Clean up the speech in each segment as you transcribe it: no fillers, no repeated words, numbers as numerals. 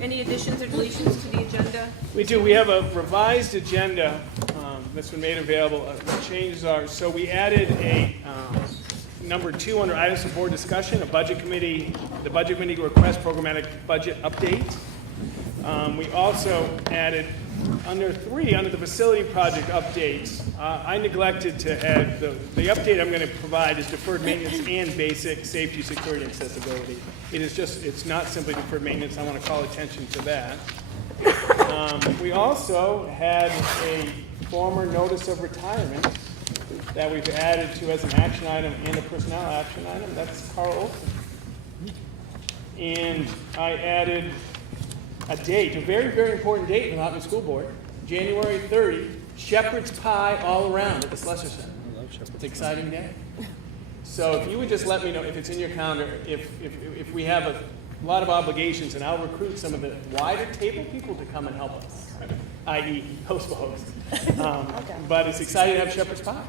Any additions or deletions to the agenda? We do. We have a revised agenda that's been made available. The changes are, so we added a number 2 under items of board discussion, the budget committee request programmatic budget update. We also added under 3, under the facility project updates, I neglected to add, the update I'm going to provide is deferred maintenance and basic safety, security, and accessibility. It's not simply deferred maintenance. I want to call attention to that. We also had a former notice of retirement that we've added to as an action item and a personnel action item. That's Carl Olson. And I added a date, a very, very important date in the Hopkinton School Board, January 30, Shepherd's Pie all around at the Schlesser Center. It's an exciting day. So if you would just let me know if it's in your calendar, if we have a lot of obligations, and I'll recruit some of the wider table people to come and help us, i.e. host for host. But it's exciting to have Shepherd's Pie.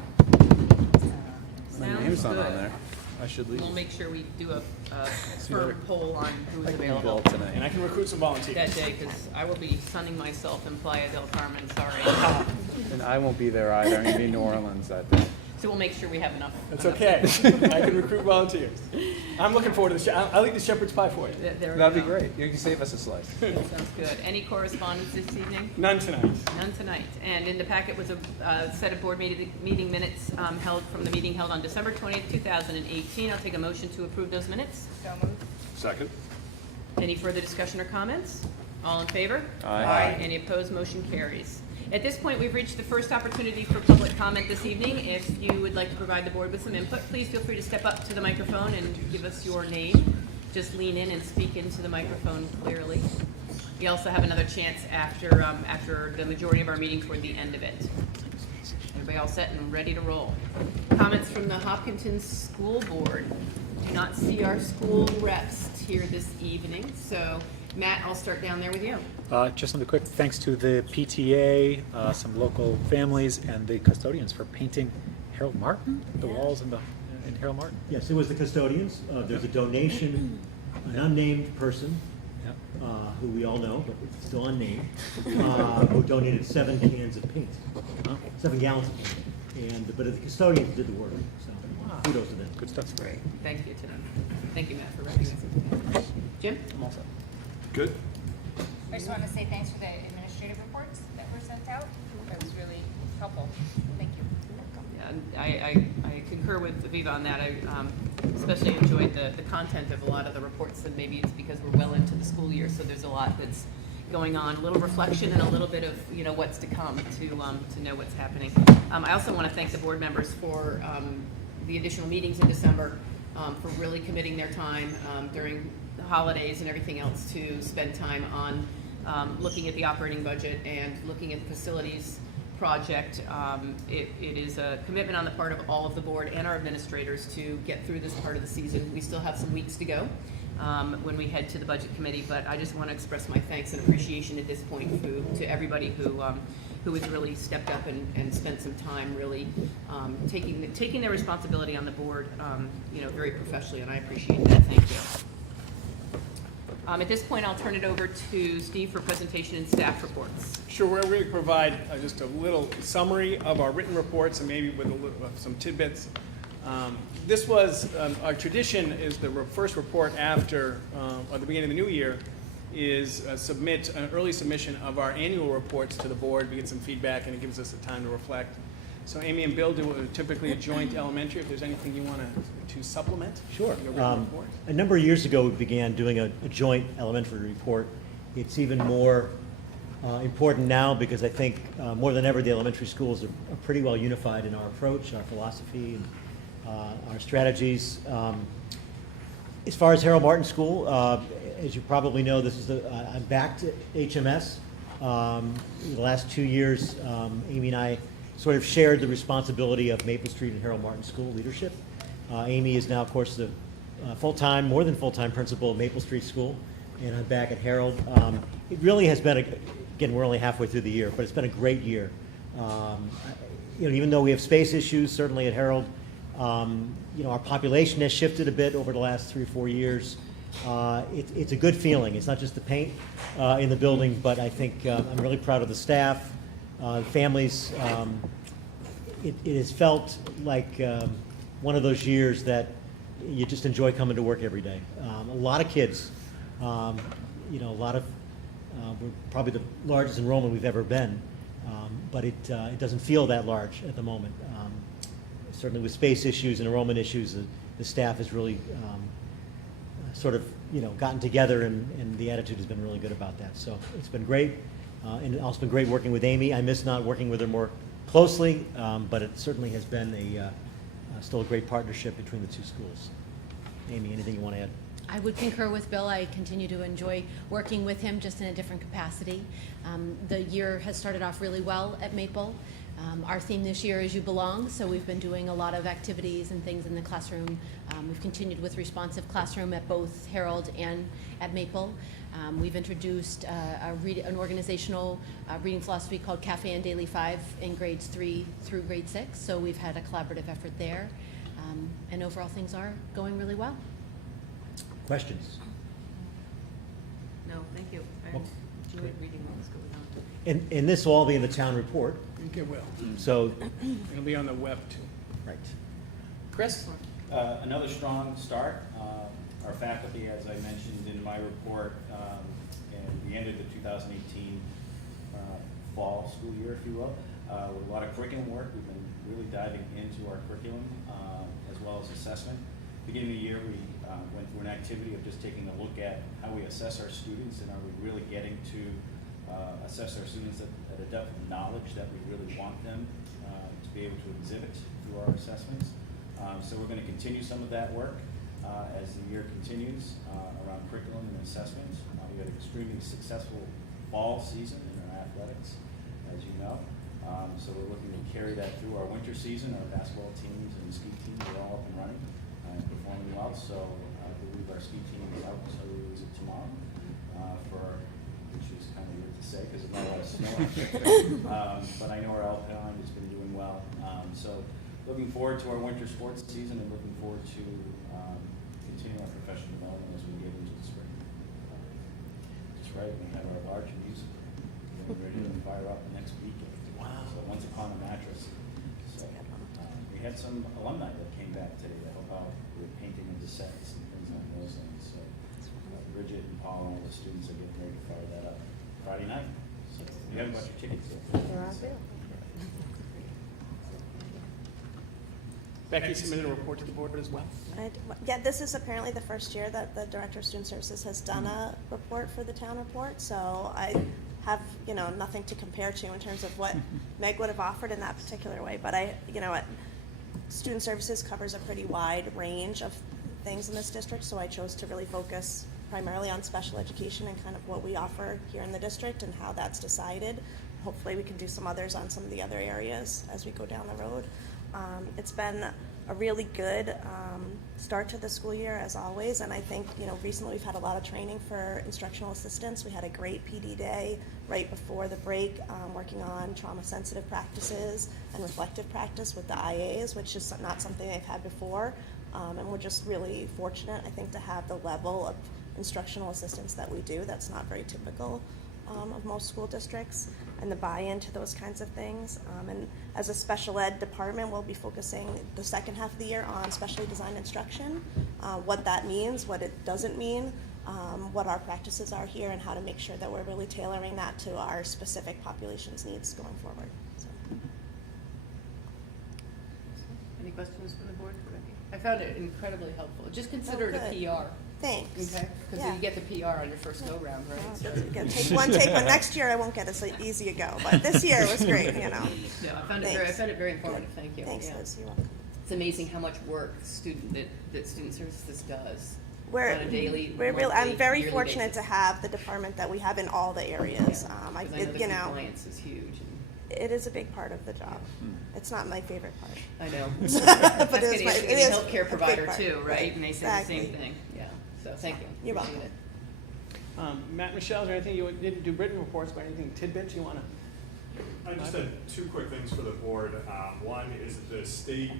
My name's not on there. I should leave. We'll make sure we do a firm poll on who's available Tonight. And I can recruit some volunteers. that day, because I will be sunning myself in Playa del Carmen, sorry. And I won't be there either. I'm going to be in New Orleans that day. So we'll make sure we have enough. That's okay. I can recruit volunteers. I'm looking forward to I'll eat the shepherd's pie for you. There we That'd be go. great. You can save us a slice. Sounds good. Any correspondence this evening? None tonight. None tonight. And in the packet was a set of board meeting minutes held from the meeting held on December 20th, 2018. I'll take a motion to approve those minutes. So moved. Second. Any further discussion or comments? All in favor? Aye. Any opposed? Motion carries. At this point, we've reached the first opportunity for public comment this evening. If you would like to provide the board with some input, please feel free to step up to the microphone and give us your name. Just lean in and speak into the microphone clearly. We also have another chance after the majority of our meeting toward the end of it. Everybody all set and ready to roll? Comments from the Hopkinton School Board. Do not see our school reps here this evening, so Matt, I'll start down there with you. Just another quick thanks to the PTA, some local families, and the custodians for painting Harold Martin, the walls in Harold Martin. Yes, it was the custodians. There's a donation, an unnamed person, Yep. who we all know, but it's still unnamed, who donated 7 cans of paint, 7 gallons of paint. But the custodians did the work, so kudos to them. Good stuff. Great. Thank you to them. Thank you, Matt, for recognizing. Jim? I'm all set. Good. I just want to say thanks for the administrative reports that were sent out. That was really helpful. Thank you. Yeah, I concur with Viva on that. I especially enjoyed the content of a lot of the reports, and maybe it's because we're well into the school year, so there's a lot that's going on, a little reflection and a little bit of what's to come to know what's happening. I also want to thank the board members for the additional meetings in December, for really committing their time during the holidays and everything else to spend time on looking at the operating budget and looking at the facilities project. It is a commitment on the part of all of the board and our administrators to get through this part of the season. We still have some weeks to go when we head to the budget committee, but I just want to express my thanks and appreciation at this point to everybody who has really stepped up and spent some time really taking their responsibility on the board very professionally, and I appreciate that. Thank you. At this point, I'll turn it over to Steve for presentation and staff reports. Sure, we're going to provide just a little summary of our written reports and maybe with some tidbits. This was our tradition is the first report after at the beginning of the new year is submit an early submission of our annual reports to the board. We get some feedback and it gives us the time to reflect. So Amy and Bill do typically a joint elementary. If there's anything you want to supplement? Sure. Your written report. A number of years ago, we began doing a joint elementary report. It's even more important now because I think more than ever the elementary schools are pretty well unified in our approach, our philosophy, and our strategies. As far as Harold Martin School, as you probably know, this is I'm back to HMS. The last 2 years, Amy and I sort of shared the responsibility of Maple Street and Harold Martin School leadership. Amy is now, of course, the full-time, more than full-time principal of Maple Street School, and I'm back at Harold. It really has been, again, we're only halfway through the year, but it's been a great year. Even though we have space issues, certainly at Harold, our population has shifted a bit over the last 3 or 4 years. It's a good feeling. It's not just the paint in the building, but I think I'm really proud of the staff, families. It has felt like one of those years that you just enjoy coming to work every day. A lot of kids, you know, a lot of, we're probably the largest enrollment we've ever been, but it doesn't feel that large at the moment. Certainly with space issues and enrollment issues, the staff has really sort of, you know, gotten together, and the attitude has been really good about that. So it's been great, and it's also been great working with Amy. I miss not working with her more closely, but it certainly has been still a great partnership between the two schools. Amy, anything you want to add? I would concur with Bill. I continue to enjoy working with him, just in a different capacity. The year has started off really well at Maple. Our theme this year is You Belong, so we've been doing a lot of activities and things in the classroom. We've continued with responsive classroom at both Herald and at Maple. We've introduced an organizational reading philosophy called Cafe and Daily 5 in grades 3 through grade 6, so we've had a collaborative effort there. And overall things are going really well. Questions? No, thank you. I Well, enjoyed reading what was going on. And this will all be in the town report, I think it will. so, It'll be on the web too. right. Chris? Another strong start. Our faculty, as I mentioned in my report, and we ended the 2018 fall school year, if you will, with a lot of curriculum work. We've been really diving into our curriculum as well as assessment. Beginning of the year, we went through an activity of just taking a look at how we assess our students, and are we really getting to assess our students at a depth of knowledge that we really want them to be able to exhibit through our assessments. So we're going to continue some of that work as the year continues around curriculum and assessment. We had an extremely successful fall season in our athletics, as you know. So we're looking to carry that through our winter season. Our basketball teams and ski teams are all up and running and performing well. So I believe our ski team is out, so we lose it tomorrow which is kind of weird to say because there's not a lot of snow out there. But I know our Alpine has been doing well. So looking forward to our winter sports season and looking forward to continuing our professional development as we get into the spring. That's right, we have our large music getting ready to fire up next weekend. Wow. So Once Upon a Mattress. So we had some alumni that came back today to help out with painting of the sets and things like those things. So Bridget and Paul and all the students are getting ready to fire that up Friday night. So you haven't got your tickets yet. Becky submitted a report to the board as well. Yeah, this is apparently the first year that the Director of Student Services has done a report for the town report, so I have, you know, nothing to compare to in terms of what Meg would have offered in that particular way, but Student Services covers a pretty wide range of things in this district, so I chose to really focus primarily on special education and kind of what we offer here in the district and how that's decided. Hopefully we can do some others on some of the other areas as we go down the road. It's been a really good start to the school year, as always, and I think, recently we've had a lot of training for instructional assistants. We had a great PD day right before the break, working on trauma-sensitive practices and reflective practice with the IAs, which is not something they've had before, and we're just really fortunate, I think, to have the level of instructional assistance that we do. That's not very typical of most school districts, and the buy-in to those kinds of things. And as a special ed department, we'll be focusing the second half of the year on specially designed instruction, what that means, what it doesn't mean, what our practices are here, and how to make sure that we're really tailoring that to our specific population's needs going forward. So. Any questions from the board? I found it incredibly helpful. Just consider it a good. PR. Thanks. Okay, because Yeah. you get the PR on your first go-round, right? Well, So- take one. Next year I won't get as easy a go, but this year was great, No, I found it very informative, thank you. Thanks, Yeah. Liz, you're welcome. It's amazing how much work that Student Services does We're on a daily, I'm monthly, very yearly fortunate basis. to have the department that we have in all the areas. Yeah, 'cause I know the compliance is huge. It is a big part of the job. It's not my favorite part. I know. But That's it is getting my- into it the is a healthcare big provider part. too, right? And they say the same Exactly. thing, yeah. So thank you. You're Appreciate welcome. it. Matt, Michelle, is there anything you didn't do written reports, but anything tidbits you want to I just had two quick things for the board. One is that the state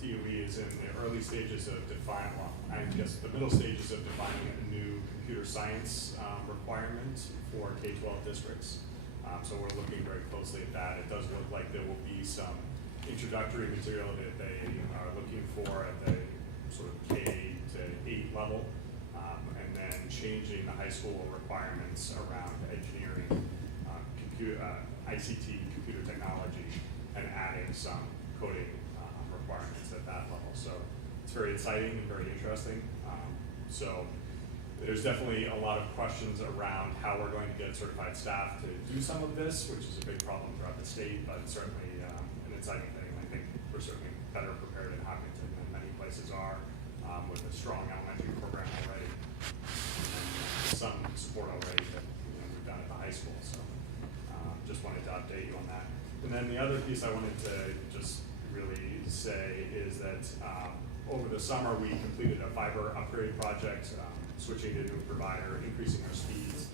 DOE is in the early stages of I guess the middle stages of defining a new computer science requirement for K-12 districts. So we're looking very closely at that. It does look like there will be some introductory material that they are looking for at the sort of K to 8 level, and then changing the high school requirements around engineering, ICT, computer technology, and adding some coding requirements at that level. So it's very exciting and very interesting. So there's definitely a lot of questions around how we're going to get certified staff to do some of this, which is a big problem throughout the state, but it's certainly an exciting thing. I think we're certainly better prepared in Hopkinton than many places are, with a strong elementary program already, and some support already that we've done at the high school. So just wanted to update you on that. And then the other piece I wanted to just really say is that over the summer we completed a fiber upgrade project, switching to a new provider, increasing our speeds.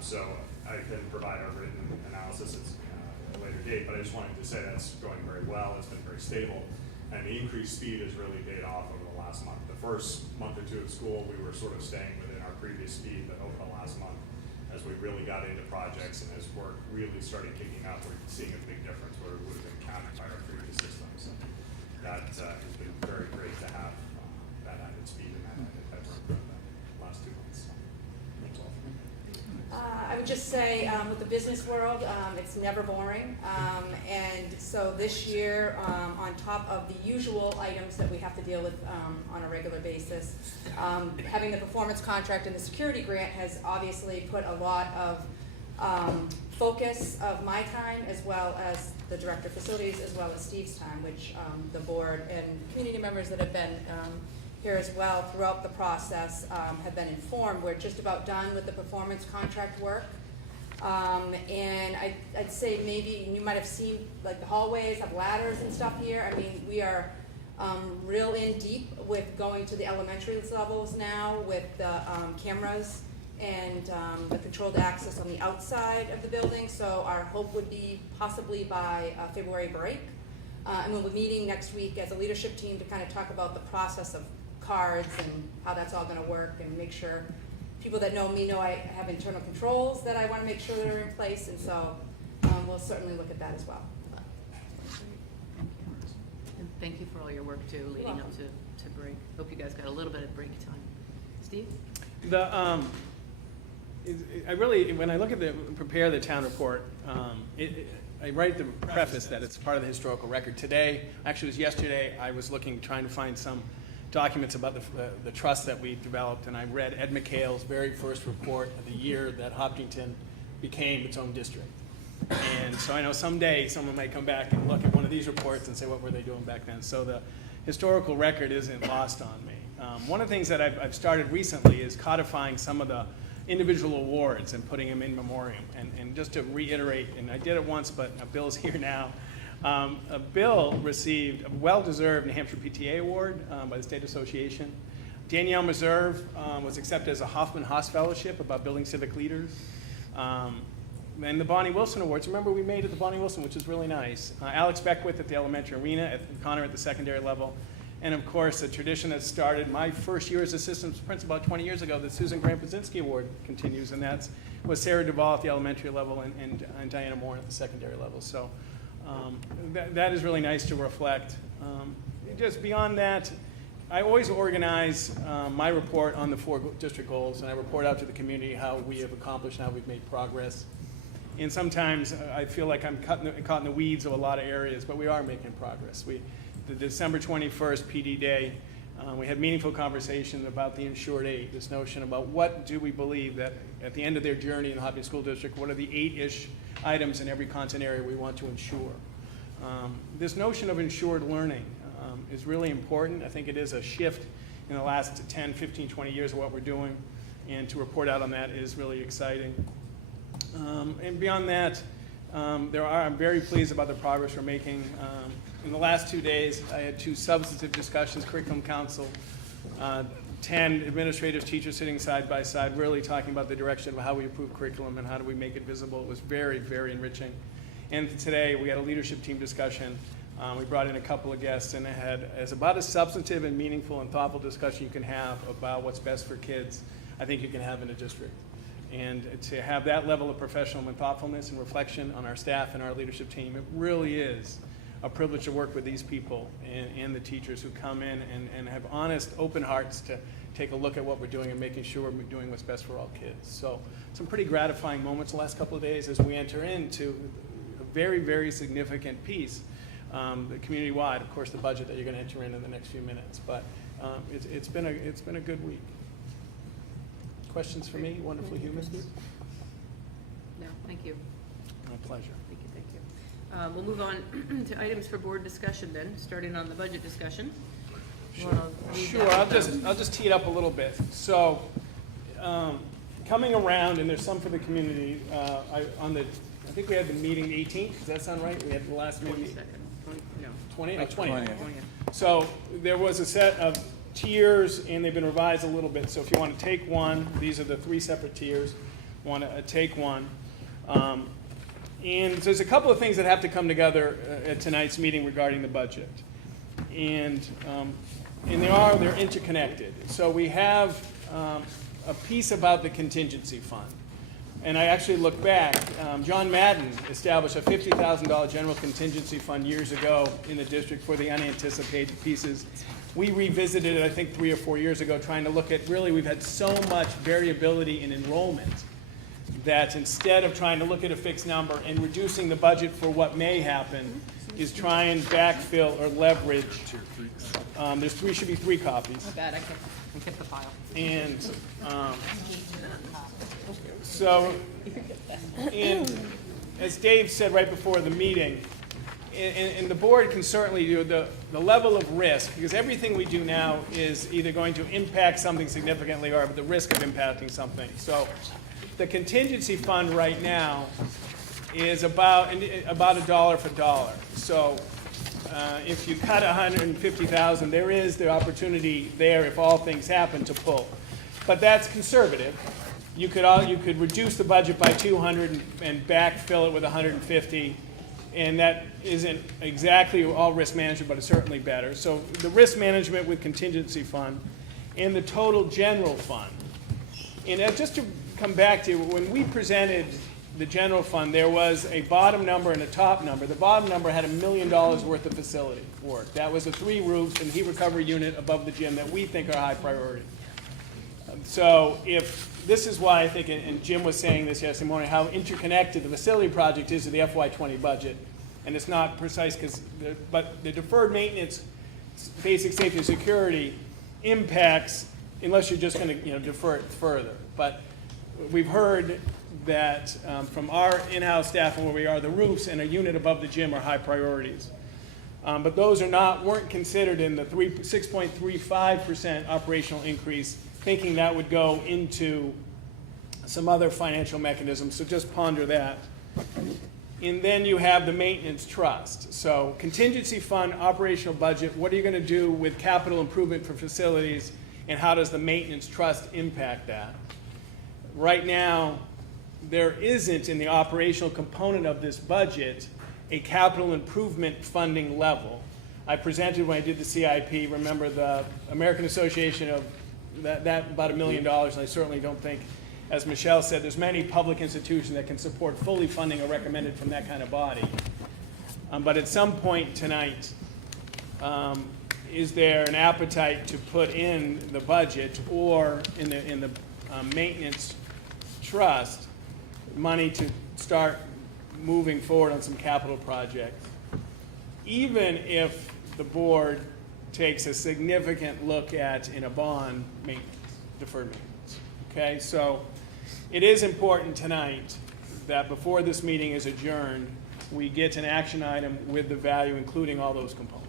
So I can provide our written analysis at a later date, but I just wanted to say that's going very well. It's been very stable, and the increased speed has really paid off over the last month. The first month or two of school, we were sort of staying within our previous speed, but over the last month, as we really got into projects and as work really started kicking up, we're seeing a big difference where it would have been countered by our previous systems. And that has been very great to have that added speed and that added work for the last 2 months. So that's all for me. I would just say, with the business world, it's never boring. And so this year, on top of the usual items that we have to deal with on a regular basis, having the performance contract and the security grant has obviously put a lot of focus of my time, as well as the director of facilities, as well as Steve's time, which the board and community members that have been here as well throughout the process have been informed. We're just about done with the performance contract work. And I'd say maybe you might have seen, like, the hallways have ladders and stuff here. I mean, we are real in deep with going to the elementary levels now with the cameras and the controlled access on the outside of the building. So our hope would be possibly by February break. And we'll be meeting next week as a leadership team to kind of talk about the process of cards and how that's all going to work, and make sure people that know me know I have internal controls that I want to make sure that are in place, and so we'll certainly look at that as well. And thank you for all your work too, leading up to break. Hope you guys got a little bit of break time. Steve? I really, when I look at prepare the town report, I write the preface that it's part of the historical record. Today, actually it was yesterday, I was trying to find some documents about the trust that we developed, and I read Ed McHale's very first report of the year that Hopkinton became its own district. And so I know someday someone might come back and look at one of these reports and say, what were they doing back then? So the historical record isn't lost on me. One of the things that I've started recently is codifying some of the individual awards and putting them in memoriam. And just to reiterate, and I did it once, but Bill's here now. Bill received a well-deserved New Hampshire PTA award by the State Association. Danielle Meserve was accepted as a Hoffman Haas Fellowship about building civic leaders. And the Bonnie Wilson Awards, remember we made it the Bonnie Wilson, which is really nice. Alex Beckwith at the elementary arena, Connor at the secondary level. And of course, a tradition that started my first year as assistant principal about 20 years ago, the Susan Grant-Pazinski Award continues, and that was Sarah Duvall at the elementary level and Diana Moore at the secondary level. So that is really nice to reflect. Just beyond that, I always organize my report on the 4 district goals, and I report out to the community how we have accomplished and how we've made progress. And sometimes I feel like I'm caught in the weeds of a lot of areas, but we are making progress. The December 21st PD Day, we had meaningful conversation about the insured 8, this notion about what do we believe that at the end of their journey in the Hopkinton School District, what are the 8-ish items in every content area we want to insure. This notion of insured learning is really important. I think it is a shift in the last 10, 15, 20 years of what we're doing, and to report out on that is really exciting. And beyond that, I'm very pleased about the progress we're making. In the last 2 days, I had 2 substantive discussions, curriculum council, 10 administrators, teachers sitting side by side, really talking about the direction of how we improve curriculum and how do we make it visible. It was very, very enriching. And today, we had a leadership team discussion. We brought in a couple of guests, and it had as about as substantive and meaningful and thoughtful discussion you can have about what's best for kids, I think you can have in a district. And to have that level of professional and thoughtfulness and reflection on our staff and our leadership team, it really is a privilege to work with these people and the teachers who come in and have honest, open hearts to take a look at what we're doing and making sure we're doing what's best for all kids. So some pretty gratifying moments the last couple of days as we enter into a very, very significant piece, the community-wide, of course, the budget that you're going to enter in the next few minutes. But it's been a good week. Questions for me, wonderful humans? No, thank you. My pleasure. Thank you. We'll move on to items for board discussion then, starting on the budget discussion. Sure, I'll just tee it up a little bit. So, coming around, and there's some for the community, I think we had the meeting the 18th, does that sound right? We had the last meeting. 20th. So there was a set of tiers, and they've been revised a little bit. So if you want to take one, these are the 3 separate tiers. Want to take one. And there's a couple of things that have to come together at tonight's meeting regarding the budget. And they're interconnected. So we have a piece about the contingency fund. And I actually look back. John Madden established a $50,000 general contingency fund years ago in the district for the unanticipated pieces. We revisited it, I think, 3 or 4 years ago, trying to look at, really, we've had so much variability in enrollment that instead of trying to look at a fixed number and reducing the budget for what may happen, is try and backfill or leverage. Should be 3 copies. My bad, I kept the file. And so, and as Dave said right before the meeting, and the board can certainly do the level of risk, because everything we do now is either going to impact something significantly or have the risk of impacting something. So the contingency fund right now is about $1 for dollar. So if you cut $150,000, there is the opportunity there, if all things happen, to pull. But that's conservative. You could reduce the budget by 200 and backfill it with 150, and that isn't exactly all risk management, but it's certainly better. So the risk management with contingency fund and the total general fund. And just to come back to, when we presented the general fund, there was a bottom number and a top number. The bottom number had $1 million worth of facility work. That was the 3 roofs and heat recovery unit above the gym that we think are high priority. So if this is why I think, and Jim was saying this yesterday morning, how interconnected the facility project is to the FY20 budget. And it's not precise but the deferred maintenance, basic safety and security impacts, unless you're just going to defer it further. But we've heard that from our in-house staff and where we are, the roofs and a unit above the gym are high priorities. But those weren't considered in the 6.35% operational increase, thinking that would go into some other financial mechanisms. So just ponder that. And then you have the maintenance trust. So contingency fund, operational budget, what are you going to do with capital improvement for facilities, and how does the maintenance trust impact that? Right now, there isn't in the operational component of this budget a capital improvement funding level. I presented when I did the CIP, remember the American Association of that about $1 million, and I certainly don't think, as Michelle said, there's many public institutions that can support fully funding a recommended from that kind of body. But at some point tonight, is there an appetite to put in the budget or in the maintenance trust money to start moving forward on some capital projects, even if the board takes a significant look at in a bond maintenance, deferred maintenance. Okay, so it is important tonight that before this meeting is adjourned, we get an action item with the value, including all those components.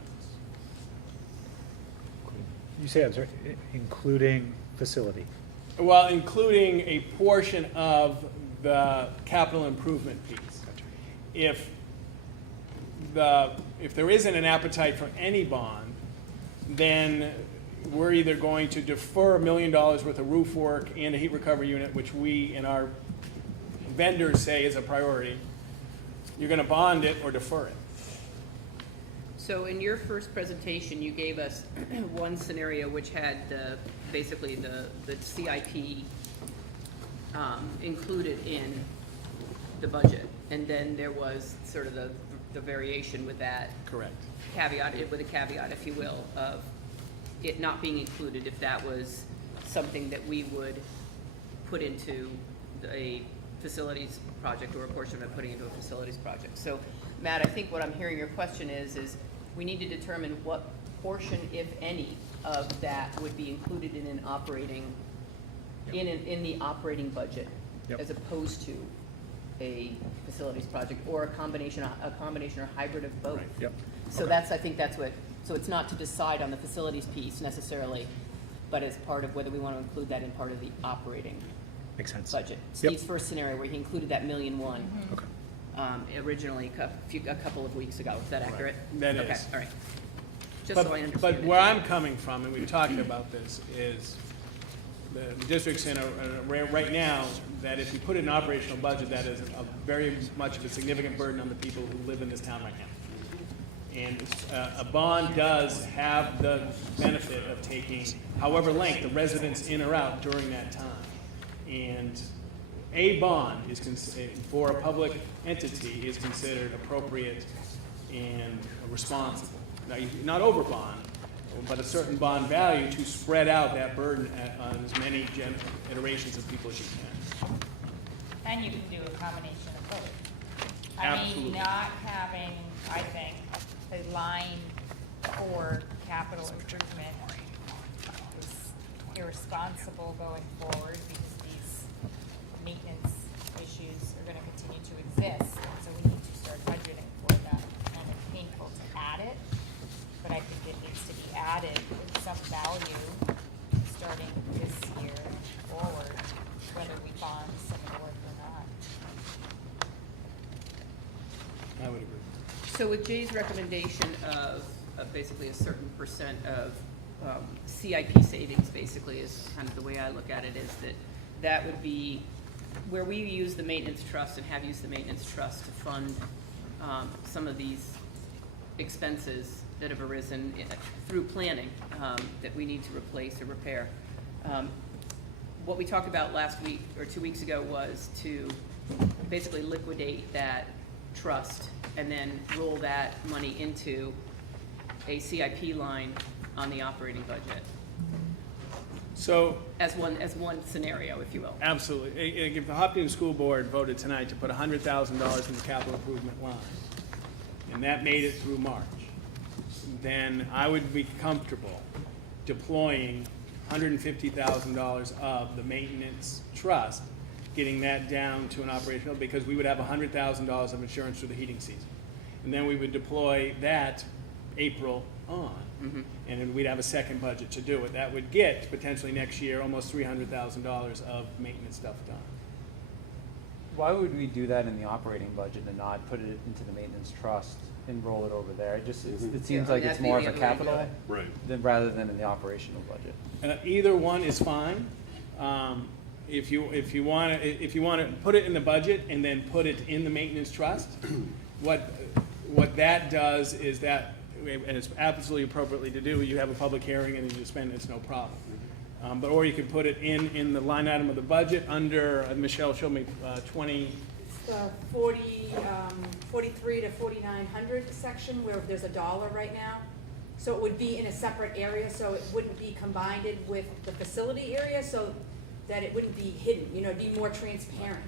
You say, I'm sorry, including facility. Well, including a portion of the capital improvement piece. If there isn't an appetite for any bond, then we're either going to defer $1 million worth of roof work and a heat recovery unit, which we and our vendors say is a priority, you're gonna bond it or defer it. So in your first presentation, you gave us one scenario which had basically the CIP included in the budget. And then there was sort of the variation with that Correct. caveat, with a caveat, if you will, of it not being included if that was something that we would put into a facilities project or a portion of it putting into a facilities project. So Matt, I think what I'm hearing your question is we need to determine what portion, if any, of that would be included in an operating, in the operating budget, Yep. as opposed to a facilities project, or a combination or hybrid of both. Right. Yep. So I think that's what, so it's not to decide on the facilities piece necessarily, but as part of whether we want to include that in part of the operating Makes sense. budget. Yep. Steve's first scenario where he included that $1.1 million Okay. originally a couple of weeks ago. Is that accurate? That Okay, is. all right. Just But, so I understand. but it. where I'm coming from, and we've talked about this, is the district's in right now, that if you put it in operational budget, that is very much of a significant burden on the people who live in this town right now. And a bond does have the benefit of taking however length the residents in or out during that time. And a bond is, for a public entity, is considered appropriate and responsible. Now, not over bond, but a certain bond value to spread out that burden on as many iterations of people as you can. And you can do a combination of both. I Absolutely. mean, not having, I think, a line for capital improvement is irresponsible going forward because these maintenance issues are gonna continue to exist. And so we need to start budgeting for that. And it's painful to add it, but I think it needs to be added with some value starting this year forward, whether we bond some of the work or not. I would agree. So with Jay's recommendation of basically a certain percent of CIP savings, basically, is kind of the way I look at it, is that would be where we use the maintenance trust and have used the maintenance trust to fund some of these expenses that have arisen through planning that we need to replace or repair. What we talked about last week or 2 weeks ago was to basically liquidate that trust and then roll that money into a CIP line on the operating budget So, as one scenario, if you will. absolutely. If the Hopkinton School Board voted tonight to put $100,000 in the capital improvement line, and that made it through March, then I would be comfortable deploying $150,000 of the maintenance trust, getting that down to an operational, because we would have $100,000 of insurance for the heating season. And then we would deploy that April on. And then we'd have a second budget to do it. That would get potentially next year almost $300,000 of maintenance stuff done. Why would we do that in the operating budget and not put it into the maintenance trust and roll it over there? It just, it seems Yeah, like that'd it's be more the of a other way to go. capital Right. than, rather than in the operational budget. Either one is fine. If you want to put it in the budget and then put it in the maintenance trust, what that does is that, and it's absolutely appropriately to do, you have a public hearing and then you spend it, it's no problem. Or you could put it in the line item of the budget under, Michelle showed me, 20, 43 to 4,900 section where there's $1 right now. So it would be in a separate area, so it wouldn't be combined with the facility area, so that it wouldn't be hidden, it'd be more transparent.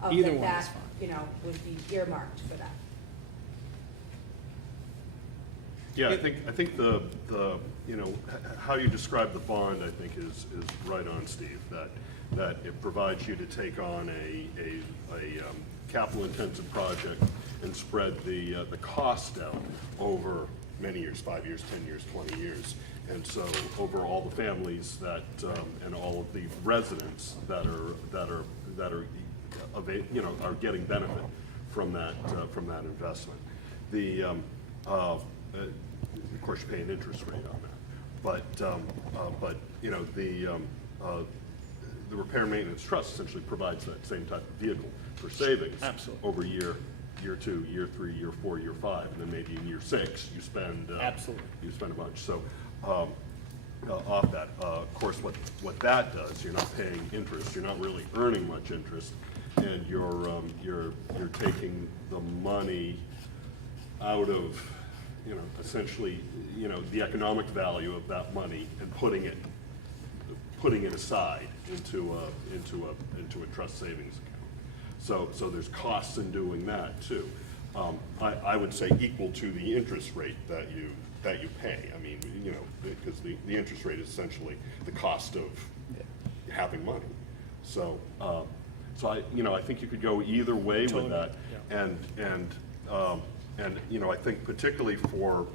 Of Either that one is that, fine. would be earmarked for that. Yeah, I think the how you describe the bond, I think is right on, Steve, that it provides you to take on a capital intensive project and spread the cost out over many years, 5 years, 10 years, 20 years. And so over all the families that, and all of the residents that are are getting benefit from that investment. Of course, you pay an interest rate on that, but the repair maintenance trust essentially provides that same type of vehicle for savings. Absolutely. Over year year 2, year 3, year 4, year 5, and then maybe in year 6, you spend. Absolutely. You spend a bunch, so, off that, of course, what that does, you're not paying interest, you're not really earning much interest, and you're taking the money out of, essentially, the economic value of that money and putting it aside into a trust savings account. So there's costs in doing that too. I would say equal to the interest rate that you pay. I mean, because the interest rate is essentially the cost of having money. So I think you could go either way with that, and I think particularly for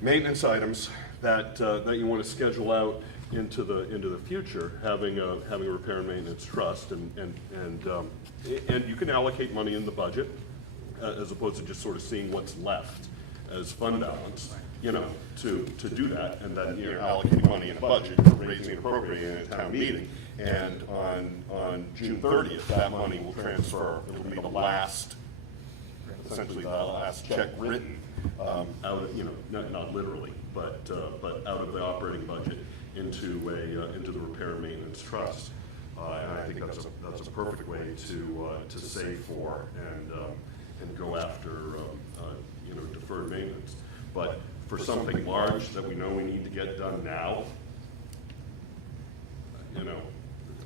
maintenance items that you want to schedule out into the future, having a repair and maintenance trust, and you can allocate money in the budget as opposed to just sort of seeing what's left as fund balance, to do that, and then allocating money in a budget, raising and appropriating in a town meeting. And on June 30th, that money will transfer. It will be the last, essentially the last check written out of, not literally, but out of the operating budget into the repair and maintenance trust. And I think that's a perfect way to save for and go after deferred maintenance. But for something large that we know we need to get done now,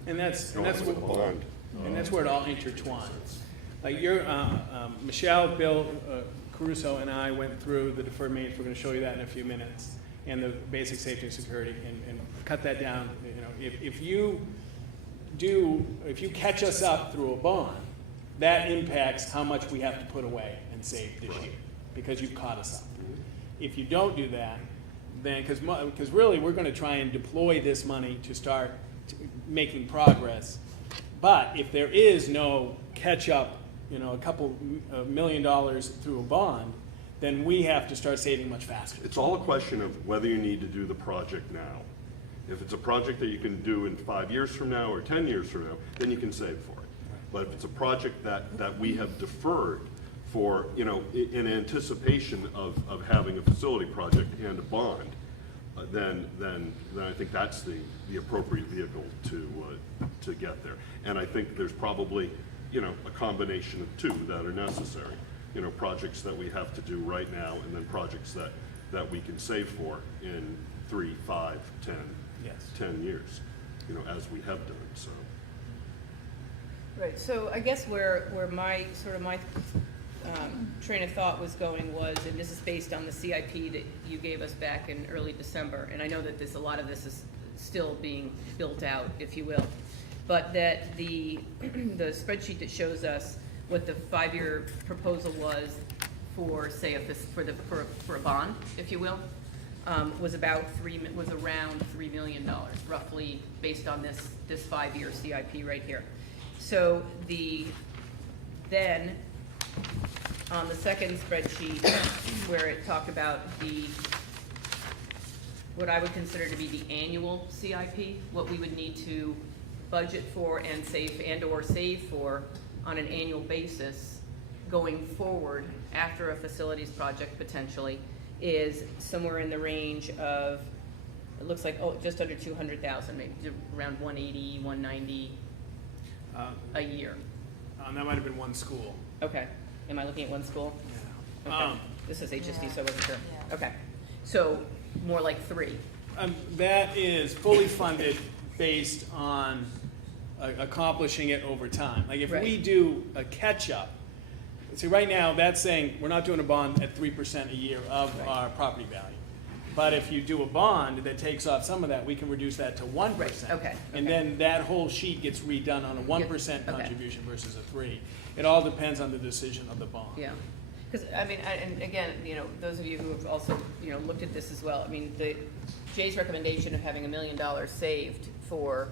And that's going with a bond. and that's where it all intertwines. Like Michelle, Bill, Caruso, and I went through the deferred maintenance. We're going to show you that in a few minutes, and the basic safety and security, and cut that down. If you catch us up through a bond, that impacts how much we have to put away and save this year, because you've caught us up. If you don't do that, then because really we're going to try and deploy this money to start making progress. But if there is no catch up, a couple $1 million through a bond, then we have to start saving much faster. It's all a question of whether you need to do the project now. If it's a project that you can do in 5 years from now or 10 years from now, then you can save for it. But if it's a project that we have deferred for, in anticipation of having a facility project and a bond, then I think that's the appropriate vehicle to get there. And I think there's probably, a combination of two that are necessary. Projects that we have to do right now, and then projects that we can save for in 3, 5, 10, Yes. 10 years, as we have done, so. Right, so I guess where my train of thought was going was, and this is based on the CIP that you gave us back in early December, and I know that a lot of this is still being built out, if you will, but that the spreadsheet that shows us what the 5-year proposal was for, say, for a bond, if you will, was around $3 million, roughly, based on this 5-year CIP right here. So then on the second spreadsheet, where it talked about what I would consider to be the annual CIP, what we would need to budget for and save for on an annual basis going forward after a facilities project potentially, is somewhere in the range of, it looks like, just under 200,000, maybe around 180, 190 a year. That might have been one school. Okay. Am I looking at one school? Yeah. Okay. This is HSD, Yeah. so I wasn't sure. Yeah. Okay. So more like 3. That is fully funded based on accomplishing it over time. Like if Right. we do a catch-up, see, right now, that's saying we're not doing a bond at 3% a year of Right. our property value. But if you do a bond that takes off some of that, we can reduce that to 1%. Okay, And okay. then that whole sheet gets redone on a 1% okay. contribution versus a 3. It all depends on the decision of the bond. Yeah. Because, and again, those of you who have also, looked at this as well, Jay's recommendation of having $1 million saved for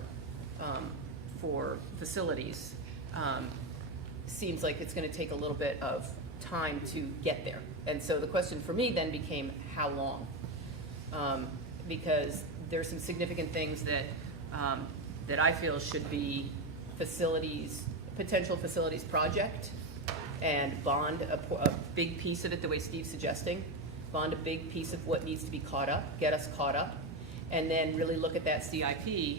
facilities seems like it's going to take a little bit of time to get there. And so the question for me then became, how long? Because there's some significant things that I feel should be facilities potential facilities project and bond a big piece of it, the way Steve's suggesting, bond a big piece of what needs to be caught up, get us caught up, and then really look at that CIP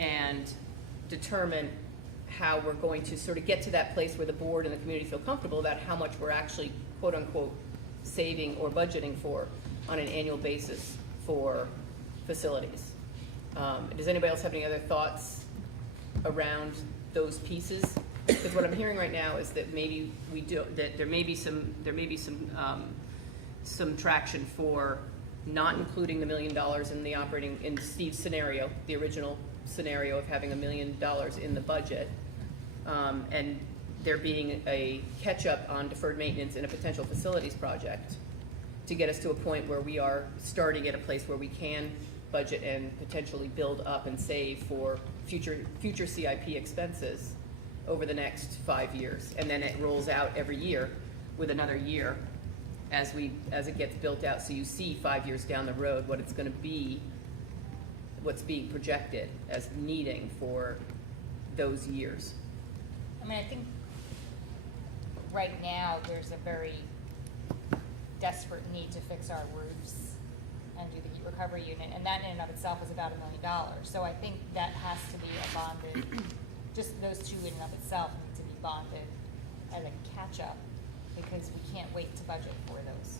and determine how we're going to sort of get to that place where the board and the community feel comfortable about how much we're actually, quote unquote, saving or budgeting for on an annual basis for facilities. Does anybody else have any other thoughts around those pieces? Because what I'm hearing right now is that maybe that there may be some traction for not including the $1 million in the operating, in Steve's scenario, the original scenario of having $1 million in the budget, and there being a catch-up on deferred maintenance in a potential facilities project to get us to a point where we are starting at a place where we can budget and potentially build up and save for future CIP expenses over the next 5 years. And then it rolls out every year with another year as it gets built out. So you see 5 years down the road what it's gonna be, what's being projected as needing for those years. I mean, I think right now, there's a very desperate need to fix our roofs and do the heat recovery unit, and that in and of itself is about $1 million. So I think that has to be a bonded, just those two in and of itself need to be bonded as a catch-up, because we can't wait to budget for those.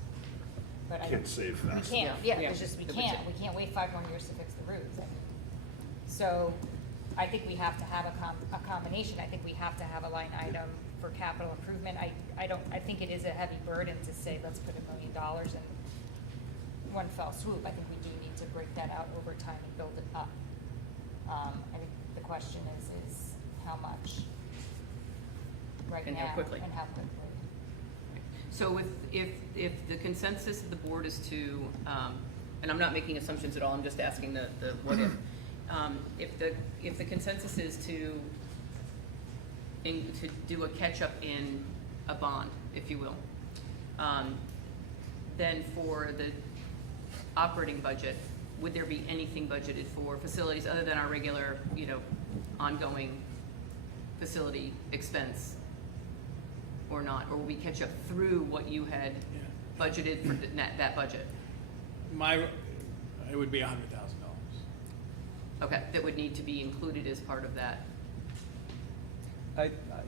But Can't save fast. We can't, Yeah. yeah, it's just, we can't wait 5 more years to fix the roofs. I mean, so I think we have to have a combination. I think we have to have a line item for capital improvement. I think it is a heavy burden to say, let's put $1 million in one fell swoop. I think we do need to break that out over time and build it up. I think the question is how much right And now. how quickly. And how quickly. So if the consensus of the board is to, and I'm not making assumptions at all, I'm just asking the what if. If the consensus is to do a catch-up in a bond, if you will, then for the operating budget, would there be anything budgeted for facilities other than our regular, ongoing facility expense? Or not, or will we catch up through what you had budgeted for that budget? It would be $100,000. Okay, that would need to be included as part of that.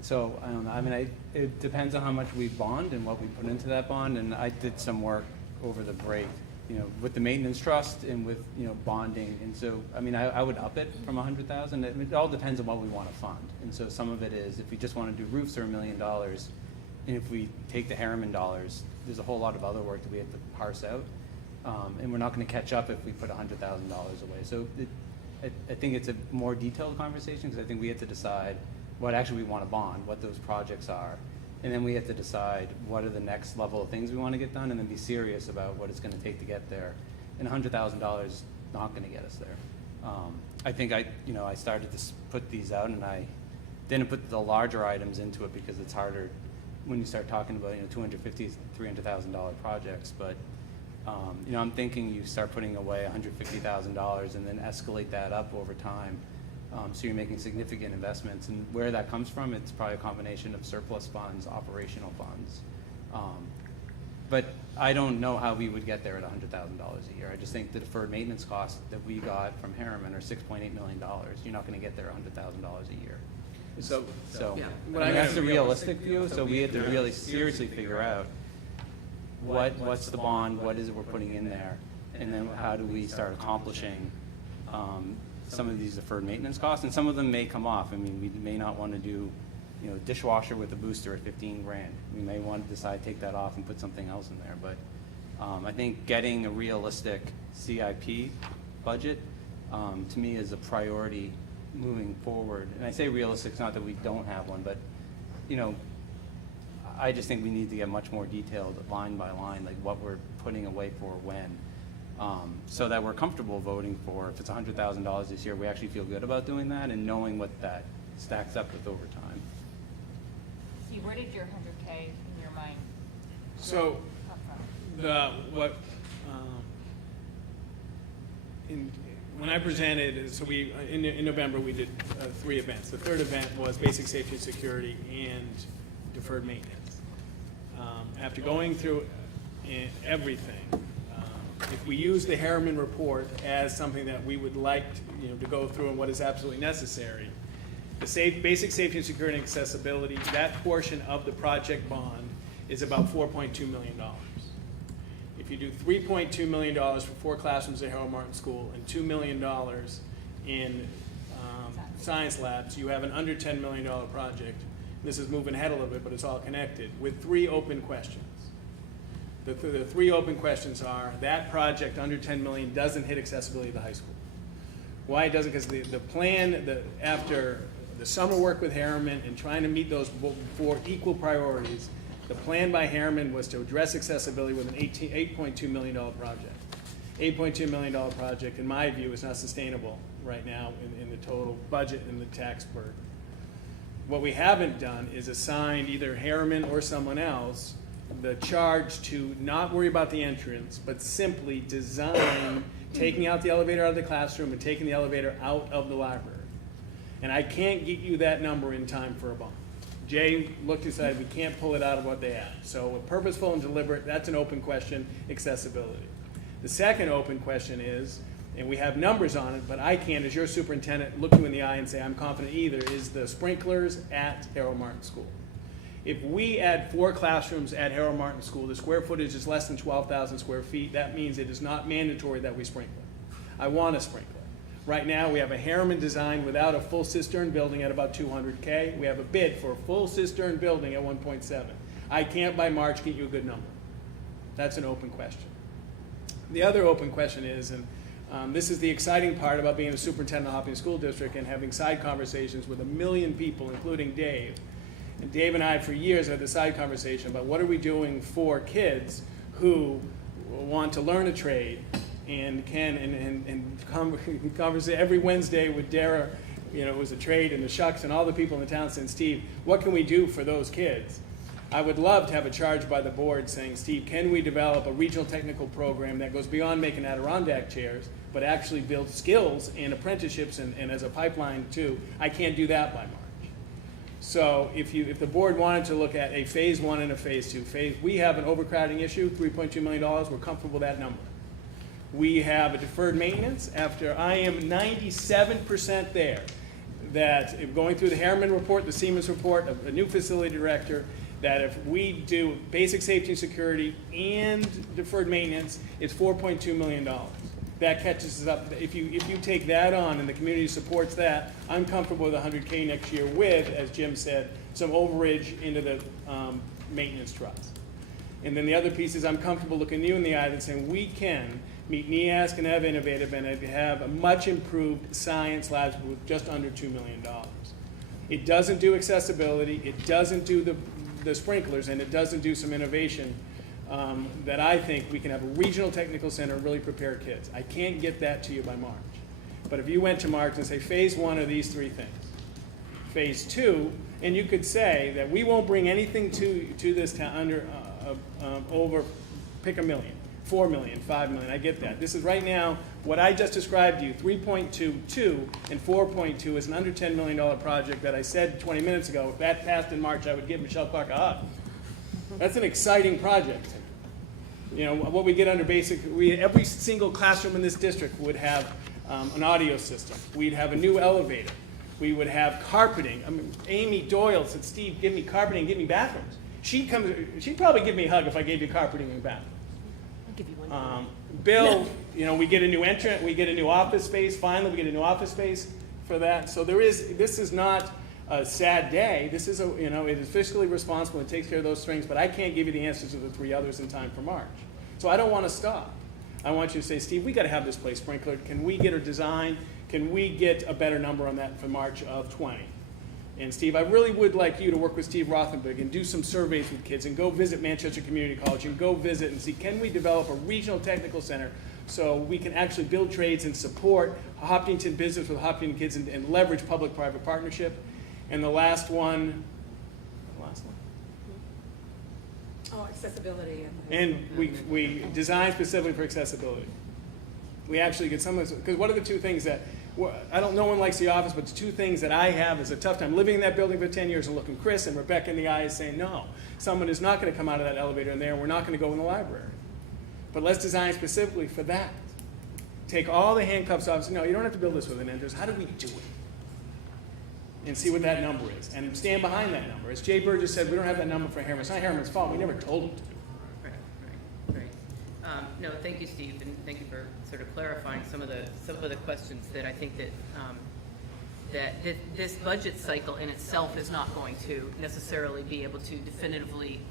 So, I don't know, I mean, it depends on how much we bond and what we put into that bond, and I did some work over the break, with the maintenance trust and with, bonding, and so, I mean, I would up it from 100,000. It all depends on what we want to fund, and so some of it is, if we just want to do roofs, are $1 million, and if we take the Harriman dollars, there's a whole lot of other work that we have to parse out, and we're not going to catch up if we put $100,000 away. So I think it's a more detailed conversation, because I think we have to decide what actually we want to bond, what those projects are, and then we have to decide what are the next level of things we want to get done, and then be serious about what it's going to take to get there. And $100,000 is not going to get us there. I think I started to put these out, and I didn't put the larger items into it because it's harder when you start talking about $250,000, $300,000 projects. But I'm thinking you start putting away $150,000 and then escalate that up over time. So you're making significant investments, and where that comes from, it's probably a combination of surplus funds, operational funds. But I don't know how we would get there at $100,000 a year. I just think the deferred maintenance costs that we got from Harriman are $6.8 million. You're not going to get there $100,000 a year. So Yeah. What I'm that's gonna the do- realistic view. So we have to really seriously figure out what's the bond, what is it we're putting in there, and then how do we start accomplishing some of these deferred maintenance costs, and some of them may come off. I mean, we may not want to do, dishwasher with a booster at 15 grand. We may want to decide to take that off and put something else in there. But I think getting a realistic CIP budget, to me, is a priority moving forward. And I say realistic, it's not that we don't have one, but, I just think we need to get much more detailed, line by line, like what we're putting away for when. So that we're comfortable voting for, if it's $100,000 this year, we actually feel good about doing that and knowing what that stacks up with over time. See, where did your 100K in your mind So come from? when I presented, so in November, we did 3 events. The third event was basic safety and security and deferred maintenance. After going through everything, if we use the Harriman report as something that we would like to go through and what is absolutely necessary, the basic safety and security and accessibility, that portion of the project bond is about $4.2 million. If you do $3.2 million for 4 classrooms at Harold Martin School and $2 million in science labs, you have an under $10 million project. This is moving ahead a little bit, but it's all connected, with 3 open questions. The 3 open questions are, that project under 10 million doesn't hit accessibility of the high school. Why it doesn't? Because the plan, after the summer work with Harriman and trying to meet those 4 equal priorities, the plan by Harriman was to address accessibility with an $8.2 million project. $8.2 million project, in my view, is not sustainable right now in the total budget and the tax burden. What we haven't done is assigned either Harriman or someone else the charge to not worry about the entrance, but simply design taking out the elevator out of the classroom and taking the elevator out of the library. And I can't get you that number in time for a bond. Jay looked and said we can't pull it out of what they have. So purposeful and deliberate, that's an open question, accessibility. The second open question is, and we have numbers on it, but I can't, as your superintendent, look you in the eye and say I'm confident either, is the sprinklers at Harold Martin School. If we add 4 classrooms at Harold Martin School, the square footage is less than 12,000 square feet. That means it is not mandatory that we sprinkle. I want to sprinkle. Right now, we have a Harriman design without a full cistern building at about $200K. We have a bid for a full cistern building at 1.7. I can't by March get you a good number. That's an open question. The other open question is, and this is the exciting part about being a superintendent of the Hopkinton School District and having side conversations with 1 million people, including Dave. And Dave and I, for years, had the side conversation about what are we doing for kids who want to learn a trade and can conversate every Wednesday with Dara, it was a trade, and the Shucks and all the people in the town saying, Steve, what can we do for those kids? I would love to have a charge by the board saying, Steve, can we develop a regional technical program that goes beyond making Adirondack chairs, but actually builds skills and apprenticeships and as a pipeline too? I can't do that by March. So if the board wanted to look at a phase 1 and a phase 2, we have an overcrowding issue, $3.2 million, we're comfortable with that number. We have a deferred maintenance after I am 97% there, that if going through the Harriman report, the Siemens report, a new facility director, that if we do basic safety and security and deferred maintenance, it's $4.2 million. That catches us up. If you take that on and the community supports that, I'm comfortable with $100K next year with, as Jim said, some overage into the maintenance trust. And then the other piece is I'm comfortable looking you in the eye and saying we can meet NEASC and have innovative and have a much improved science labs with just under $2 million. It doesn't do accessibility, it doesn't do the sprinklers, and it doesn't do some innovation that I think we can have a regional technical center and really prepare kids. I can't get that to you by March. But if you went to March and say phase 1 of these 3 things, phase 2, and you could say that we won't bring anything to this town under over, pick $1 million, $4 million, $5 million, I get that. This is right now, what I just described to you, 3.22 and 4.2 is an under $10 million project that I said 20 minutes ago, if that passed in March, I would give Michelle Clark a hug. That's an exciting project. What we get under basic, every single classroom in this district would have an audio system. We'd have a new elevator. We would have carpeting. I mean, Amy Doyle said, Steve, give me carpeting, give me bathrooms. She'd probably give me a hug if I gave you carpeting and bathrooms. I'll give you one. Bill, we get a new entrant, we get a new office space. Finally, we get a new office space for that. So this is not a sad day. This is it is fiscally responsible and takes care of those things, but I can't give you the answers to the 3 others in time for March. So I don't want to stop. I want you to say, Steve, we got to have this place sprinklered. Can we get a design? Can we get a better number on that for March of 20? And Steve, I really would like you to work with Steve Rothenberg and do some surveys with kids and go visit Manchester Community College and go visit and see, can we develop a regional technical center so we can actually build trades and support Hopkinton business with Hopkinton kids and leverage public-private partnership. And the last one. Oh, accessibility. And we design specifically for accessibility. We actually get some of this, because what are the two things that, no one likes the office, but the two things that I have is a tough time living in that building for 10 years and looking Chris and Rebecca in the eyes saying, no, someone is not going to come out of that elevator in there, and we're not going to go in the library. But let's design specifically for that. Take all the handcuffs off, say, no, you don't have to build this with an entrance. How do we do it? And see what that number is, and stand behind that number. As Jay Burgess said, we don't have that number for Harriman. It's not Harriman's fault. We never told him to do it. Right. No, thank you, Steve, and thank you for sort of clarifying some of the questions that I think that this budget cycle in itself is not going to necessarily be able to definitively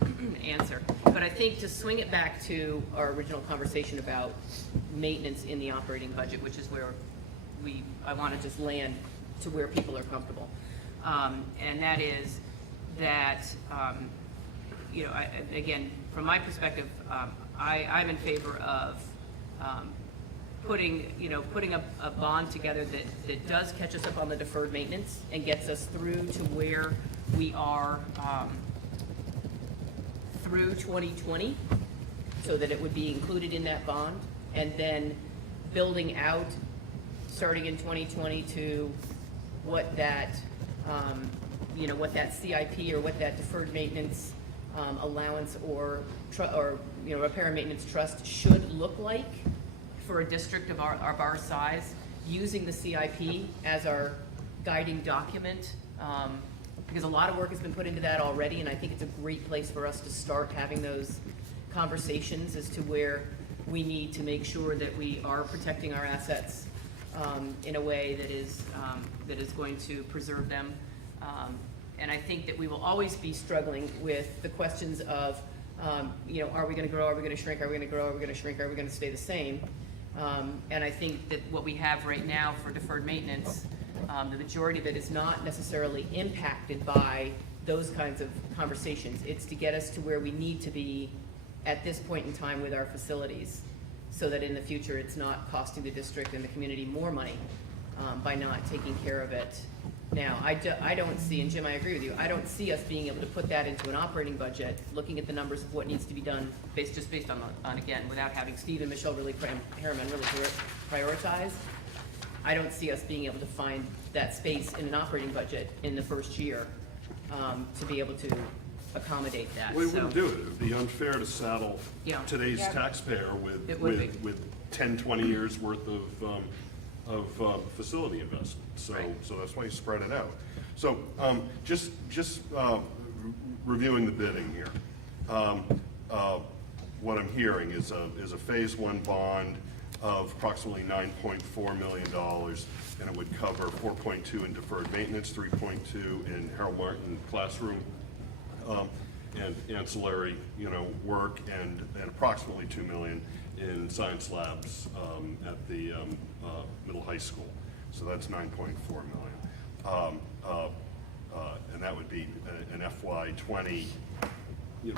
answer. But I think to swing it back to our original conversation about maintenance in the operating budget, which is where I want to just land to where people are comfortable. And that is that, again, from my perspective, I'm in favor of putting a bond together that does catch us up on the deferred maintenance and gets us through to where we are through 2020, so that it would be included in that bond, and then building out, starting in 2020, to what that CIP or what that deferred maintenance allowance or repair and maintenance trust should look like for a district of our size, using the CIP as our guiding document, because a lot of work has been put into that already, and I think it's a great place for us to start having those conversations as to where we need to make sure that we are protecting our assets in a way that is going to preserve them. And I think that we will always be struggling with the questions of, are we going to grow, are we going to shrink, are we going to grow, are we going to shrink, are we going to stay the same? And I think that what we have right now for deferred maintenance, the majority of it is not necessarily impacted by those kinds of conversations. It's to get us to where we need to be at this point in time with our facilities, so that in the future it's not costing the district and the community more money by not taking care of it now. I don't see, and Jim, I agree with you, I don't see us being able to put that into an operating budget, looking at the numbers of what needs to be done based on again, without having Steve and Michelle Harriman really prioritize. I don't see us being able to find that space in an operating budget in the first year to be able to accommodate that. We wouldn't do it. It would be unfair to saddle today's taxpayer with 10, 20 years worth of facility investment. So that's why you spread it out. So just reviewing the bidding here. What I'm hearing is a phase one bond of approximately $9.4 million, and it would cover 4.2 in deferred maintenance, 3.2 in Harold Martin classroom, and ancillary, work, and approximately $2 million in science labs at the middle high school. So that's $9.4 million, and that would be an FY20.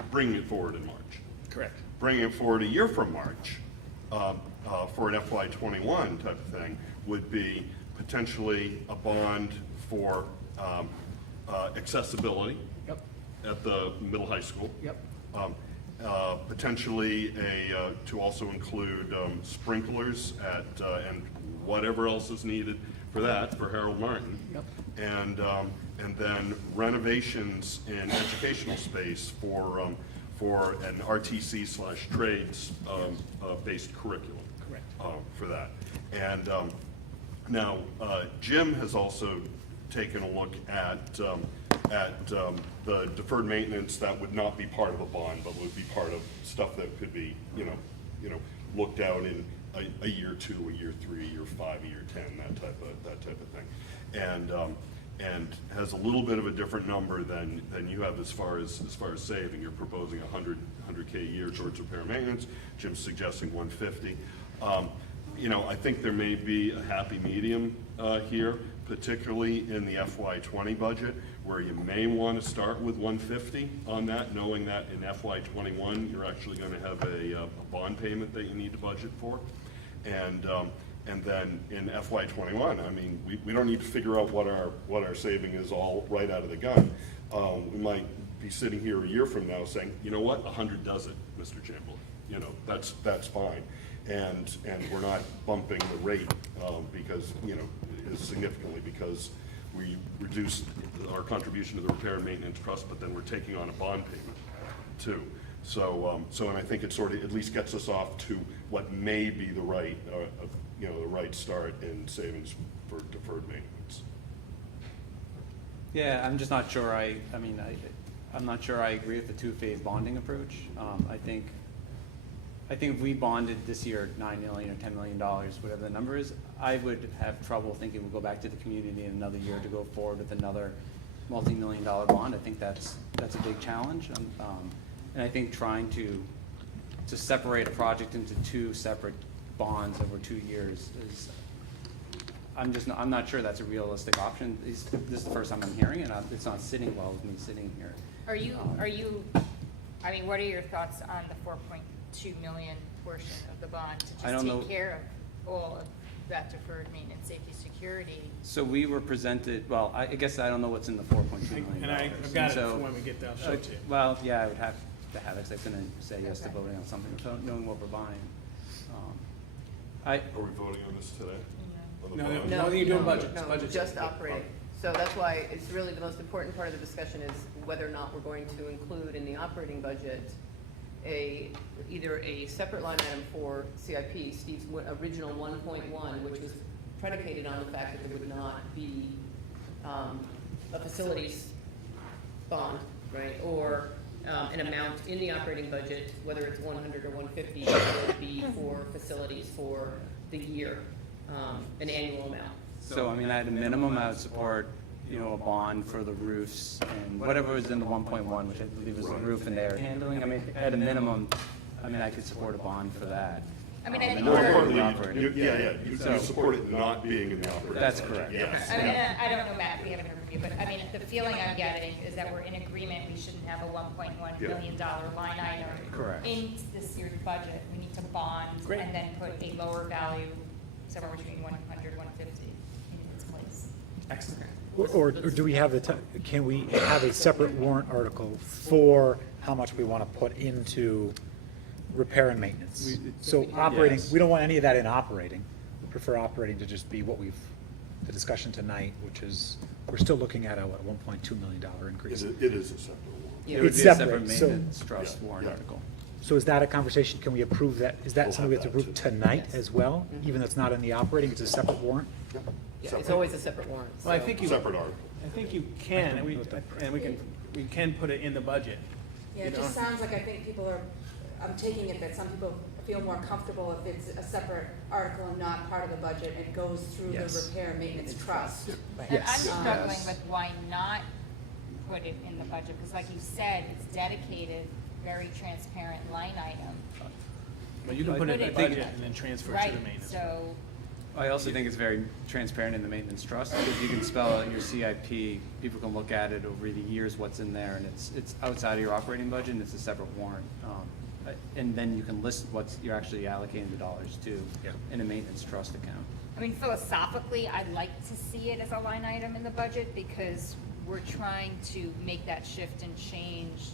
Bringing it forward in March. Correct. Bringing it forward a year from March for an FY21 type of thing would be potentially a bond for accessibility. Yep. At the middle high school. Yep. Potentially to also include sprinklers at and whatever else is needed for that for Harold Martin. Yep. And then renovations in educational space for an RTC/trades based curriculum. Correct. For that. And now Jim has also taken a look at the deferred maintenance that would not be part of a bond, but would be part of stuff that could be, looked out in a year 2, a year 3, a year 5, a year 10, that type of thing, and has a little bit of a different number than you have as far as saving. You're proposing $100K a year towards repair and maintenance. Jim's suggesting $150. I think there may be a happy medium here, particularly in the FY20 budget, where you may want to start with $150 on that, knowing that in FY21 you're actually going to have a bond payment that you need to budget for, and then in FY21, I mean, we don't need to figure out what our saving is all right out of the gun. We might be sitting here a year from now saying, you know what, 100 does it, Mr. Chamberlain. That's fine. and we're not bumping the rate, because, significantly, because we reduced our contribution to the repair and maintenance trust, but then we're taking on a bond payment too. So, and I think it sort of at least gets us off to what may be the right, the right start in savings for deferred maintenance. Yeah, I'm just not sure I'm not sure I agree with the two-phase bonding approach. I think if we bonded this year $9 million or $10 million, whatever the number is, I would have trouble thinking we'll go back to the community in another year to go forward with another multi-million-dollar bond. I think that's a big challenge. And I think trying to separate a project into two separate bonds over 2 years is, I'm not sure that's a realistic option. This is the first time I'm hearing it. It's not sitting well with me sitting here. What are your thoughts on the 4.2 million portion of the bond to I just don't take care of all of that deferred maintenance, safety, security? So we were presented, well, I guess I don't know what's in the $4.2 million. And I've got it for when we get down, show it to you. Well, yeah, I would have to have it, 'cause I couldn't say yes to voting on something without knowing what we're buying. Are we voting on this today? On the No, bond? no, you're doing budget. It's No, budget. just operating. So that's why it's really the most important part of the discussion is whether or not we're going to include in the operating budget either a separate line item for CIP, Steve's original 1.1, which was predicated on the fact that there would not be a facilities bond, right? Or an amount in the operating budget, whether it's 100 or 150, would be for facilities for the year, an annual amount. So, at a minimum, I would support, a bond for the roofs and whatever was in the 1.1, which I believe was the roof and air handling. At a minimum, I could support a bond for that. I think More we're, importantly, you support it not being in the operating. That's budget. correct. Yes. I don't know, Matt, we haven't heard from you, but the feeling I'm getting is that we're in agreement, we shouldn't have a $1.1 million line item Correct. in this year's budget. We need to bond Great. and then put a lower value, somewhere between 100, 150 in its place. Excellent. Or do we have can we have a separate warrant article for how much we want to put into repair and maintenance? So operating, Yes. we don't want any of that in operating. We prefer operating to just be the discussion tonight, which is, we're still looking at a $1.2 million increase. It is a separate one. It would It's be a separate, separate so- maintenance trust Yeah, warrant yeah. article. So is that a conversation, can we approve that? Is that We'll something we have have to that approve too. tonight Yes. as well? Even though it's not in the operating, it's a separate warrant? Yeah, it's always a separate warrant. Well, I so- think you, Separate article. I think you can, and we can put it in the budget. Yeah, it just sounds like I think people are, I'm taking it that some people feel more comfortable if it's a separate article and not part of the budget. It goes through the Yes. repair and maintenance trust. And I'm Yes. struggling with why not put it in the budget, because like you said, it's dedicated, very transparent line item. But you can put it in the Put it- budget and then transfer it Right, to the maintenance. so, I also think it's very transparent in the maintenance trust, because you can spell out your CIP, people can look at it over the years, what's in there, and it's outside of your operating budget, and it's a separate warrant. And then you can list what you're actually allocating the dollars to Yeah. in a maintenance trust account. philosophically, I'd like to see it as a line item in the budget, because we're trying to make that shift and change,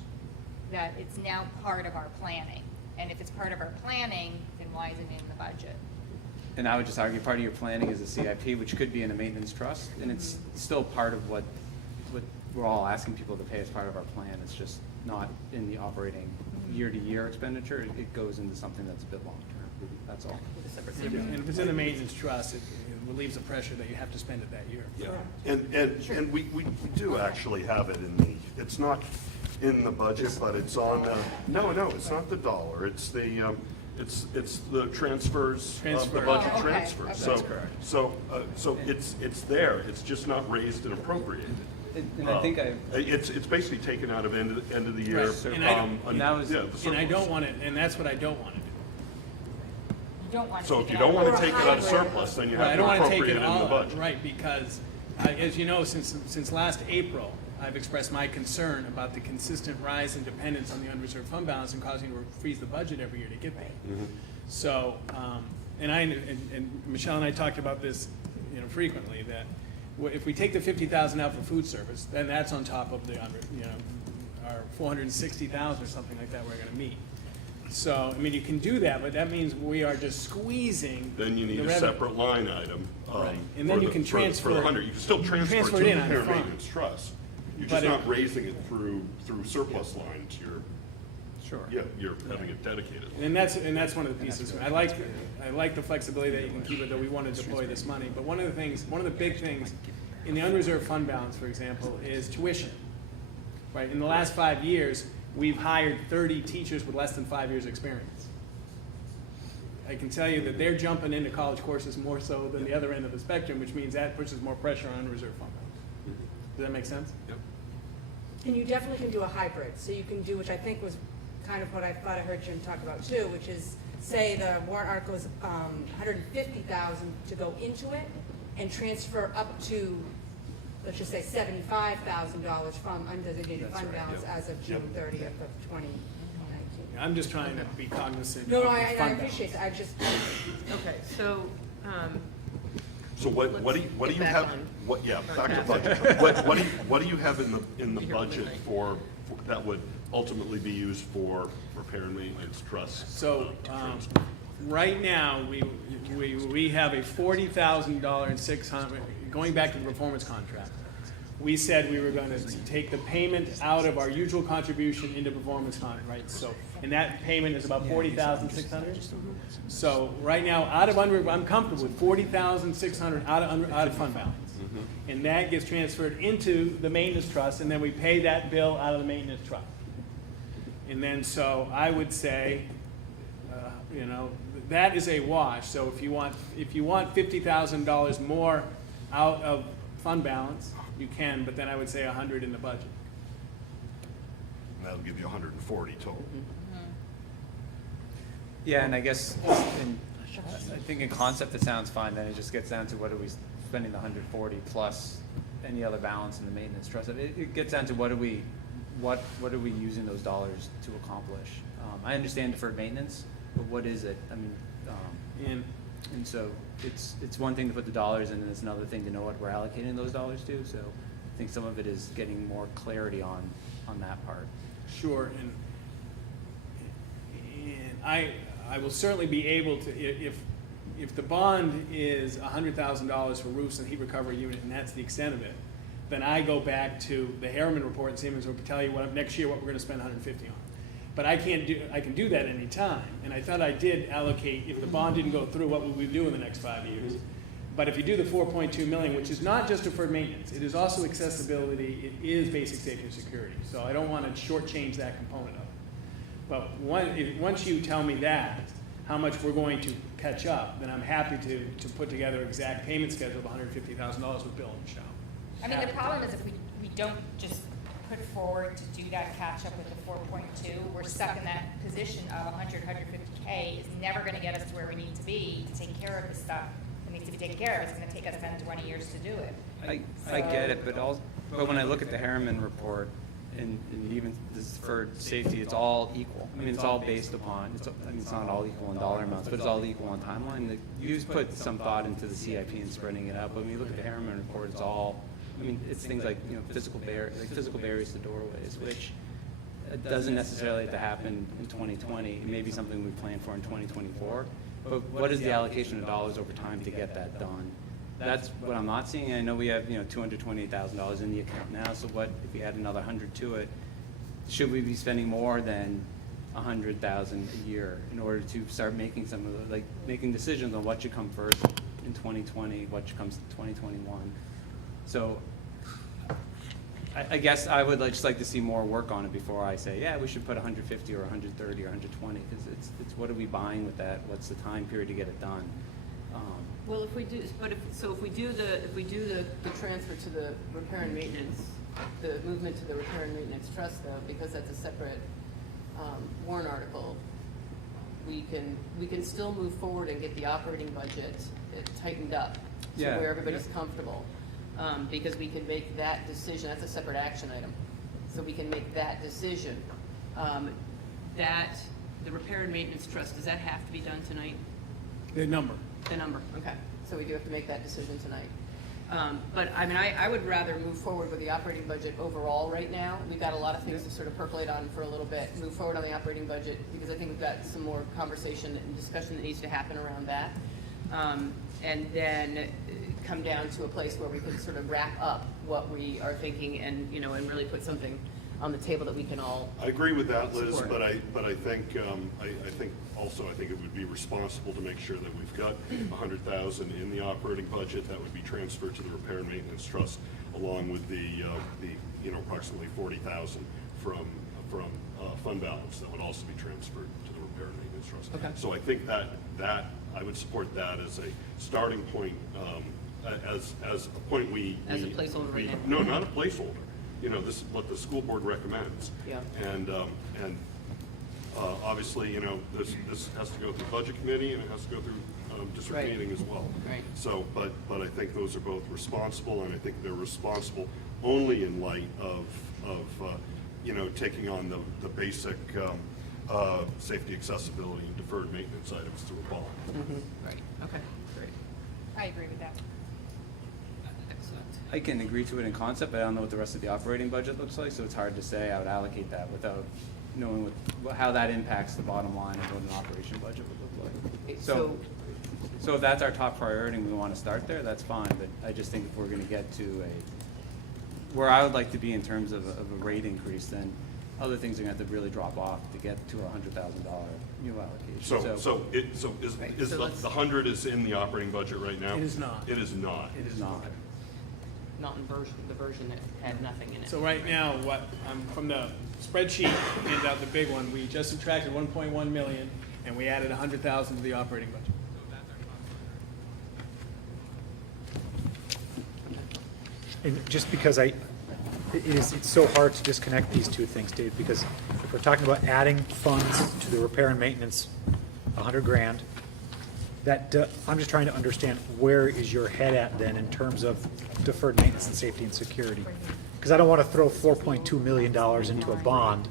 that it's now part of our planning. And if it's part of our planning, then why is it in the budget? And I would just argue part of your planning is a CIP, which could be in a maintenance trust, and it's still part of what we're all asking people to pay as part of our plan. It's just not in the operating year-to-year expenditure. It goes into something that's a bit long-term, that's all. With a separate And if it's in the maintenance trust, it relieves the pressure that you have to spend it that year. Yeah, and we do actually have it in the, it's not in the budget, but it's on, no, it's not the dollar, it's the, it's the transfers, the Transfer. budget Oh, okay. transfers. Okay. So, That's correct. so it's there, it's just not raised and appropriated. And I think It's basically taken out of end of the year. Right. And I don't- and that was- yeah, the And I surplus. don't want it, and that's what I don't want to do. You don't want to So take if it you don't out. want to take it out of surplus, then you Right, I have don't to want to take appropriate it it in the all, budget. right, because, as you know, since last April, I've expressed my concern about the consistent rise in dependence on the unreserved fund balance and causing to freeze the budget every year to get there. So, and Michelle and I talked about this, frequently, that if we take the 50,000 out for food service, then that's on top of the, our 460,000 or something like that we're gonna meet. So, I mean, you can do that, but that means we are just squeezing. Then you need the a revenue. separate line item. Right. And then for you the- can for the- For transfer- the 100, you can still transfer it to transfer it the in on the repair front. maintenance trust. You're But just it- not raising it through surplus lines, Sure. you're having it dedicated. And that's one of the pieces. I like the flexibility that you can keep it, though we want to deploy this money. But one of the big things in the unreserved fund balance, for example, is tuition. Right, in the last 5 years, we've hired 30 teachers with less than 5 years' experience. I can tell you that they're jumping into college courses more so than the other end of the spectrum, which means that pushes more pressure on unreserved fund balance. Does that make sense? Yep. And you definitely can do a hybrid, so you can do, which I think was kind of what I thought I heard Jim talk about too, which is, say the warrant article is $150,000 to go into it, and transfer up to, let's just say $75,000 from undesignated fund balance as of June 30th of 2019. I'm just trying to be cognizant No, of no, the I fund appreciate balance. that, I just, Okay, so, So what do Let's you get have, back on back to task. budget. What do you have in the budget for, that would ultimately be used for repair and maintenance trust? So, right now, we have a $40,000 and $600, going back to the performance contract. We said we were gonna take the payment out of our usual contribution into performance contract, right? So, and that payment is about $40,600. So, right now, I'm comfortable with $40,600 out of fund balance. And that gets transferred into the maintenance trust, and then we pay that bill out of the maintenance trust. And then, so I would say, that is a wash. So if you want $50,000 more out of fund balance, you can, but then I would say 100 in the budget. That'll give you 140 total. Yeah, and I guess, I think in concept it sounds fine, then it just gets down to what are we spending the 140 plus any other balance in the maintenance trust. It gets down to what are we using those dollars to accomplish? I understand deferred maintenance, but what is it? I mean, and so it's one thing to put the dollars in, and it's another thing to know what we're allocating those dollars to. So I think some of it is getting more clarity on that part. Sure, and I will certainly be able to, if the bond is $100,000 for roofs and heat recovery unit, and that's the extent of it, then I go back to the Harriman report and Siemens will tell you next year what we're gonna spend 150 on. But I can do that any time, and I thought I did allocate, if the bond didn't go through, what would we do in the next 5 years? But if you do the 4.2 million, which is not just deferred maintenance, it is also accessibility, it is basic safety and security. So I don't want to shortchange that component of it. But once you tell me that, how much we're going to catch up, then I'm happy to put together exact payment schedule of $150,000 with Bill and Michelle. I mean, the problem is if we don't just put forward to do that catch up with the 4.2, we're stuck in that position of 150K is never gonna get us to where we need to be to take care of the stuff that needs to be taken care of. It's gonna take us 10, 20 years to do it. I get it, but when I look at the Harriman report, and even this for safety, it's all equal. I mean, it's all based upon, it's not all equal in dollar amounts, but it's all equal in timeline. You put some thought into the CIP and spreading it out, but when you look at the Harriman report, it's all, I mean, it's things like, physical barriers to doorways, which doesn't necessarily have to happen in 2020. It may be something we plan for in 2024, but what is the allocation of dollars over time to get that done? That's what I'm not seeing. I know we have, $228,000 in the account now, so what if we add another 100 to it? Should we be spending more than 100,000 a year in order to start making some of the, making decisions on what should come first in 2020, what should come in 2021? So I guess I would just like to see more work on it before I say, yeah, we should put 150 or 130 or 120, because it's what are we buying with that? What's the time period to get it done? well, if we do the transfer to the repair and maintenance, the movement to the repair and maintenance trust though, because that's a separate warrant article, we can still move forward and get the operating budget tightened up to Yeah. where everybody's comfortable. Because we can make that decision, that's a separate action item, so we can make that decision. The repair and maintenance trust, does that have to be done tonight? The number. The number, okay, so we do have to make that decision tonight. But I mean, I would rather move forward with the operating budget overall right now. We've got a lot of things to sort of percolate on for a little bit, move forward on the operating budget, because I think we've got some more conversation and discussion that needs to happen around that. And then come down to a place where we can sort of wrap up what we are thinking and, and really put something on the table that we can all I agree with that, Liz, support. but I think, I think it would be responsible to make sure that we've got $100,000 in the operating budget that would be transferred to the repair and maintenance trust, along with the approximately $40,000 from fund balance that would also be transferred to the repair and maintenance trust. Okay. So I think that I would support that as a starting point, as a point we. As a placeholder right No, now. not a placeholder. This is what the school board recommends. Yeah. And obviously, this has to go through budget committee and it has to go through district Right. meeting as well. Right. So, but I think those are both responsible, and I think they're responsible only in light of taking on the basic safety, accessibility, and deferred maintenance items through a bond. Right, okay, great, I agree with that. excellent. I can agree to it in concept, but I don't know what the rest of the operating budget looks like, so it's hard to say I would allocate that without knowing how that impacts the bottom line of what an operation budget would look like. So if that's our top priority and we want to start there, that's fine, but I just think if we're going to get to where I would like to be in terms of a rate increase, then other things are going to have to really drop off to get to a $100,000 new allocation. So is Right, the so let's- 100 is in the operating budget right now? It is not. It is not. It is not. Not in the version that had nothing in it. So right now, from the spreadsheet, hands out the big one, we just subtracted 1.1 million, and we added 100,000 to the operating budget. And just because it's so hard to disconnect these two things, Dave, because if we're talking about adding funds to the repair and maintenance, $100,000, I'm just trying to understand where is your head at then in terms of deferred maintenance and safety and security? Because I don't want to throw $4.2 million into a bond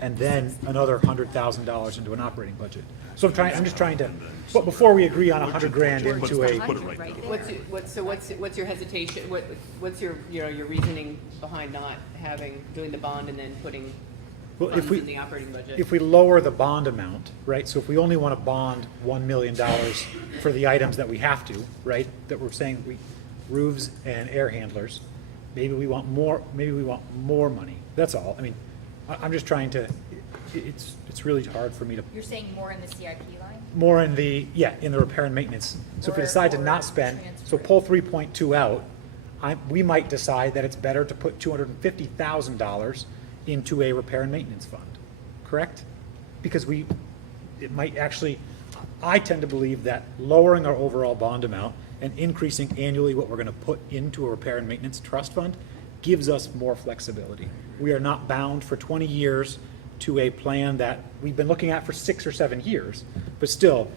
and then another $100,000 into an operating budget. So I'm just trying to, but before we agree on $100,000 into a, Put it right there. What's your hesitation, what's your reasoning behind not doing the bond and then putting well, funds in the operating budget? if we lower the bond amount, right, so if we only want to bond $1 million for the items that we have to, right, that we're saying roofs and air handlers, maybe we want more money, that's all. I mean, I'm just trying to, it's really hard for me to, You're saying more in the CIP line? more in the repair and maintenance. So if we decide to not spend, so pull 3.2 out, we might decide that it's better to put $250,000 into a repair and maintenance fund, correct? Because it might actually, I tend to believe that lowering our overall bond amount and increasing annually what we're gonna put into a repair and maintenance trust fund gives us more flexibility. We are not bound for 20 years to a plan that we've been looking at for 6 or 7 years. But still,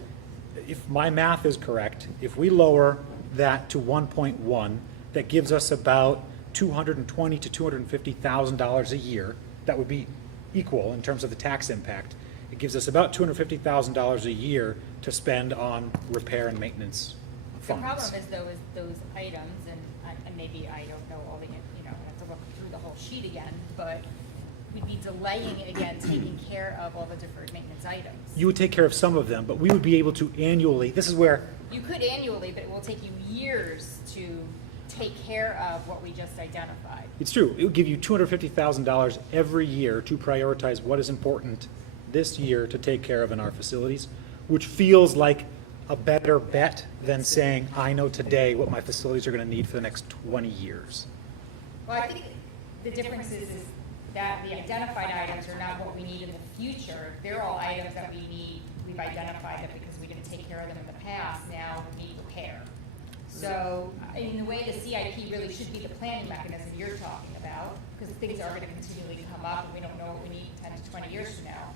if my math is correct, if we lower that to 1.1, that gives us about $220,000 to $250,000 a year. That would be equal in terms of the tax impact. It gives us about $250,000 a year to spend on repair and maintenance The funds. problem is though, is those items, and maybe I don't know all the, I have to look through the whole sheet again, but we'd be delaying it again, taking care of all the deferred maintenance items. You would take care of some of them, but we would be able to annually, this is where, You could annually, but it will take you years to take care of what we just identified. it's true, it would give you $250,000 every year to prioritize what is important this year to take care of in our facilities, which feels like a better bet than saying, I know today what my facilities are gonna need for the next 20 years. Well, I think the difference is that the identified items are not what we need in the future. They're all items that we need, we've identified that because we didn't take care of them in the past, now we need repair. So, in the way the CIP really should be the planning mechanism you're talking about, because things are gonna continually come up, and we don't know what we need 10 to 20 years from now.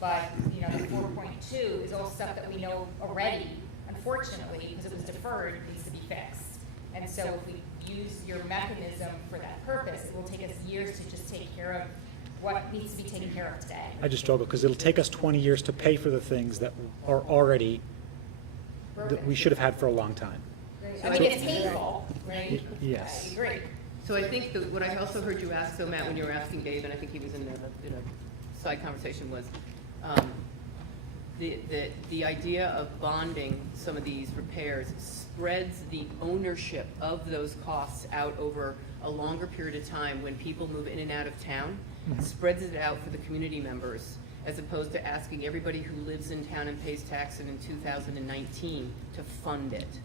But, the 4.2 is all stuff that we know already, unfortunately, because it was deferred, needs to be fixed. And so if we use your mechanism for that purpose, it will take us years to just take care of what needs to be taken care of today. I just struggle, because it'll take us 20 years to pay for the things that are already, that we should have had for a long time. I mean, it's painful, right? Yes. I agree. So I think that what I also heard you ask, so Matt, when you were asking Dave, and I think he was in there, in a side conversation, was the idea of bonding some of these repairs spreads the ownership of those costs out over a longer period of time when people move in and out of town, spreads it out for the community members, as opposed to asking everybody who lives in town and pays taxes in 2019 to fund it.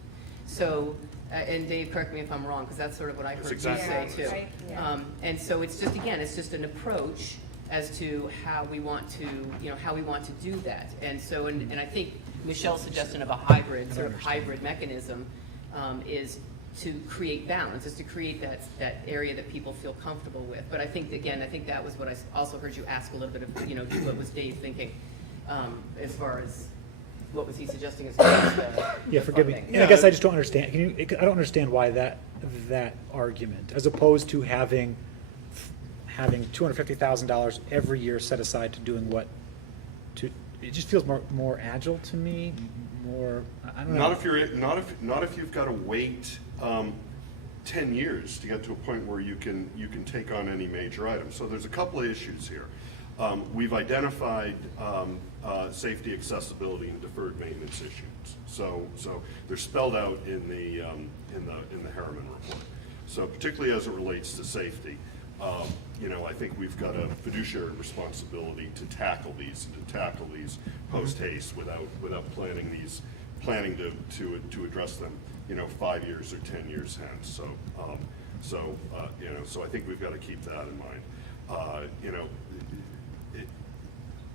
So, and Dave, correct me if I'm wrong, because that's sort of what I heard you say exactly too. right. Yeah. And so it's just, again, it's just an approach as to how we want to, how we want to do that. And so, and I think Michelle's suggestion of a hybrid, sort of hybrid mechanism, is to create balance, is to create that area that people feel comfortable with. But I think, again, I think that was what I also heard you ask a little bit of, what was Dave thinking, as far as, what was he suggesting as far as the Forgive me. funding? And I guess I just don't understand, I don't understand why that argument, as opposed to having $250,000 every year set aside to doing what, it just feels more agile to me, more, I don't know. Not if you've got to wait 10 years to get to a point where you can take on any major item. So there's a couple of issues here. We've identified safety, accessibility, and deferred maintenance issues. So they're spelled out in the Harriman report. So particularly as it relates to safety, I think we've got a fiduciary responsibility to tackle these post haste without planning to address them 5 years or 10 years hence. So I think we've got to keep that in mind.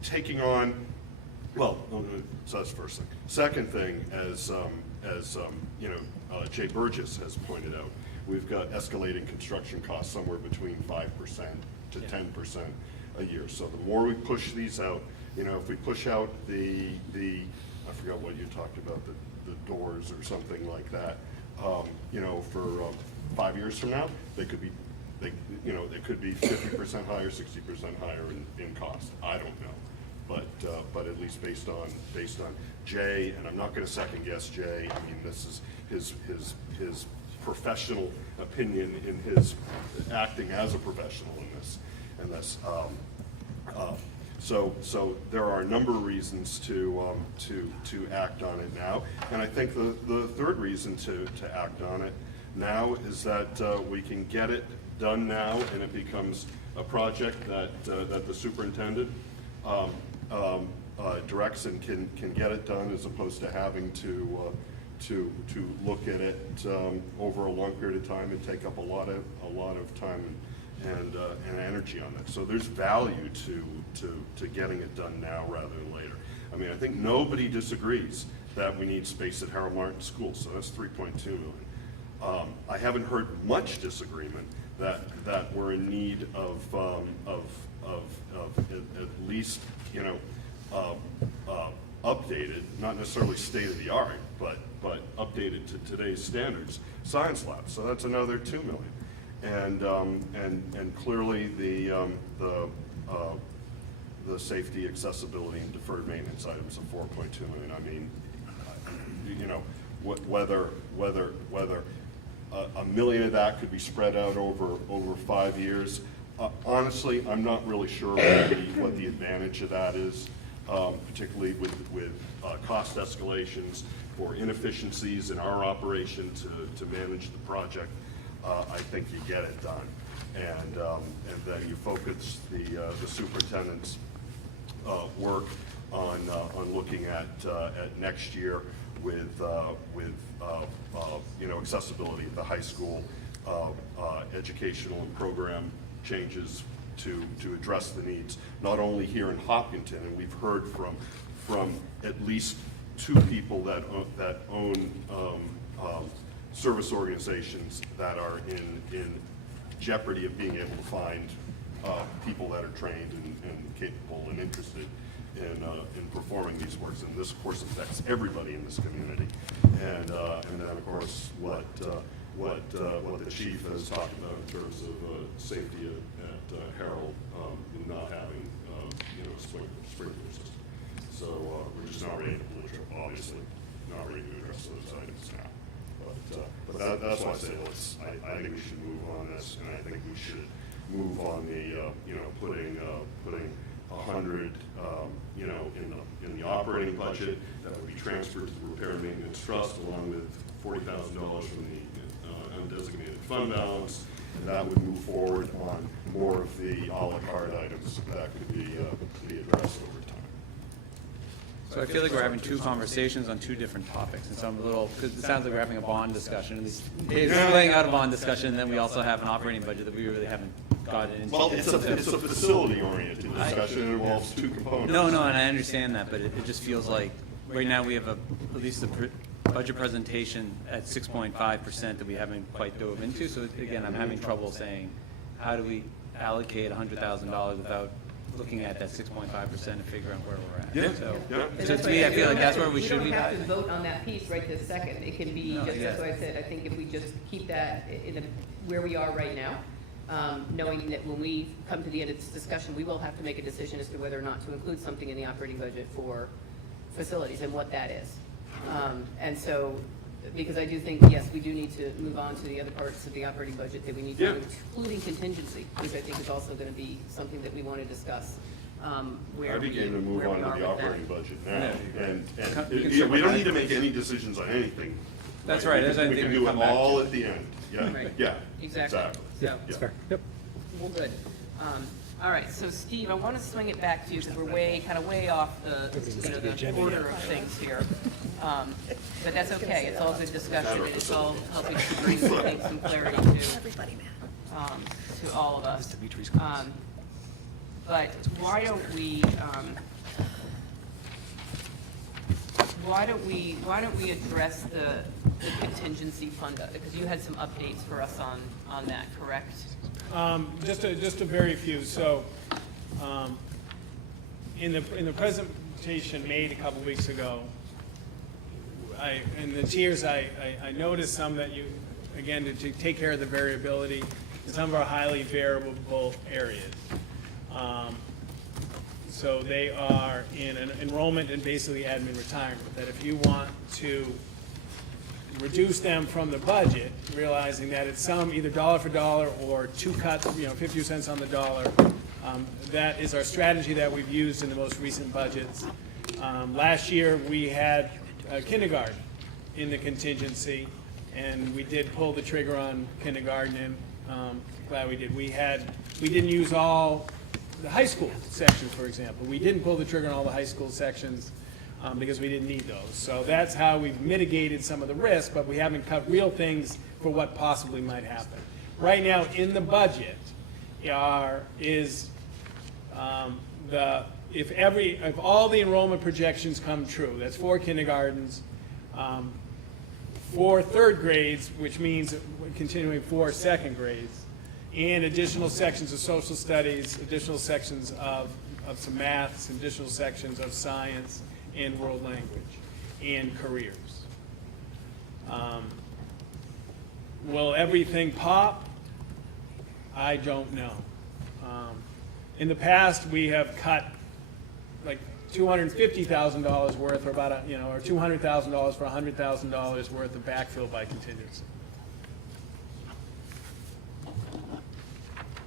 Taking on, so that's the first thing. Second thing, as Jay Burgess has pointed out, we've got escalating construction costs somewhere between 5% to 10% a year. So the more we push these out, if we push out the I forgot what you talked about, the doors or something like that, for 5 years from now, they could be 50% higher, 60% higher in cost. I don't know, but at least based on Jay, and I'm not going to second guess Jay. I mean, this is his professional opinion in his acting as a professional in this. So there are a number of reasons to act on it now, and I think the third reason to act on it now is that we can get it done now, and it becomes a project that the superintendent directs and can get it done, as opposed to having to look at it over a long period of time and take up a lot of time and energy on that. So there's value to getting it done now rather than later. I mean, I think nobody disagrees that we need space at Harold Martin School, so that's $3.2 million. I haven't heard much disagreement that we're in need of at least updated, not necessarily state of the art, but updated to today's standards, science lab. So that's another $2 million, and clearly the safety, accessibility, and deferred maintenance items of $4.2 million. I mean, whether $1 million of that could be spread out over 5 years. Honestly, I'm not really sure what the advantage of that is, particularly with cost escalations or inefficiencies in our operation to manage the project. I think you get it done, and then you focus the superintendent's work on looking at next year with accessibility at the high school, educational and program changes to address the needs, not only here in Hopkinton, and we've heard from at least 2 people that own service organizations that are in jeopardy of being able to find people that are trained and capable and interested in performing these works. And this, of course, affects everybody in this community. And then, of course, what the chief has talked about in terms of safety at Harold, not having sprinkler system. So we're just not ready to pull the trip, obviously, not ready to address those items now. that's why I say I think we should move on this, and I think we should move on the, you know, putting 100, you know, in the operating budget that would be transferred to the repair and maintenance trust, along with $40,000 from the undesignated fund balance. And that would move forward on more of the a la carte items that could be addressed over time. So I feel like we're having two conversations on two different topics, and so I'm a little, because it sounds like we're having a bond discussion, and it's laying out a bond discussion, and then we also have an operating budget that we really haven't gotten into. Well, it's a facility-oriented discussion, it involves two components. No, and I understand that, but it just feels like, right now, we have at least a budget presentation at 6.5% that we haven't quite dove into, so again, I'm having trouble saying, how do we allocate $100,000 without looking at that 6.5% and figuring out where we're at? Yeah, So, yeah. so to me, I feel like that's where we should be. We don't have to vote on that piece right this second. It can be, No, just yeah. as I said, I think if we just keep that where we are right now, knowing that when we come to the end of this discussion, we will have to make a decision as to whether or not to include something in the operating budget for facilities and what that is. And so, because I do think, yes, we do need to move on to the other parts of the operating budget that we need to, Yeah. including contingency, which I think is also going to be something that we want to discuss. Where I began to move where we on to are the with that. operating budget now, Yeah. and We can yeah, circle we don't back. need to make any decisions on anything. That's right, that's what I We think can we do it come back to. all at the end, yeah, Right. yeah, Exactly. exactly. So, That's fair. Yep. well, good. All right, so Steve, I want to swing it back to you because we're kind of way off the order of things here. But that's okay, it's all good discussion, and it's all helping to bring, I think, some clarity to all of us. But why don't we address the contingency fund, because you had some updates for us on that, correct? Just a very few. So, in the presentation made a couple weeks ago, in the tiers, I noticed some that you, again, to take care of the variability in some of our highly variable areas. So they are in an enrollment and basically admin retirement, that if you want to reduce them from the budget, realizing that it's some either dollar for dollar or two cuts, 50 cents on the dollar. That is our strategy that we've used in the most recent budgets. Last year, we had kindergarten in the contingency, and we did pull the trigger on kindergarten, and glad we did. We didn't use all the high school sections, for example. We didn't pull the trigger on all the high school sections because we didn't need those. So that's how we've mitigated some of the risk, but we haven't cut real things for what possibly might happen. Right now, in the budget, if all the enrollment projections come true, that's 4 kindergartens, 4 third grades, which means continuing 4 second grades, and additional sections of social studies, additional sections of some maths, additional sections of science and world language, and careers. Will everything pop? I don't know. In the past, we have cut like $250,000 worth, or about or $200,000 for $100,000 worth of backfill by contingency.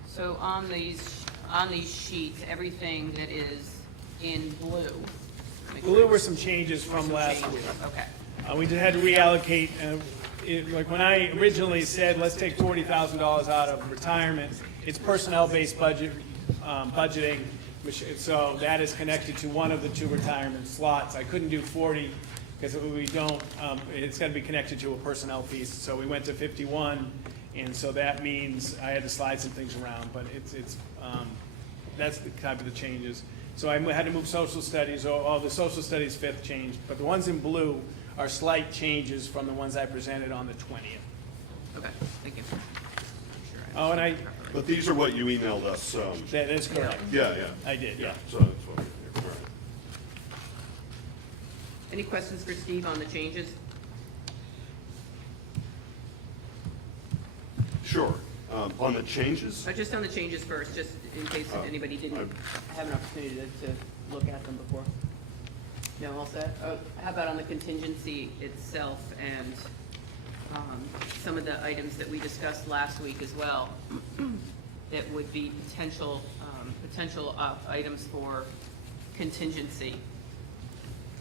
So on these sheets, everything that is in blue. Blue were some changes from last week. Okay. We just had to reallocate, like when I originally said, let's take $40,000 out of retirement, it's personnel-based budgeting, so that is connected to one of the 2 retirement slots. I couldn't do 40 because we don't, it's got to be connected to a personnel piece, so we went to 51, and so that means I had to slide some things around, but that's the type of the changes. So I had to move social studies, or the social studies 5th changed, but the ones in blue are slight changes from the ones I presented on the 20th. Okay, thank you. Oh, and But these are what you emailed us, that is correct. yeah. I did, yeah. So that's what, all right. Any questions for Steve on the changes? Sure. On the changes, Just on the changes first, just in case anybody didn't have an opportunity to look at them before. No, all set? How about on the contingency itself and some of the items that we discussed last week as well, that would be potential items for contingency.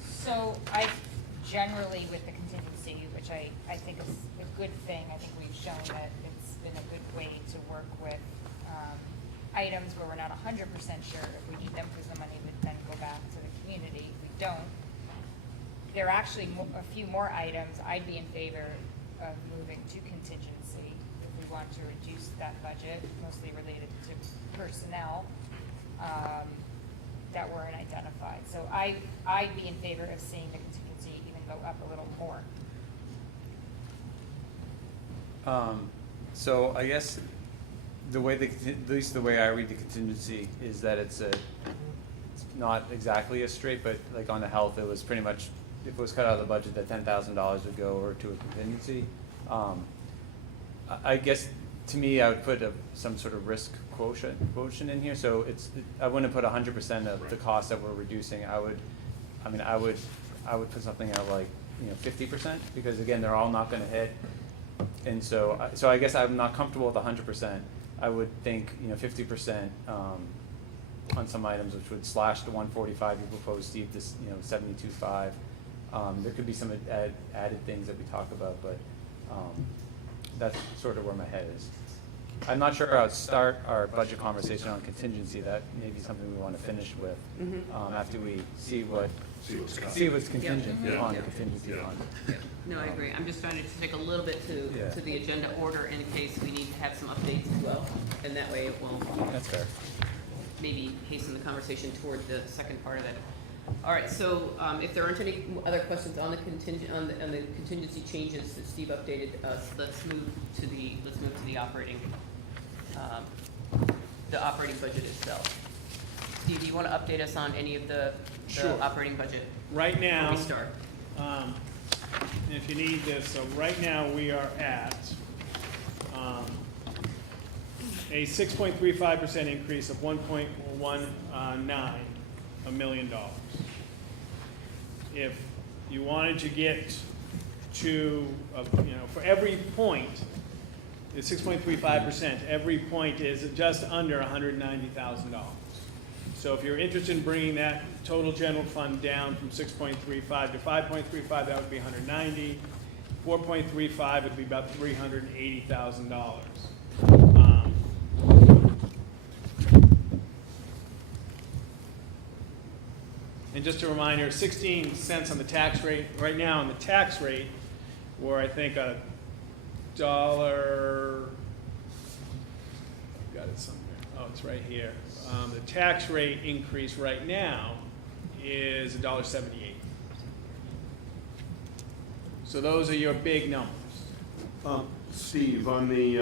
So I generally with the contingency, which I think is a good thing, I think we've shown that it's been a good way to work with items where we're not 100% sure if we need them because the money would then go back to the community. If we don't, there are actually a few more items I'd be in favor of moving to contingency if we want to reduce that budget, mostly related to personnel that weren't identified. So I'd be in favor of seeing the contingency even go up a little more. So I guess the way at least the way I read the contingency is that it's not exactly a straight, but like on the health, it was pretty much, if it was cut out of the budget, that $10,000 would go over to a contingency. I guess to me, I would put some sort of risk quotient in here. So I wouldn't put 100% of the cost that we're reducing. I would put something at like 50%, because again, they're all not going to hit. And so I guess I'm not comfortable with 100%. I would think 50% on some items, which would slash the 145 you proposed, Steve, this 72.5. There could be some added things that we talk about, but that's sort of where my head is. I'm not sure I'd start our budget conversation on contingency. That may be something we want to finish with after we see what's contingent on the contingency fund. Yeah. No, I agree. I'm just trying to stick a little bit to the agenda order in case we need to have some updates as well, and that way it will That's fair. maybe hasten the conversation toward the second part of it. All right, so if there aren't any other questions on the contingency changes that Steve updated us, let's move to the operating budget itself. Steve, do you want to update us on any of the Sure. operating budget Right now, before we start? if you need this, so right now we are at a 6.35% increase of $1.19 million. If you wanted to get to, for every point, it's 6.35%, every point is just under $190,000. So if you're interested in bringing that total general fund down from 6.35 to 5.35, that would be 190. 4.35 would be about $380,000. And just a reminder, 16 cents on the tax rate. Right now on the tax rate, we're I think $1. I've got it somewhere. Oh, it's right here. The tax rate increase right now is $1.78. So those are your big numbers. Steve, on the,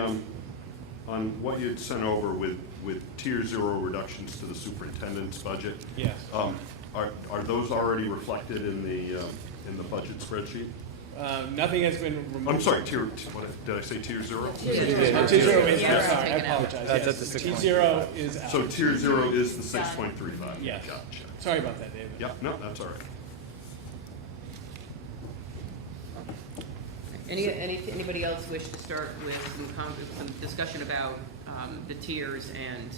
on what you'd sent over with tier 0 reductions to the superintendent's budget. Yes. Are those already reflected in the budget spreadsheet? Nothing has been removed. I'm sorry, what, did I say tier 0? Tier 0 is, Yeah. sorry, I apologize. That's Yes. at the Tier 6.3. 0 is out. So tier 0 is the 6.35? Yes. Gotcha. Sorry about that, David. Yeah, no, that's all right. Anybody else wish to start with some discussion about the tiers and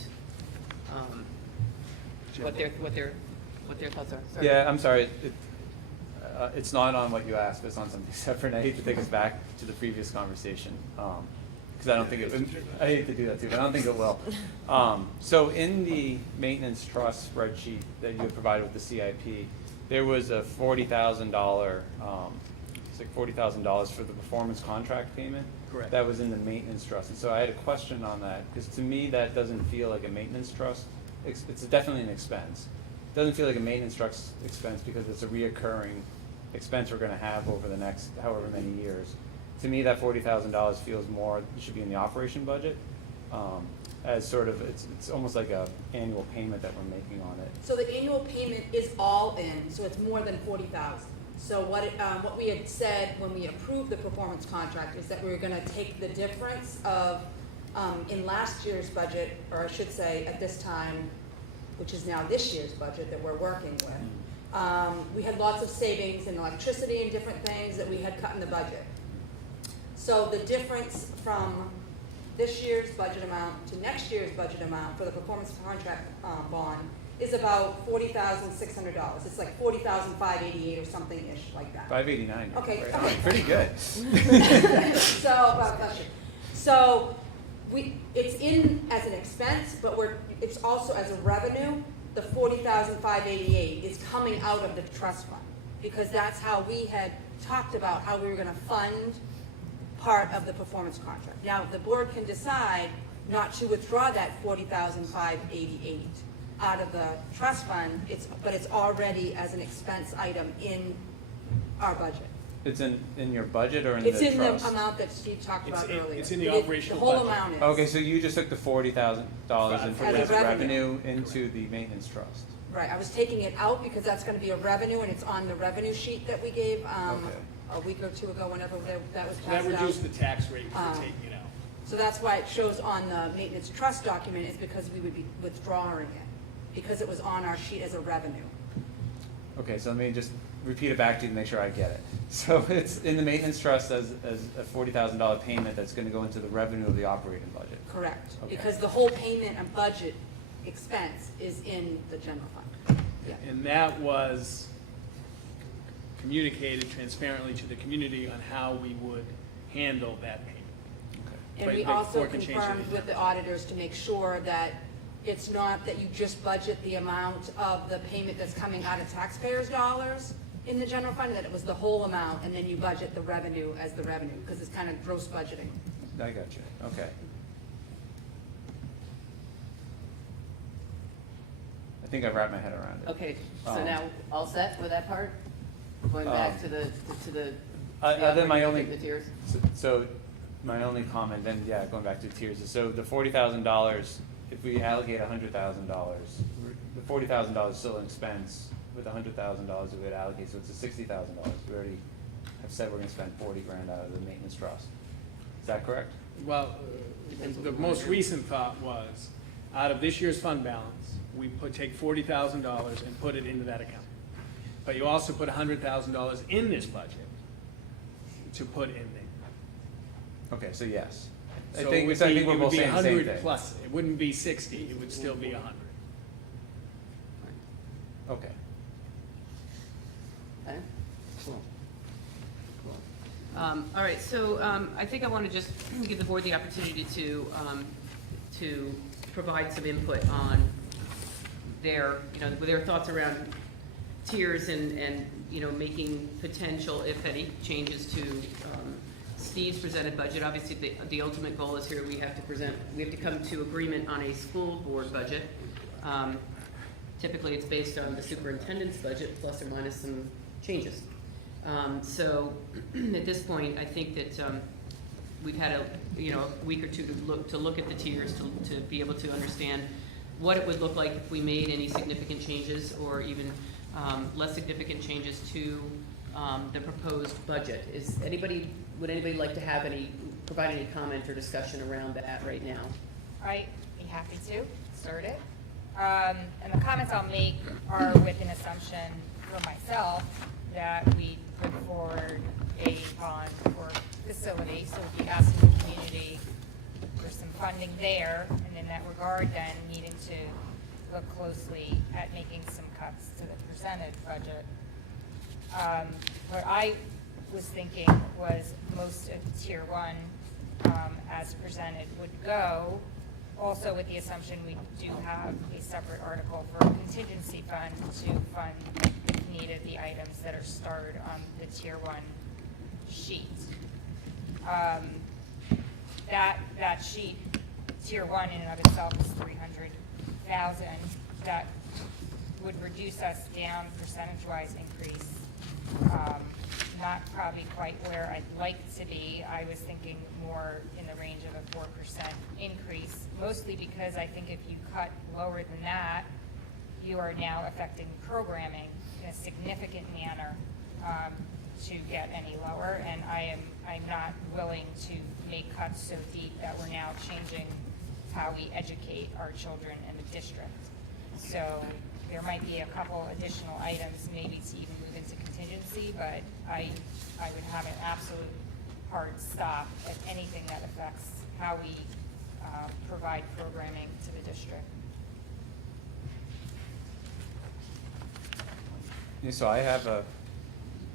what their thoughts are? Sorry. Yeah, I'm sorry. It's not on what you asked, but it's on something separate. I hate to take us back to the previous conversation, because I don't think I hate to do that too, but I don't think it will. So in the maintenance trust spreadsheet that you had provided with the CIP, there was a $40,000, it's like $40,000 for the performance contract payment. Correct. That was in the maintenance trust. And so I had a question on that, because to me, that doesn't feel like a maintenance trust. It's definitely an expense. It doesn't feel like a maintenance trust expense because it's a reoccurring expense we're gonna have over the next however many years. To me, that $40,000 feels more, it should be in the operation budget, as sort of, it's almost like a annual payment that we're making on it. So the annual payment is all in, so it's more than 40,000. So what we had said when we approved the performance contract is that we were gonna take the difference of, in last year's budget, or I should say at this time, which is now this year's budget that we're working with. We had lots of savings in electricity and different things that we had cut in the budget. So the difference from this year's budget amount to next year's budget amount for the performance contract bond is about $40,600. It's like $40,588 or something-ish like that. 589. Okay, Right okay. on. Pretty good. So, well, bless you. So, it's in as an expense, but it's also as a revenue. The $40,588 is coming out of the trust fund, because that's how we had talked about how we were gonna fund part of the performance contract. Now, the board can decide not to withdraw that $40,588 out of the trust fund, but it's already as an expense item in our budget. It's in your budget or in the It's trust? in the amount that Steve talked about earlier. It's in the It is- operational The whole budget. amount is. Okay, so you just took the $40,000 and put it As as a revenue revenue. into the maintenance trust. Right, I was taking it out because that's gonna be a revenue, and it's on the revenue sheet that we gave, Okay. a week or two ago, whenever that was So that passed out. reduced the tax rate for Um, taking it out. So that's why it shows on the maintenance trust document, is because we would be withdrawing it, because it was on our sheet as a revenue. Okay, so let me just repeat it back to you to make sure I get it. So it's in the maintenance trust as a $40,000 payment that's gonna go into the revenue of the operating budget. Correct, Okay. because the whole payment and budget expense is in the general fund. Yeah. And that was communicated transparently to the community on how we would handle that payment. And But we the also board can change confirmed anything. with the auditors to make sure that it's not that you just budget the amount of the payment that's coming out of taxpayers' dollars in the general fund, that it was the whole amount, and then you budget the revenue as the revenue, because it's kind of gross budgeting. I got you, okay. I think I've wrapped my head around it. Okay, so Um, now, all set with that part? Going back to the Other than my only, the tiers? so my only comment, then, yeah, going back to tiers, is so the $40,000, if we allocate $100,000, the $40,000 is still an expense with $100,000 of it allocated, so it's a $60,000. We already have said we're gonna spend 40 grand out of the maintenance trust. Is that correct? Well, the most recent thought was, out of this year's fund balance, we take $40,000 and put it into that account. But you also put $100,000 in this budget to put in there. Okay, so yes. I So think it would we're be both saying the same 100 thing. plus, it wouldn't be 60, it would still be 100. Okay. Okay, cool. Cool. All right, so I think I want to just give the board the opportunity to provide some input on their, their thoughts around tiers and, making potential, if any, changes to Steve's presented budget. Obviously, the ultimate goal is here, we have to come to agreement on a school board budget. Typically, it's based on the superintendent's budget, plus or minus some changes. So, at this point, I think that we've had a week or two to look at the tiers, to be able to understand what it would look like if we made any significant changes, or even less significant changes to the proposed budget. Would anybody like to provide any comment or discussion around that right now? I'd be happy to start it. And the comments I'll make are with an assumption for myself that we put forward a bond for facility, so we'd be asking the community for some funding there, and in that regard, then needing to look closely at making some cuts to the percentage budget. What I was thinking was most of tier one, as presented, would go, also with the assumption we do have a separate article for a contingency fund to fund if needed the items that are starred on the tier one sheet. That sheet, tier one in and of itself is 300,000. That would reduce us down percentage-wise increase. Not probably quite where I'd like to be. I was thinking more in the range of a 4% increase, mostly because I think if you cut lower than that, you are now affecting programming in a significant manner to get any lower, and I'm not willing to make cuts so deep that we're now changing how we educate our children in the district. So there might be a couple additional items maybe to even move into contingency, but I would have an absolute hard stop at anything that affects how we provide programming to the district. Yeah, so I have a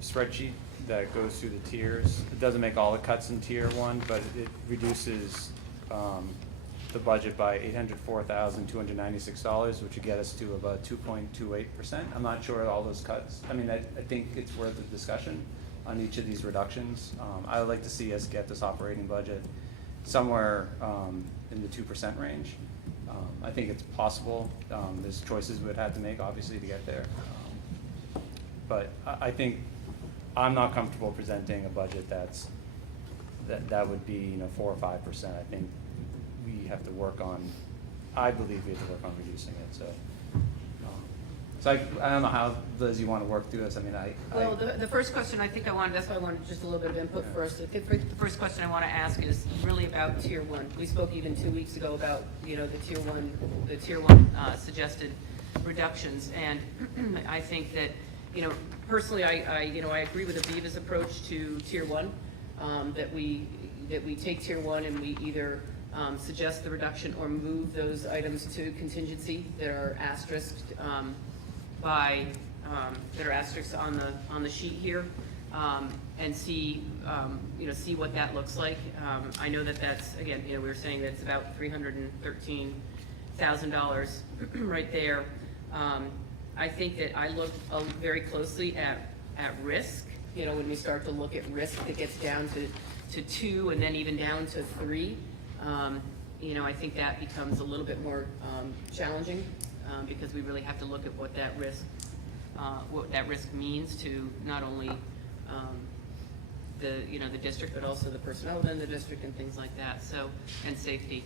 spreadsheet that goes through the tiers. It doesn't make all the cuts in tier one, but it reduces the budget by $804,296, which would get us to about 2.28%. I'm not sure all those cuts. I mean, I think it's worth a discussion on each of these reductions. I would like to see us get this operating budget somewhere in the 2% range. I think it's possible. There's choices we'd have to make, obviously, to get there. But I think I'm not comfortable presenting a budget that would be 4 or 5%. I think we have to work on. I believe we have to work on reducing it. So I don't know how, Liz, you want to work through this. I mean, Well, the first question I think that's why I wanted just a little bit of input first. The first question I want to ask is really about tier one. We spoke even 2 weeks ago about, the tier one suggested reductions. And I think that, personally, I agree with Aviva's approach to tier one, that we take tier one and we either suggest the reduction or move those items to contingency that are asterisked that are asterisks on the sheet here, and see see what that looks like. I know that's, again, we were saying that it's about $313,000 right there. I think that I look very closely at risk. When we start to look at risk, it gets down to 2 and then even down to 3. I think that becomes a little bit more challenging because we really have to look at what that risk means to not only the district, but also the personnel within the district and things like that. So, and safety.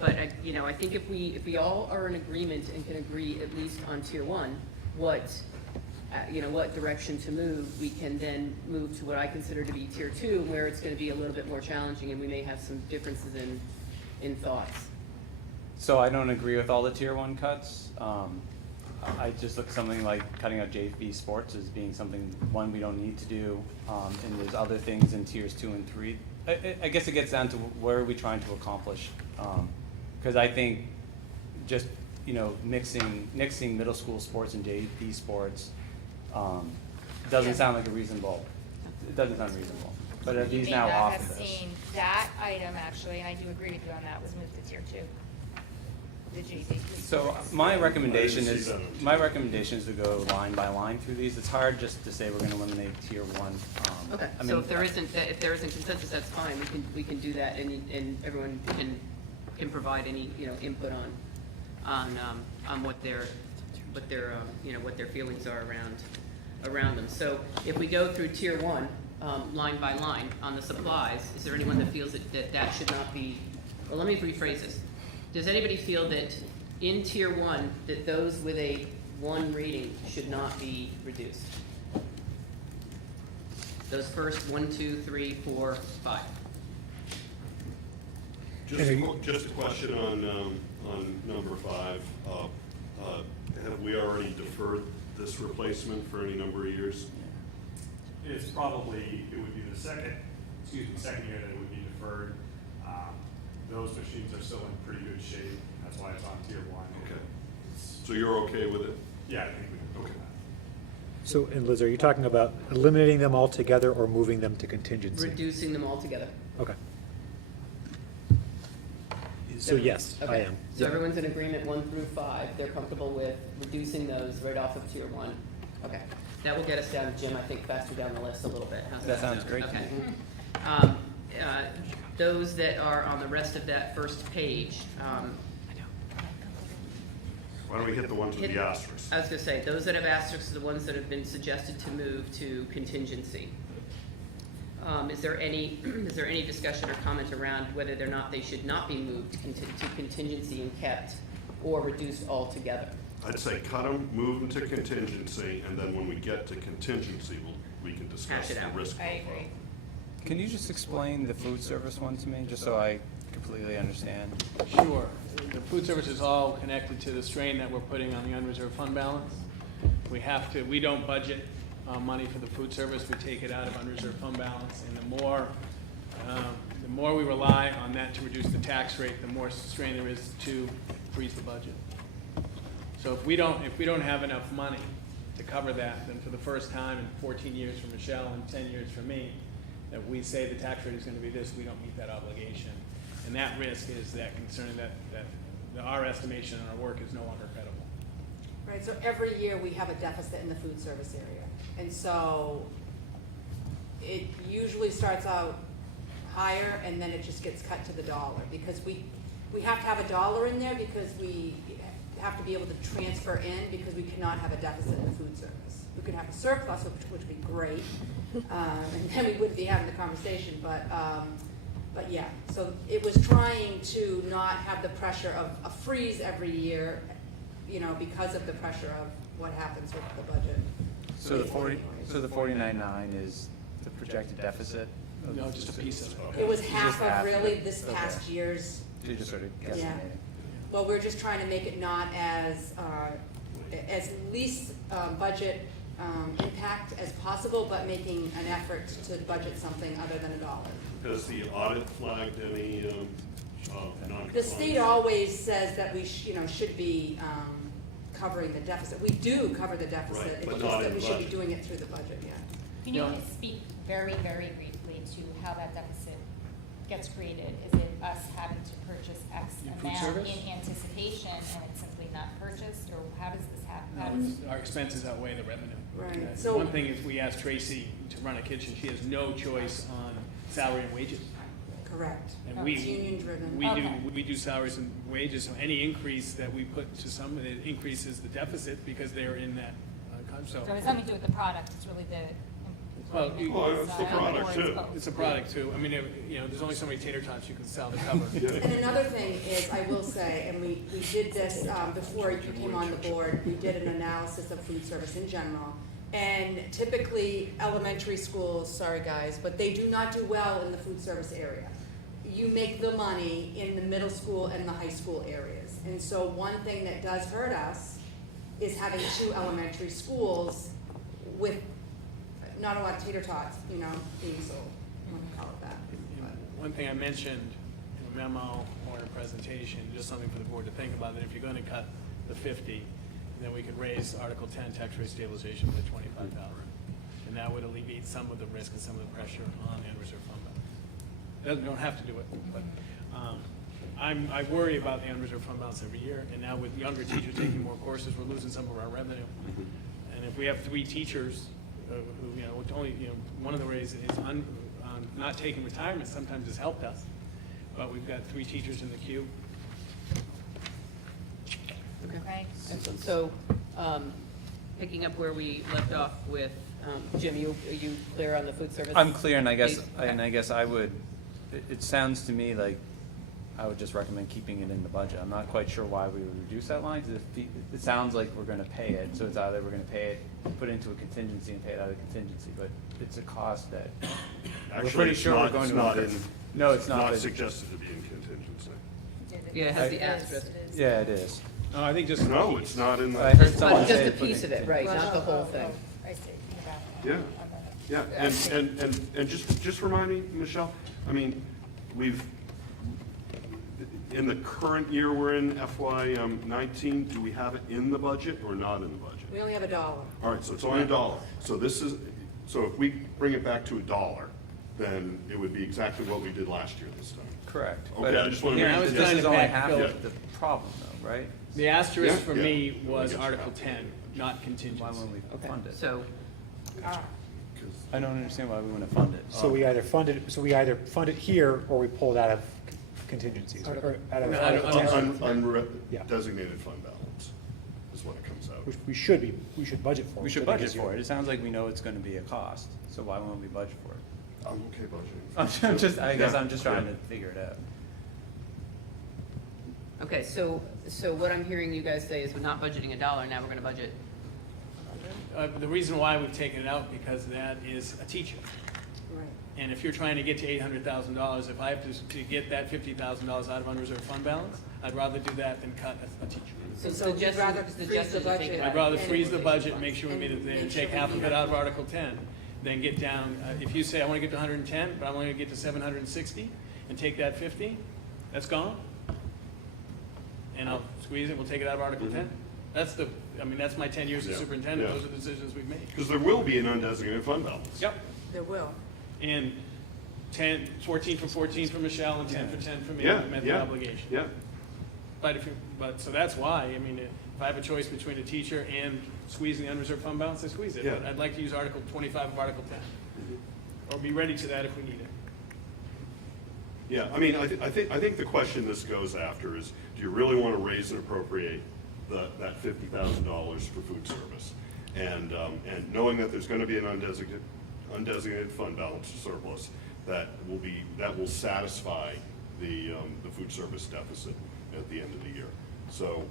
But I think if we all are in agreement and can agree at least on tier one, what direction to move, we can then move to what I consider to be tier two, where it's going to be a little bit more challenging, and we may have some differences in thoughts. So I don't agree with all the tier one cuts. I just look at something like cutting out JV sports as being something, one, we don't need to do, and there's other things in tiers 2 and 3. I guess it gets down to what are we trying to accomplish, because I think just mixing middle school sports and JV sports doesn't sound like a reasonable. It doesn't sound reasonable. But if he's now off of this. Seen that item actually, and I do agree with you on that, was moved to tier 2. The JV. So my recommendation is to go line by line through these. It's hard just to say we're going to eliminate tier 1. Okay. So if there isn't consensus, that's fine. We can do that, and everyone can provide any input on what their feelings are around them. So if we go through tier 1 line by line on the supplies, is there anyone that feels that should not be? Well, let me rephrase this. Does anybody feel that in tier 1 that those with a 1 rating should not be reduced? Those first 1, 2, 3, 4, 5. Just a question on number 5. Have we already deferred this replacement for any number of years? It would be the second year that it would be deferred. Those machines are still in pretty good shape. That's why it's on tier 1. Okay. So you're okay with it? Yeah, I think we can do that. So, and Liz, are you talking about eliminating them altogether or moving them to contingency? Reducing them all together. Okay. So yes, I Okay. am. So everyone's in agreement 1 through 5. They're comfortable with reducing those right off of tier 1. Okay. That will get us down, Jim, I think, faster down the list a little bit. How's That sounds great to Okay. me. Those that are on the rest of that first page, Why don't we hit the ones with the asterisks? I was going to say, those that have asterisks are the ones that have been suggested to move to contingency. Is there any discussion or comment around whether or not they should not be moved to contingency and kept, or reduced altogether? I'd say cut them, move them to contingency, and then when we get to contingency, we can discuss Hash it the out. risk I profile. agree. Can you just explain the food service one to me, just so I completely understand? Sure. The food service is all connected to the strain that we're putting on the unreserved fund balance. We don't budget money for the food service, we take it out of unreserved fund balance, and the more we rely on that to reduce the tax rate, the more strain there is to freeze the budget. So if we don't have enough money to cover that, then for the first time in 14 years for Michelle and 10 years for me, that we say the tax rate is going to be this, we don't meet that obligation. And that risk is that concern that our estimation and our work is no longer credible. Right, so every year we have a deficit in the food service area. And so it usually starts out higher and then it just gets cut to the dollar because we have to have a dollar in there because we have to be able to transfer in because we cannot have a deficit in the food service. We could have a surplus, which would be great, and then we wouldn't be having the conversation, but yeah. So it was trying to not have the pressure of a freeze every year, you know, because of the pressure of what happens with the budget. So the 49.9 is the projected deficit? No, just a piece of it. It was Just half half of of really it. this Okay. past year's. So you're just sort of guesstimating? Yeah. Well, we're just trying to make it not as least budget impact as possible, but making an effort to budget something other than a dollar. Has the audit flagged any non-compliance? The state always says that we should be covering the deficit. We do cover the deficit. Right, It's but just not that in we should be budget. doing it through the budget, yeah. Can you Yeah. just speak very, very briefly to how that deficit gets created? Is it us having to purchase X In food amount service? in anticipation and it's simply not purchased, or how does this happen? How does- Our expenses outweigh the revenue. Right. And So- one thing is, we asked Tracy to run a kitchen, she has no choice on salary and wages. Correct. And Oh, we, It's union driven. we do salaries and wages, so any increase that we put to some, it increases the deficit because they're in that, so. So it has nothing to do with the product, it's really the Well, employment Well, it's the side, product, or too. both? It's a product too, I mean, there's only so many tater tots you can sell to cover. And another thing is, I will say, and we did this before you came on the board, we did an analysis of food service in general. And typically, elementary schools, sorry guys, but they do not do well in the food service area. You make the money in the middle school and the high school areas. And so one thing that does hurt us is having 2 elementary schools with not a lot of tater tots, being sold, you want to call it that. One thing I mentioned in a memo or in a presentation, just something for the board to think about, that if you're gonna cut the 50, then we could raise Article 10 tax rate stabilization by $25. And that would alleviate some of the risk and some of the pressure on the unreserved fund balance. You don't have to do it, but I worry about the unreserved fund balance every year, and now with younger teachers taking more courses, we're losing some of our revenue. And if we have 3 teachers who, only, one of the ways is not taking retirement sometimes has helped us, but we've got 3 teachers in the queue. Okay. Excellent. So, picking up where we left off with, Jim, are you clear on the food service? I'm clear, and I guess, Okay. I would, it sounds to me like I would just recommend keeping it in the budget. I'm not quite sure why we would reduce that line, because it sounds like we're gonna pay it, so it's either we're gonna pay it, put it into a contingency and pay it out of contingency, but it's a cost that we're Actually, pretty it's sure not- we're going it's to. not invest. in- No, it's not. Not but- suggested to be in contingency. Yeah, it has the It is, asterisk. it is. Yeah, it is. No, I think just. No, it's not in I the, heard someone But say. just a put piece of it, in- right, not the whole Oh, thing. I see, yeah, on the- yeah. And just remind me, Michelle, I mean, in the current year we're in, FY '19, do we have it in the budget or not in the budget? We only have $1. All right, so it's only $1. So if we bring it back to $1, then it would be exactly what we did last year this time. Correct. Okay, But, I just wanna here, make I was this trying is to only back half Phil. of the problem though, right? The asterisk Yeah, for yeah. me was I get you. Article 10, not contingency. Why wouldn't we Okay, fund it? so, I don't understand why we want to fund it. So we either fund it here, or we pull it out of contingencies, or out of. No, I don't- Yeah. Undesignated fund balance is what it comes out. Which we should budget for. We should instead of budget just- for it. It sounds like we know it's going to be a cost, so why won't we budget for it? I'm okay budgeting. I guess Yeah, I'm just trying yeah. to figure it out. okay, so what I'm hearing you guys say is we're not budgeting $1, now we're gonna budget. The reason why we've taken it out, because that is a teacher. Right. And if you're trying to get to $800,000, if I have to get that $50,000 out of unreserved fund balance, I'd rather do that than cut a teacher. So So you'd suggestion, rather freeze the suggestion to take budget. it out. I'd rather And- freeze the budget and make sure we and meet it there, and make sure take we half of meet it it. out of Article 10, then get down, if you say, I wanna get to 110, but I'm only gonna get to 760, and take that 50, that's gone. And I'll squeeze it, we'll take it out of Article 10. That's that's my 10 years as Yeah. superintendent, Yeah. those are the decisions we've made. Because there will be an undesignated fund balance. Yep. There will. And 14 for 14 for Michelle, and 10 for 10 for me, Yeah, we met the yeah, obligation. yeah. So that's why, if I have a choice between a teacher and squeezing the unreserved fund balance, I squeeze it. Yeah. But I'd like to use Article 25 of Article 10, or be ready to that if we need it. Yeah, I think the question this goes after is, do you really want to raise and appropriate that $50,000 for food service? And knowing that there's going to be an undesignated fund balance surplus that will satisfy the food service deficit at the end of the year. So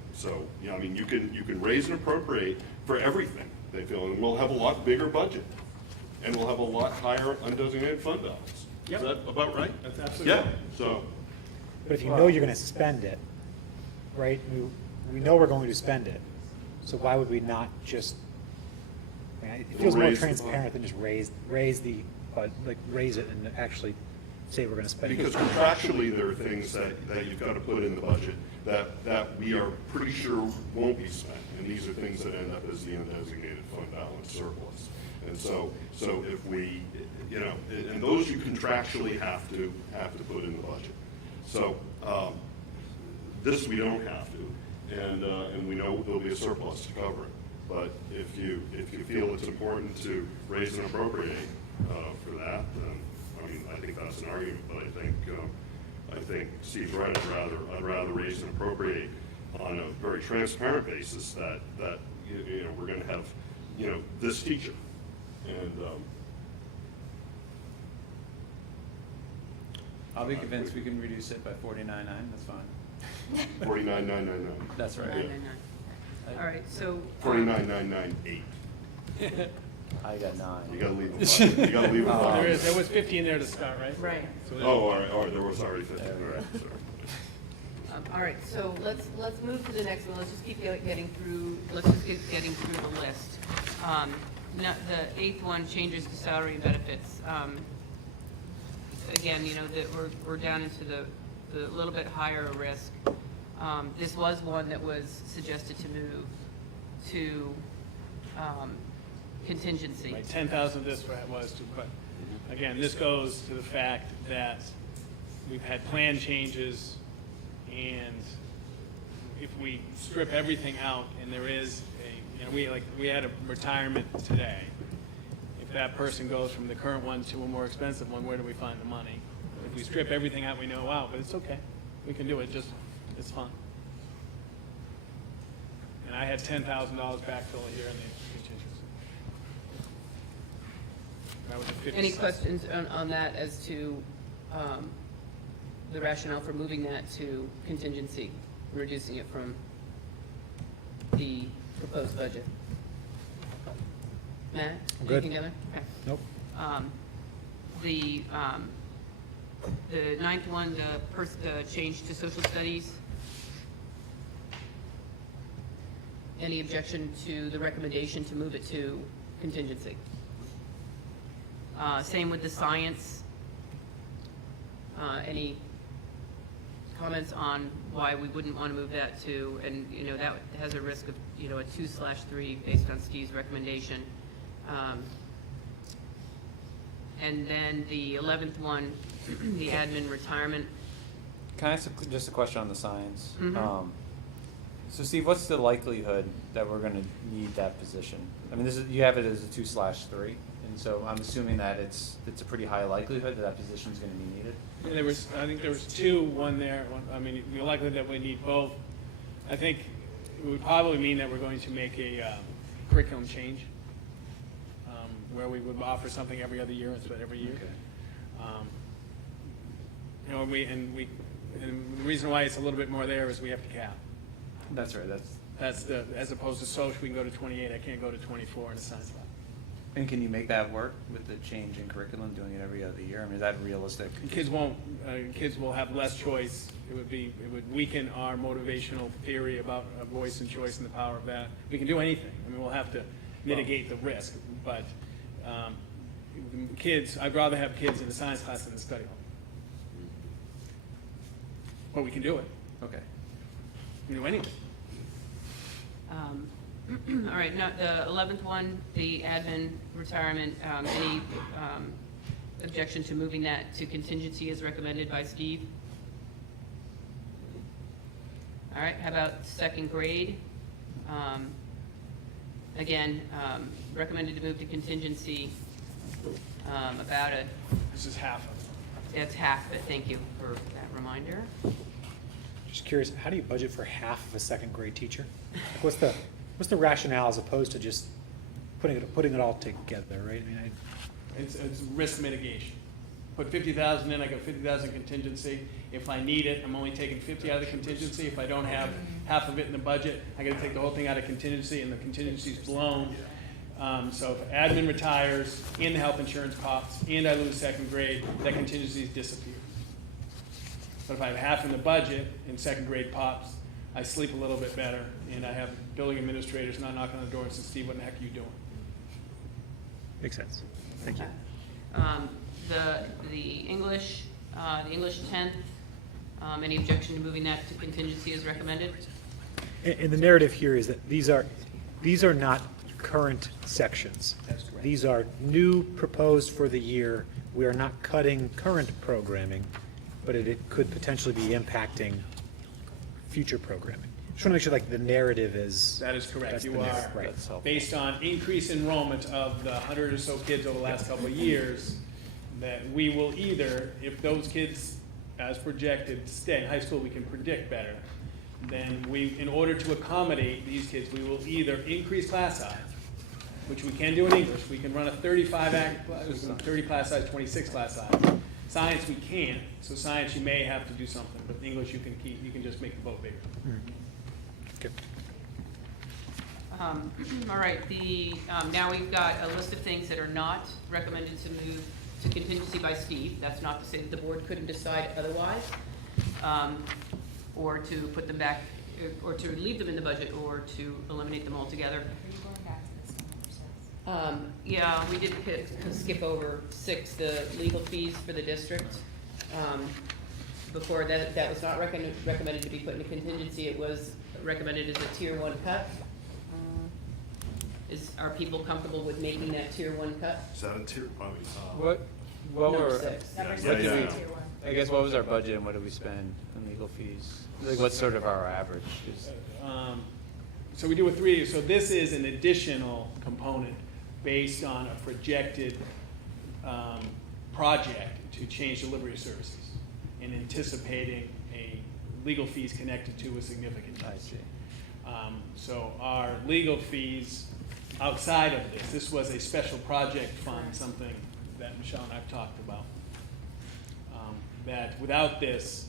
you can raise and appropriate for everything, they feel, and we'll have a lot bigger budget, and we'll have a lot higher undesignated fund balance. Yep. Is that about right? That's absolutely Yeah, right. so, But if you know you're gonna spend it, right, we know we're going to spend it, so why would we not just, it feels more Raise the transparent than just raise the, raise it and actually say we're gonna spend it. because contractually, there are things that you've got to put in the budget that we are pretty sure won't be spent, and these are things that end up as the undesignated fund balance surplus. And so if we, and those you contractually have to put in the budget. So, this we don't have to, and we know there'll be a surplus to cover it. But if you feel it's important to raise and appropriate, for that, then, I think that's an argument, but I think Steve's right, I'd rather raise and appropriate on a very transparent basis that we're gonna have, this teacher. And, I'll be convinced we can reduce it by 49.9, that's fine. 49,999. That's right. 999. All right, so. 49,998. I got 9. You gotta leave the budget, you gotta leave the budget. There was 50 in there to start, right? Right. Oh, all right, there was already 50, all right, sorry. All right, so let's move to the next one. Let's just keep getting through, let's just get getting through the list. The 8th one, changes to salary and benefits. Again, that we're down into the little bit higher risk. This was one that was suggested to move to contingency. Right, 10,000 this was, but again, this goes to the fact that we've had plan changes, and if we strip everything out, and there is we had a retirement today. If that person goes from the current one to a more expensive one, where do we find the money? If we strip everything out, we know, wow, but it's okay. We can do it, it's fun. And I had $10,000 backfill here in the contingency. That was a 50 Any cents. questions on that as to the rationale for moving that to contingency, reducing it from the proposed budget? Matt? Good. Anything together? Okay. Nope. The 9th one, the change to social studies. Any objection to the recommendation to move it to contingency? Same with the science. Any comments on why we wouldn't want to move that to, and that has a risk of, a 2/3 based on Steve's recommendation. And then the 11th one, the admin retirement. Can I ask just a question on the science? Mhm. So Steve, what's the likelihood that we're gonna need that position? You have it as a 2/3, and so I'm assuming that it's a pretty high likelihood that that position's gonna be needed. I think there was one there. The likelihood that we need both. I think it would probably mean that we're going to make a curriculum change, where we would offer something every other year instead of every year. And the reason why it's a little bit more there is we have to cap. That's right, That's as opposed to social, we can go to 28, I can't go to 24 in a science lab. And can you make that work with the change in curriculum, doing it every other year? I mean, is that realistic? Kids will have less choice. It would weaken our motivational theory about voice and choice and the power of that. We can do anything. I mean, we'll have to mitigate the risk, but kids, I'd rather have kids in the science class than the study hall. But we can do it. Okay. We can do anything. All right, now, the 11th one, the admin retirement, any objection to moving that to contingency as recommended by Steve? All right, how about second grade? Again, recommended to move to contingency, about This is half of it. that's half of it, thank you for that reminder. Just curious, how do you budget for half of a second grade teacher? Like, what's the rationale as opposed to just putting it all together, right? I mean, It's risk mitigation. Put 50,000 in, I got 50,000 contingency. If I need it, I'm only taking 50 out of the contingency. If I don't have half of it in the budget, I gotta take the whole thing out of contingency, and the contingency's blown. So if admin retires, and the health insurance pops, and I lose second grade, that contingency's disappeared. But if I have half in the budget and second grade pops, I sleep a little bit better, and I have building administrators not knocking on the door and saying, Steve, what the heck are you doing? makes sense. Thank you. The English 10th, any objection to moving that to contingency as recommended? And the narrative here is that these are not current sections. That's correct. These are new proposed for the year. We are not cutting current programming, but it could potentially be impacting future programming. Just want to make sure like the narrative is. That is correct. that's the You narrative, are, right. That's helpful. based on increased enrollment of the 100 or so kids over the last couple of years, that we will either, if those kids, as projected, stay in high school, we can predict better, then in order to accommodate these kids, we will either increase class size, which we can do in English. We can run a 30 class size, 26 class size. Science, we can't. So science, you may have to do something, but English, you can just make the boat bigger. Okay. All right, now we've got a list of things that are not recommended to move to contingency by Steve. That's not to say that the board couldn't decide otherwise, or to put them back, or to leave them in the budget, or to eliminate them altogether. Are you going back to this number? Yeah, we did skip over 6, the legal fees for the district. Before that was not recommended to be put into contingency. It was recommended as a tier 1 cut. Are people comfortable with making that tier 1 cut? Is that a tier, probably, What Number were, 6. Number Yeah, six yeah, is yeah. tier 1. I guess what was our budget and what did we spend on legal fees? Like what's sort of our average? So we do a 3, so this is an additional component based on a projected project to change delivery of services and anticipating a legal fees connected to a significant change. I see. So our legal fees outside of this was a special project fund, something that Michelle and I've talked about. That without this,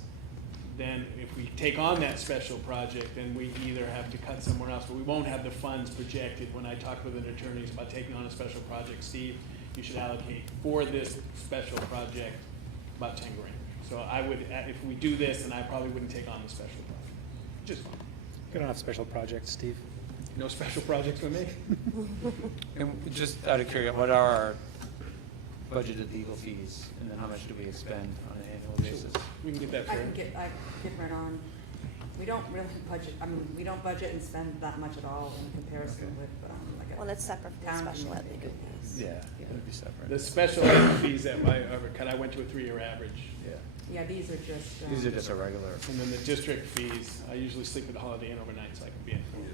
then if we take on that special project, then we either have to cut somewhere else, but we won't have the funds projected. When I talk with an attorneys about taking on a special project, Steve, you should allocate for this special project about 10 grand. So I would, if we do this, then I probably wouldn't take on the special project. Just fine. We don't have special projects, Steve. No special projects for me? And just out of curiosity, what are our budgeted legal fees, and then how much do we expend on an annual basis? We can get that I for can you. get right on. We don't really budget, we don't budget and spend that much at all in comparison Okay. with, like a. Well, it's separate from the town special ed community. legal fees. Yeah, it would be separate. The special ed fees that I ever cut, I went to a 3-year average. Yeah, Yeah, these are just. these are just a regular. And then the district fees, I usually sleep at the Holiday Inn overnight so I can be informed.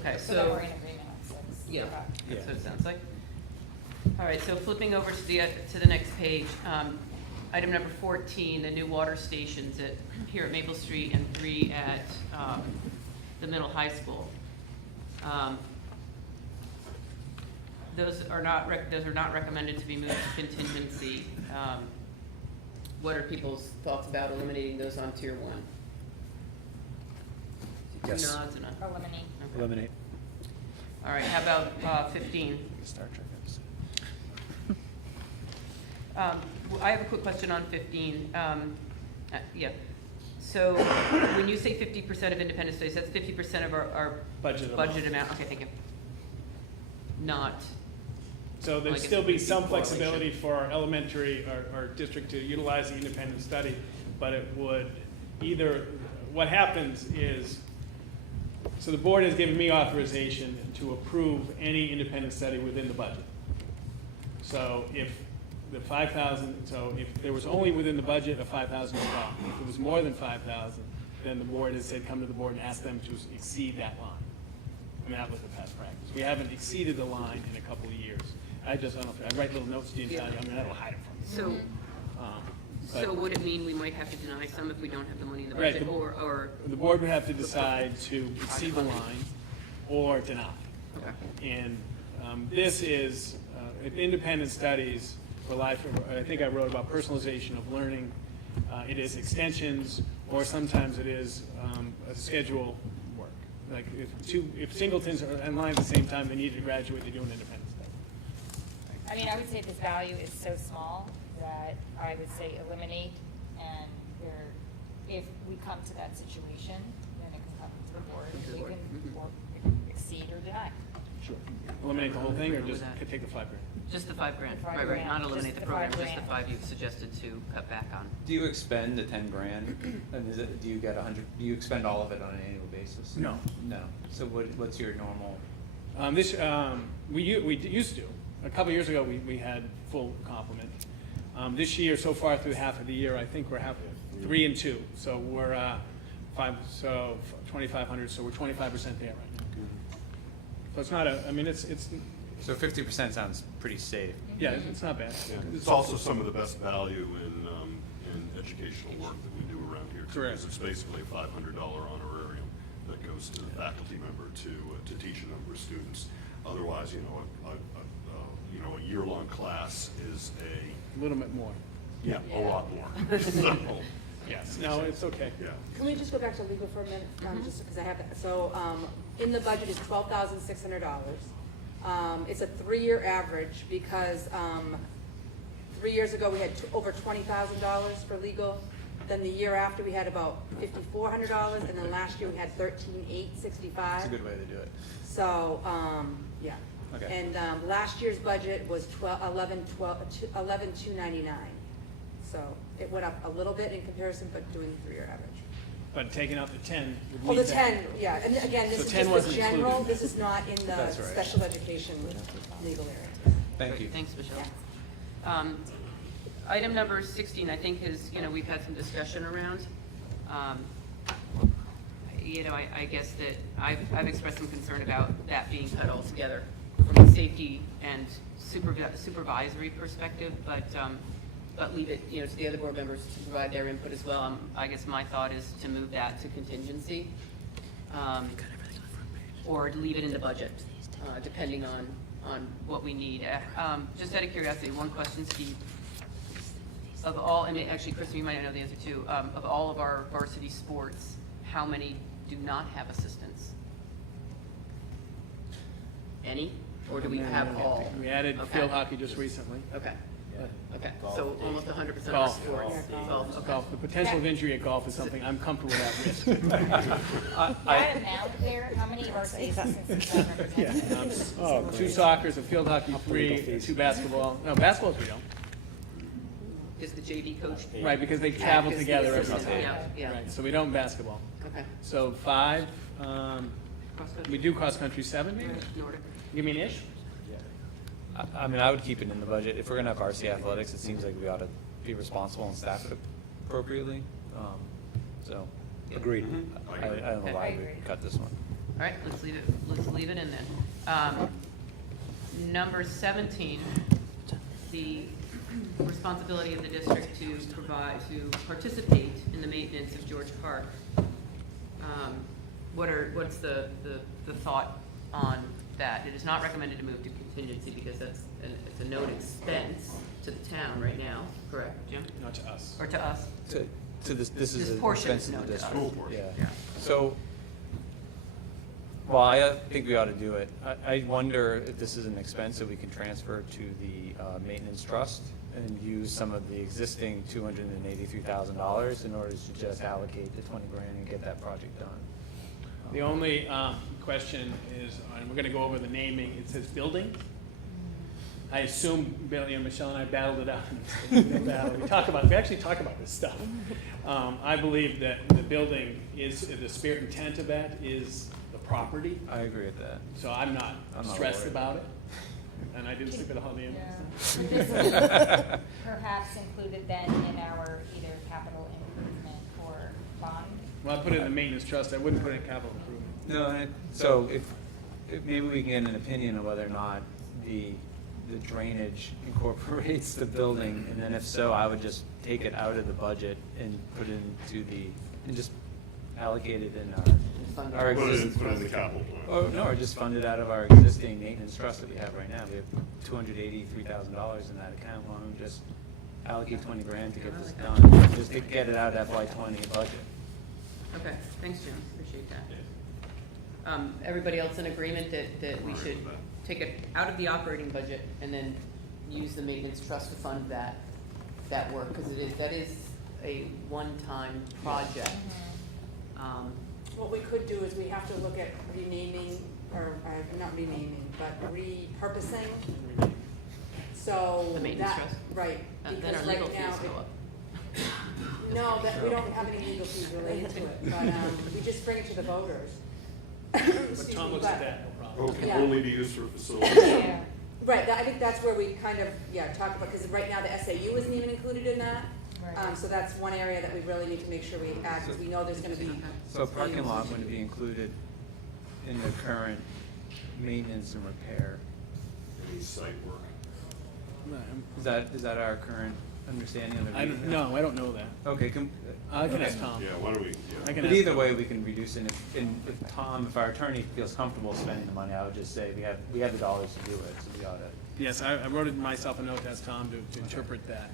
Okay, So then so, we're in agreement on 6. yeah, Okay. that's what it sounds like. All right, so flipping over to the next page, item number 14, the new water stations here at Maple Street and 3 at the middle high school. Those are not recommended to be moved to contingency. What are people's thoughts about eliminating those on tier 1? Two Yes. nods and a, Eliminate. Eliminate. all right, how about 15? Star Trek episode. I have a quick question on 15. Yeah. So when you say 50% of independent studies, that's 50% of our Budget budget amount? Okay, thank you. Not, So Well, I there'd guess still it be would be some correlation. flexibility for our elementary or district to utilize the independent study, but it would either, what happens is, so the board has given me authorization to approve any independent study within the budget. So if the 5,000, so if there was only within the budget a 5,000 spot, if it was more than 5,000, then the board has said, come to the board and ask them to exceed that line. I mean, that was the past practice. We haven't exceeded the line in a couple of years. I don't know, I write little notes to you, I mean, that'll hide it from you. so But would it mean we might have to deny some if we don't have the money in the Right, budget, the- or, the board would have to decide to exceed the line or deny. okay. And this is, independent studies rely for, I think I wrote about personalization of learning. It is extensions, or sometimes it is a schedule work. Like if singletons are in line at the same time, they need to graduate, they do an independent study. I mean, I would say this value is so small that I would say eliminate, and if we come to that situation, then it can come to the board, To the we board. can, or we can exceed or deny. Sure. Eliminate the whole thing, or Agree just with that. take the $5,000? Just the $5,000, The right, right, not $5,000, eliminate just the the program, just the $5,000. 5 you've suggested to cut back on. Do you expend the 10 grand? And is it, do you get 100, do you expend all of it on an annual basis? No. No. So what's your normal? We used to. A couple of years ago, we had full complement. This year, so far through half of the year, I think we're 3 and 2. So we're 2,500. So we're 25% there right now. So it's not I mean, it's So 50% sounds pretty safe. yeah, it's not bad. It's also some of the best value in educational work that we do around here. too, Correct. because it's basically a $500 honorarium that goes to the faculty member to teach a number of students. Otherwise, a year-long class is A little bit more. a lot more. So, Yes. No, it's okay. yeah. Can we just go back to legal for a minute, just because I have, so, in the budget is $12,600. It's a 3-year average because, 3 years ago, we had over $20,000 for legal. Then the year after, we had about $5,400, and then last year, we had $13,865. That's a good way to do it. So, yeah. Okay. And last year's budget was $11,299. So it went up a little bit in comparison, but doing the 3-year average. But taking out the 10 would Oh, leave the that. 10, yeah, and again, this So is 10 just wasn't the general, included. this is not in the That's right. special education legal area. Thank Great, you. Thanks, Michelle. Item number 16, I think is, we've had some discussion around. I guess that I've expressed some concern about that being cut altogether from a safety and supervisory perspective, but leave it, to the other board members to provide their input as well. I guess my thought is to move that to contingency, or to leave it in the budget, depending on what we need. Just out of curiosity, one question, Steve. Of all, and actually, Kristen, you might know the answer too, of all of our varsity sports, how many do not have assistants? Any? Or do we have all? We added Okay. field hockey just recently. Okay, okay, so almost 100% of our Golf. sports. Golf, okay. Golf, the potential of injury at golf is something I'm comfortable with that risk. That amount there, how many varsity assistants is that represented? Oh, 2 soccers, a field hockey, 3, 2 basketball. No, basketball we don't. Is the JV coach? Right, because they travel Is the together every assistant, day. yeah, yeah. Right, so we don't basketball. Okay. So 5, Cross-country? we do cross-country 7 maybe? Nordic? Give me an ish? I mean, I would keep it in the budget. If we're gonna have varsity athletics, it seems like we ought to be responsible and staff it appropriately. So, Agreed. I don't know why I we agree. cut this one. All right, let's leave it in then. Number 17, the responsibility of the district to participate in the maintenance of George Park. What's the thought on that? It is not recommended to move to contingency because it's a known expense to the town right now, correct, Jim? Not to us. Or to us? To this is This an portion expense is of the known to us. district. School portion. Yeah. So, Well, I think we ought to do it. I wonder if this is an expense that we can transfer to the maintenance trust and use some of the existing $283,000 in order to just allocate the 20 grand and get that project done. The only question is, and we're gonna go over the naming, it says building. I assume, Bill, Michelle and I battled it out. We actually talk about this stuff. I believe that the building is, the spirit intent of that is the property, I agree with that. so I'm not stressed worried. about it. And I didn't sleep at all the end. Would this be perhaps included then in our either capital improvement or bond? Well, I put it in the maintenance trust, I wouldn't put it in capital improvement. No, so if maybe we can get an opinion of whether or not the drainage incorporates the building, and then if so, I would just take it out of the budget and put it into and just allocate it in our Put it existing. in the capital plan. Oh, no, or just fund it out of our existing maintenance trust that we have right now. We have $283,000 in that account. Why don't we just allocate 20 grand to get this done? Just to get it out of FY20 budget. Okay, thanks, Jim, appreciate that. Everybody else in agreement that we should take it out of the operating budget and then use the maintenance trust to fund that work, because that is a one-time project. What we could do is we have to look at renaming, or not renaming, but repurposing. So The maintenance that, trust? right, Then because our legal right now, fees go up. no, that, we don't have any legal fees related to it, but, we just bring it to the voters. But Excuse Tom me, looks at that, no Oh, problem. can Yeah. only be used for facilities. Yeah. Right, I think that's where we kind of, talk about, because right now the SAU isn't even included in that. Right. So that's one area that we really need to make sure we add, because we know there's gonna be. So parking lot wouldn't be included in the current maintenance and repair. Any site work. Is that our current understanding of I it? don't know that. Okay, I can ask Tom. Yeah, why don't we, I can but ask either Tom. way, we can reduce it. If our attorney feels comfortable spending the money, I would just say we have the dollars to do it, so we ought to. Yes, I wrote it myself a note to ask Tom to interpret that,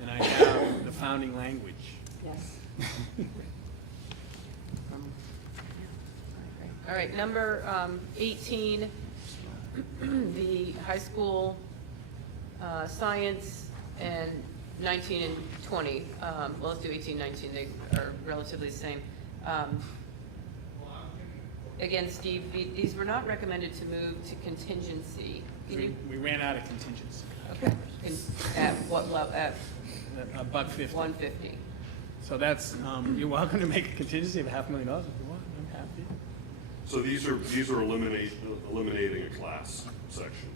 and I have the founding language. Yes. All right, number 18, the high school science, and 19 and 20. Well, let's do 18, 19, they are relatively the same. Again, Steve, these were not recommended to move to contingency. Can you, We ran out of contingency, okay, at what level, at $150. 150? So that's, you're welcome to make a contingency of $500,000 if you want, I'm happy. so these are eliminating a class section.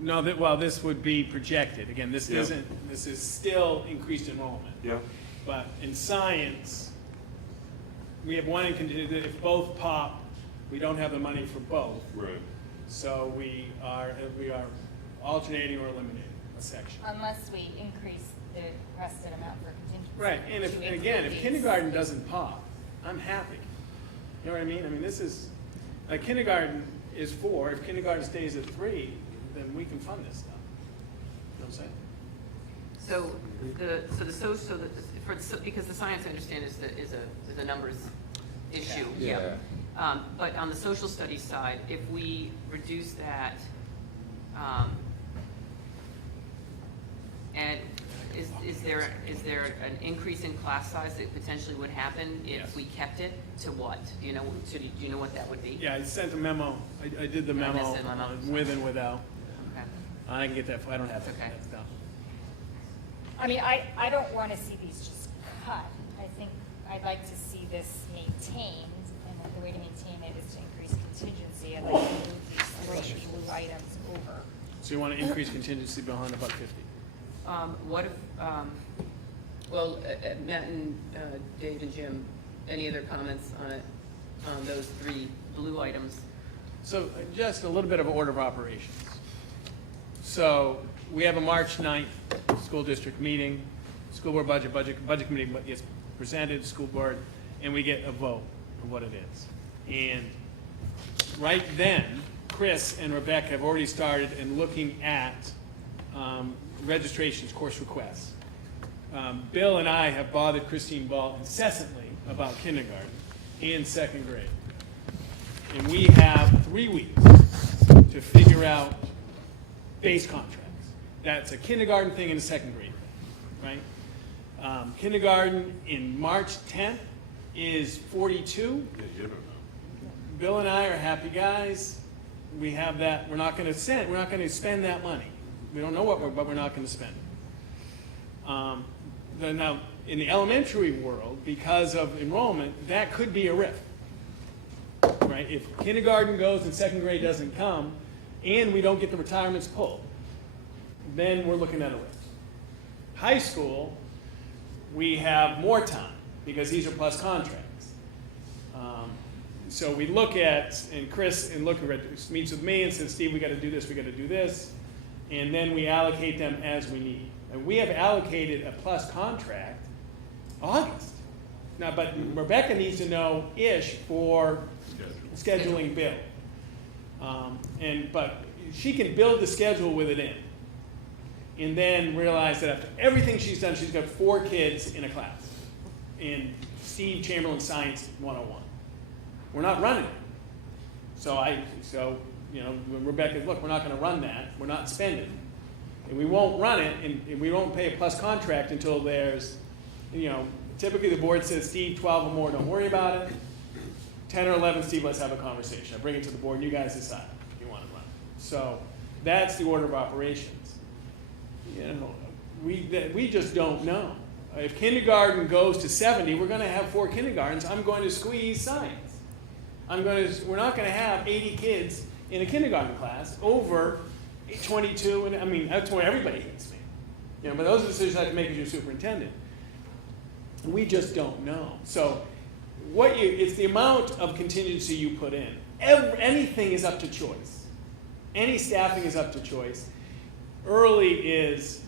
No, well, this would be projected. Again, this Yeah. this is still increased enrollment. Yeah. But in science, we have one in contingency, if both pop, we don't have the money for both. Right. So we are alternating or eliminating a section. Unless we increase the requested amount for contingency. Right, and if, to and again, include if these. kindergarten doesn't pop, I'm happy. You know what I mean? I mean, this is, like, kindergarten is 4, if kindergarten stays at 3, then we can fund this stuff. You know what I'm saying? Because the science, I understand, is a numbers issue. Yeah. But on the social studies side, if we reduce that, and is there an increase in class size that potentially would happen if Yes. we kept it to what? Do you know what that would be? Yeah, I sent a memo, I did the Yeah, I memo missed the memo. with and without. Okay. I can get that, I don't have Okay. that stuff. I mean, I don't want to see these just cut. I think I'd like to see this maintained, and the way to maintain it is to increase contingency. I'd like to move these 3 blue items over. So you want to increase contingency behind $150? What if, Matt and Dave and Jim, any other comments on it, on those 3 blue items? So just a little bit of order of operations. So we have a March 9th school district meeting, school board budget committee gets presented, school board, and we get a vote of what it is. And right then, Chris and Rebecca have already started in looking at registrations, course requests. Bill and I have bothered Christine Ball incessantly about kindergarten and second grade. and we have 3 weeks to figure out base contracts. That's a kindergarten thing and a second grade thing, right? Kindergarten in March 10th is 42. Yeah, you don't know. Bill and I are happy guys. We have that. We're not going to spend that money. We don't know but we're not going to spend it. Then now, in the elementary world, because of enrollment, that could be a rift, right? If kindergarten goes and second grade doesn't come, and we don't get the retirements pulled, then we're looking at a rift. High school, we have more time because these are plus contracts. So we look at, and Chris meets with me and says, Steve, we got to do this, we got to do this, and then we allocate them as we need. And we have allocated a plus contract August. Now, but Rebecca needs to know ish for scheduling Bill. But she can build the schedule with it in. And then realize that after everything she's done, she's got 4 kids in a class in Steve Chamberlain Science 101. We're not running it. So when Rebecca, look, we're not going to run that. We're not spending it. And we won't run it, and we won't pay a plus contract until there's, typically the board says, Steve, 12 or more, don't worry about it. 10 or 11, Steve, let's have a conversation. I bring it to the board, and you guys decide if you want to run it. So that's the order of operations. We just don't know. If kindergarten goes to 70, we're going to have 4 kindergartens. I'm going to squeeze science. We're not going to have 80 kids in a kindergarten class over 22, and I mean, that's where everybody hates me. But those are decisions I have to make as your superintendent. We just don't know. So it's the amount of contingency you put in. Anything is up to choice. Any staffing is up to choice. Early is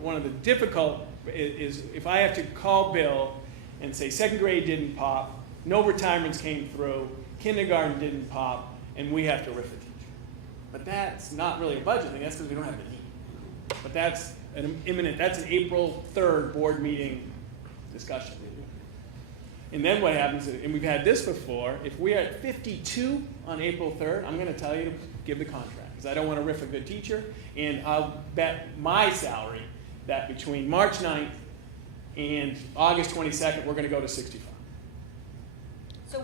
one of the difficult is if I have to call Bill and say second grade didn't pop, no retirements came through, kindergarten didn't pop, and we have to riff a teacher. But that's not really a budget thing, that's because we don't have the need. But that's an April 3rd board meeting discussion. And then what happens, and we've had this before, if we are at 52 on April 3rd, I'm going to tell you to give the contract, because I don't want to riff a good teacher, and I'll bet my salary that between March 9th and August 22nd, we're going to go to 65. So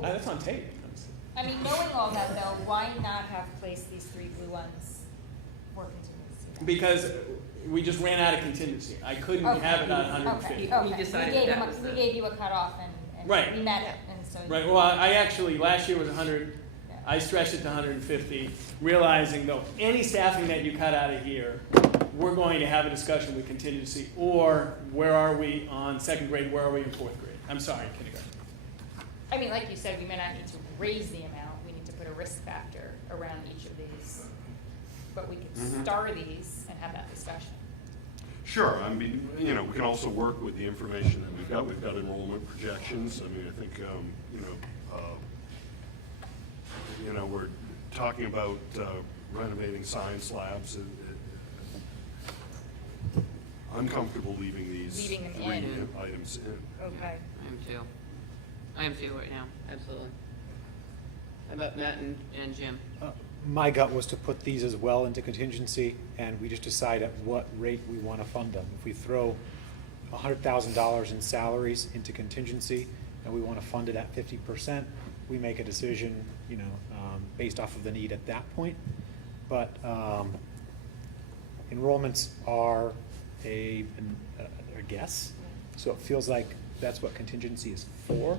That's on tape. I mean, knowing all that though, why not have placed these 3 blue ones for contingency? Because we just ran out of contingency. I couldn't have it on 150. Okay. We decided We gave you a cutoff and Right. we met it, and so. Right, well, I actually, last year was 100, I stretched it to 150, realizing though, any staffing that you cut out of here, we're going to have a discussion with contingency, or where are we on second grade, where are we in 4th grade? I'm sorry, kindergarten. I mean, like you said, we may not need to raise the amount, we need to put a risk factor around each of these. But we could star these and have that discussion. Sure, I mean, we can also work with the information that we've got. We've got enrollment projections. I mean, I think, we're talking about renovating science labs. I'm comfortable leaving these Leaving them 3 in. items in. Okay. I am too right now, absolutely. How about Matt and Jim? My gut was to put these as well into contingency, and we just decide at what rate we want to fund them. If we throw $100,000 in salaries into contingency, and we want to fund it at 50%, we make a decision, based off of the need at that point. But enrollments are a guess, so it feels like that's what contingency is for.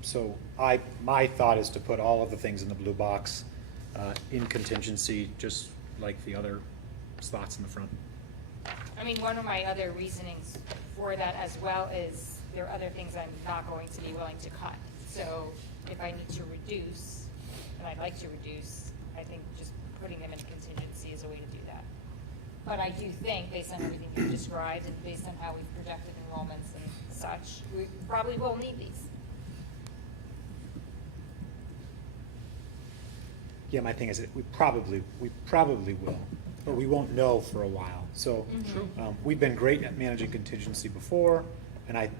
So my thought is to put all of the things in the blue box in contingency, just like the other slots in the front. I mean, one of my other reasonings for that as well is there are other things I'm not going to be willing to cut. So if I need to reduce, and I'd like to reduce, I think just putting them in contingency is a way to do that. But I do think, based on everything you've described and based on how we've projected enrollments and such, we probably will need these. Yeah, my thing is that we probably will, but we won't know for a while. So we've been great at managing contingency before, and I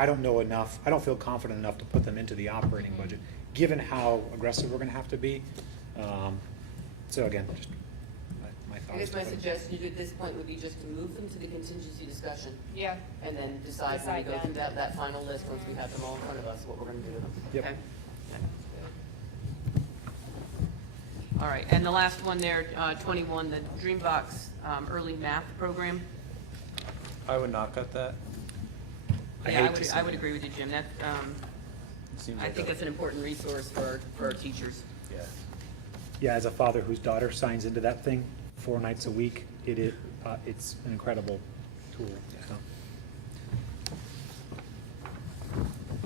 I don't know enough, I don't feel confident enough to put them into the operating budget, given how aggressive we're gonna have to be. So again, just my I thoughts. guess my suggestion at this point would be just to move them to the contingency discussion, Yeah. and then decide when we Decide go then. through that final list, once we have them all in front of us, what we're gonna do with them. Yep. Okay? All right, and the last one there, 21, the Dreambox early math program. I would not cut that. Yeah, hate to see I would it. agree with you, Jim. That, Seems I like think a- that's an important resource for our teachers. Yeah. Yeah, as a father whose daughter signs into that thing 4 nights a week, it's an incredible tool, so.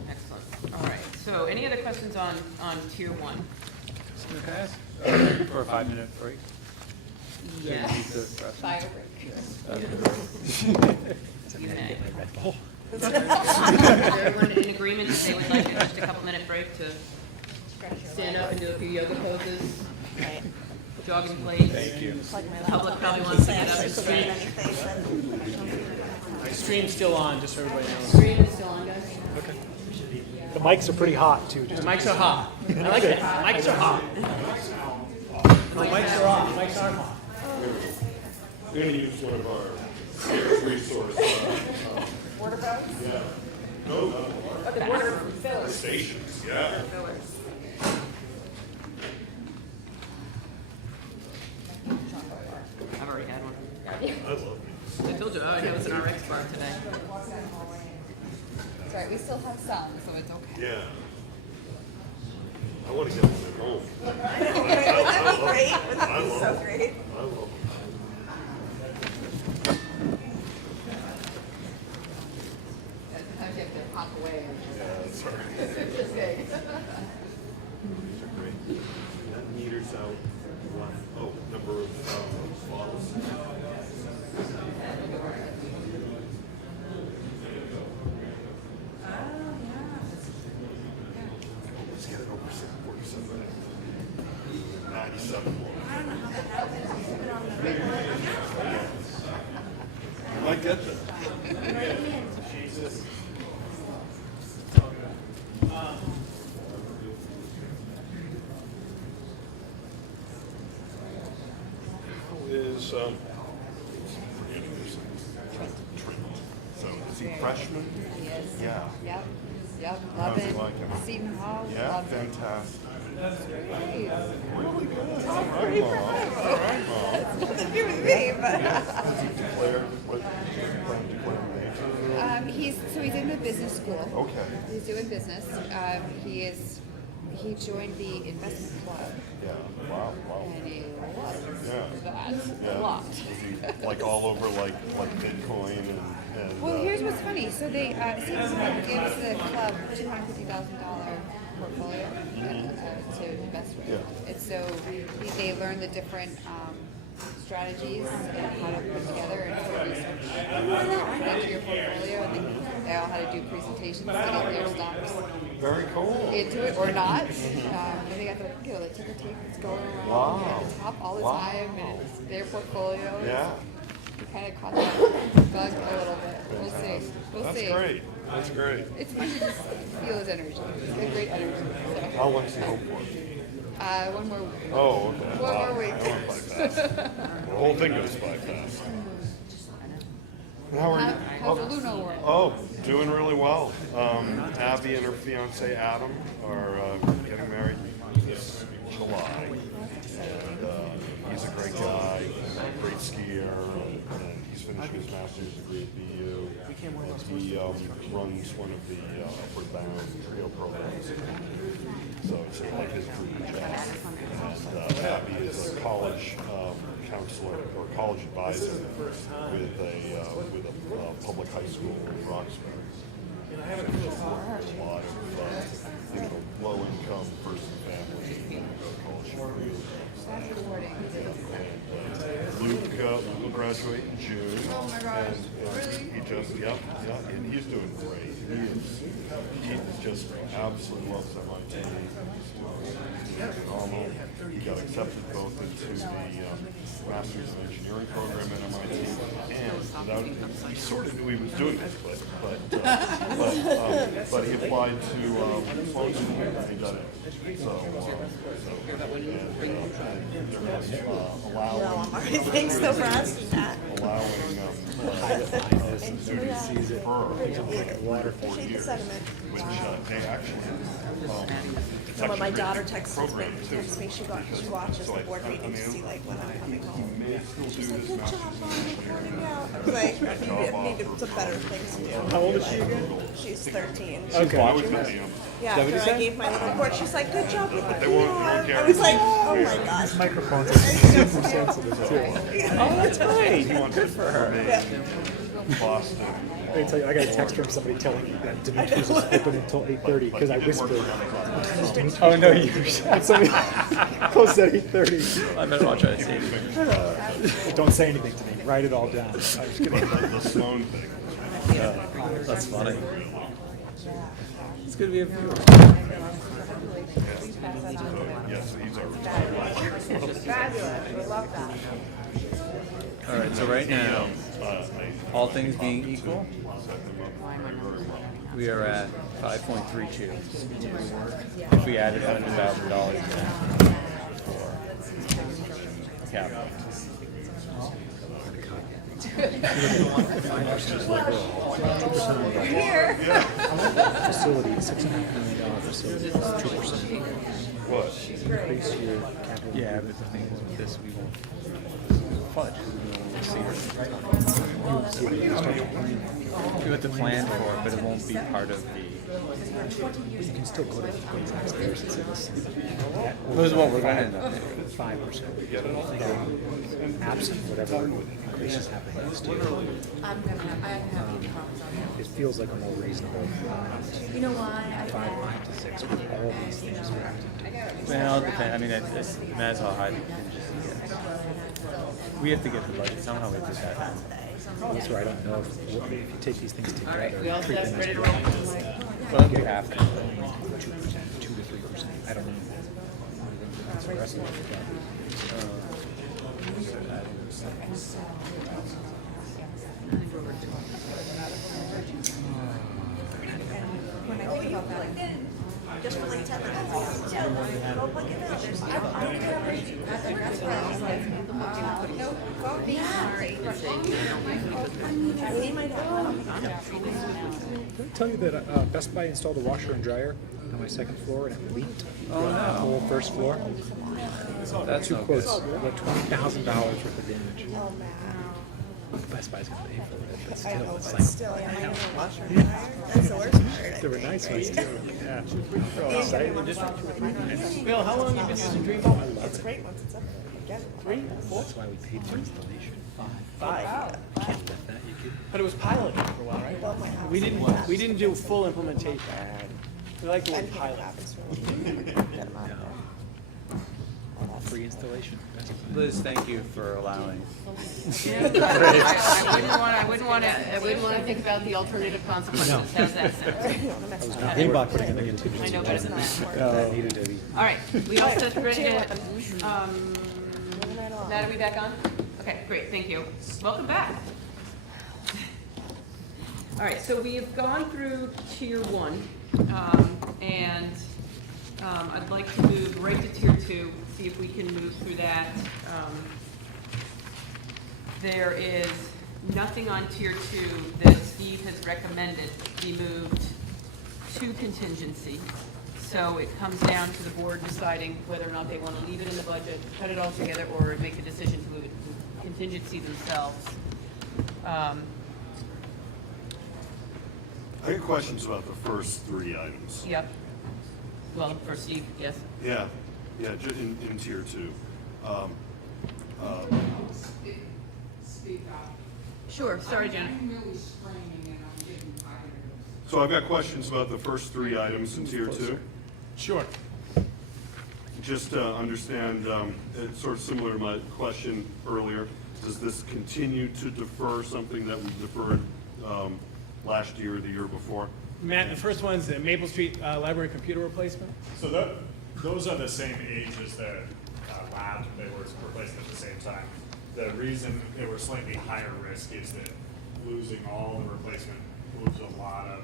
Excellent. All right, so any other questions on tier 1? Can I ask for a 5-minute break? Yes. Fire break. You may. Is everyone in agreement that they would like just a couple-minute break to stand up and do a few yoga poses? Right. Jog in place? Thank you. Plug my Public laptop probably in wants to case I get up have and to stretch. stream anything, My stream's still on, just so everybody knows. Stream is still on, guys? The mics are pretty hot, too. just The mics are hot. I like it. Mics are hot. The mics are off. Mics aren't hot. We're gonna use one of our resource, Water belts? no, Water fillers. stations, yeah. I've already had one. I love I told you, I already was an RX bar today. It's all right, we still have some, so it's okay. it. Yeah. I wanna get them at home. Great, I wouldn't that be love so it. great? I love them. Sometimes you have to hop away. Yeah, that's all right. Just saying. These are great. That meters out what, number of bottles. Let's get it over 47. 97 more. You might get that. Jesus. How is, Trent. So is he freshman? He is. Yeah. Yep. Yep. How's Love he it. like him? Seton Hall. Yeah, Love it. fantastic. Great. Really good. All right, Mom. All right, Mom. Nothing to do with me, but. Has he declared, what, plan to declare a major? He's in the business school. Okay. He's doing business. He joined the investment club Yeah, wow, wow. and he loves Yeah. that Yeah. a lot. Is he like all over like Bitcoin and Well, here's what's funny. So they Seton Hall gives the club $250,000 portfolio to invest with. Yeah. And so they learn the different strategies and how to put together and sort of research into your portfolio. And they all how to do presentations, getting their stocks very cool. into it or not. And they got the ticker tape that's going around Wow. at the top all the Wow. time, and it's their portfolio. Yeah. We kind of caught that bug a little bit. We'll see. We'll That's see. great. That's great. It's fun to just feel his energy. He's got great energy. So. How long's he home for? One more week. Oh, okay. One Wow. more week. That went by fast. The whole thing goes by fast. How are you? How's the Luno world? Oh, doing really well. Abby and her fiance Adam are getting married this July. And he's a great guy, great skier, and he's finishing his master's degree at BU. And he runs one of the Upward Bound trio programs. So it's sort of like his dream job. And Abby is a college counselor or college advisor with a public high school in Roxbury. So she's worked with a lot of low-income person families that go to college. She really loves that. And Luke will graduate in June. Oh my gosh, And really? he just, yeah, and he's doing great. He just absolutely loves MIT. He's doing phenomenal. He got accepted both into the Masters in Engineering program at MIT, and without, he sort of knew he was doing this, but he applied to flow school and he got it. So allowing. No, I'm already, thanks though for asking that. Allowing students for Appreciate the sentiment. which they actually. And when my daughter texts me, she watches the board meetings to see like when I'm coming home. She's like, good job, Mom, reporting out. I was like, I need some better things to do. How old is she again? She's 13. Okay. I would tell you. Yeah, that what you after I said? gave my little report, she's like, good job with the They won't PR. I was like, oh my gosh. Microphones are super sensitive too. Oh, that's great. Good for her. Boston. I can tell you, I got a text from somebody telling me that Dimitri's is open until 8:30 because I whispered. Oh, no, you. Somebody closed at 8:30. I better watch what I say. Don't say anything to me. Write it all down. I'm just kidding. The Sloan thing. That's funny. It's good to be a viewer. Yes, he's our retired. Fabulous, we love that. All right, so right now, all things being equal, we are at 5.32. If we added $100,000 for capital. Facility, $6.5 million facility, 2%. What? Increase your capital. Yeah, but the thing is with this, we won't fudge. We have to plan for it, but it won't be part of the. You can still go to taxpayers and say this. This is what we're going to end up doing. 5%. Absent whatever increases happen next year. I'm gonna have, I have to have you comments on that. It feels like a more reasonable You know why? 5 to 6 with all these things factored into. Well, it depends. I mean, that's how high the contingency is. We have to get the budget somehow. We have to get that. That's where I don't know if you take these things All right, we together, all treat set, them ready as to one. roll? Well, we have to. 2%, 2 to 3%. I don't know. That's the rest of it. Just for like 10 minutes. Oh, look at that. There's Did I tell you that Best Buy installed a washer and dryer on my second floor and it leaked? Oh, no. The whole first floor. That's Two no quotes, good. about $20,000 worth of damage. Oh, man. Best Buy's gonna pay for it, but I still, know, it's but like, still, yeah, my little washer and dryer. That's the worst part. they were nice ones too. Yeah. We're all excited. Bill, how long have you been using Dreamboat? It's great once it's up there. Again, 3, 4, That's why we paid for installation. 5. Can't bet that, you could. But it was piloted for a while, right? Well, my house. We didn't do full implementation. We like the word And pilot. happens for a little bit. Get 'em out there. Free installation. Liz, thank you for allowing. I wouldn't want to think about the alternative consequences. How's that sound? Greenbach putting in the contingency. I know better than that. That needed to be. All right, we all set, ready to, Moving right along. Matt, are we back on? Okay, great, thank you. Welcome back. All right, so we've gone through tier 1, and I'd like to move right to tier 2, see if we can move through that. There is nothing on tier 2 that Steve has recommended be moved to contingency. So it comes down to the board deciding whether or not they want to leave it in the budget, cut it all together, or make a decision to move it to contingency themselves. I have questions about the first 3 items. Yep. Well, for Steve, yes. Yeah, in tier 2. Sure, sorry, Jen. So I've got questions about the first 3 items in tier 2. Sure. Just to understand, it's sort of similar to my question earlier. does this continue to defer something that we deferred last year or the year before? Matt, the first one's the Maple Street Library computer replacement. So those are the same age as the lab, they were replaced at the same time. The reason they were slightly higher risk is that losing all the replacement moves a lot of,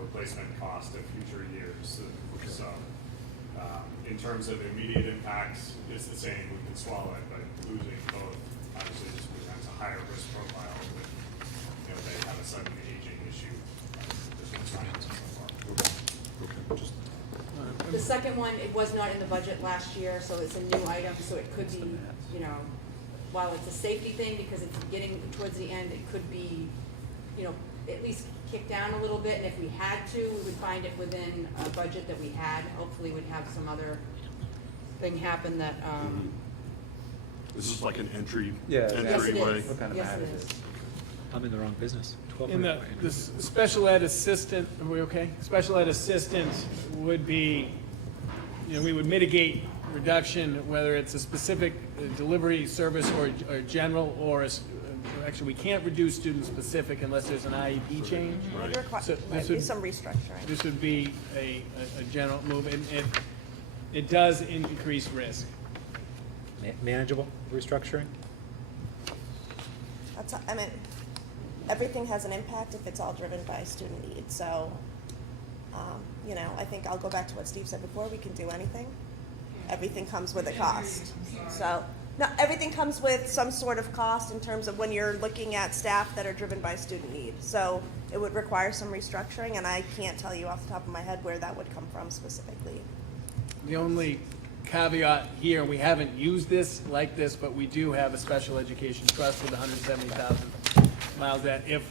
replacement cost to future years. So, in terms of immediate impacts, it's the same, we can swallow it, but losing both obviously just presents a higher risk profile with, they have a sudden aging issue. The second one, it was not in the budget last year, so it's a new item, so it could be, while it's a safety thing, because it's getting towards the end, it could be, at least kicked down a little bit, and if we had to, we would find it within a budget that we had. Hopefully we'd have some other thing happen that, Is this like an entry, Yeah, yes, it entryway? is. What kind of Yes, math it is is. it? I'm in the wrong business. In the special ed assistant, are we okay? Special ed assistant would be, we would mitigate reduction, whether it's a specific delivery service or general, or actually, we can't reduce student-specific unless there's an IEP change. It'd require, So might this be would- some restructuring. This would be a general move, and it does increase risk. Manageable restructuring? Everything has an impact if it's all driven by student need, so, I think I'll go back to what Steve said before, we can do anything. Everything comes with a cost, so, no, everything comes with some sort of cost in terms of when you're looking at staff that are driven by student need. So it would require some restructuring, and I can't tell you off the top of my head where that would come from specifically. The only caveat here, we haven't used this like this, but we do have a special education trust with 170,000 miles that if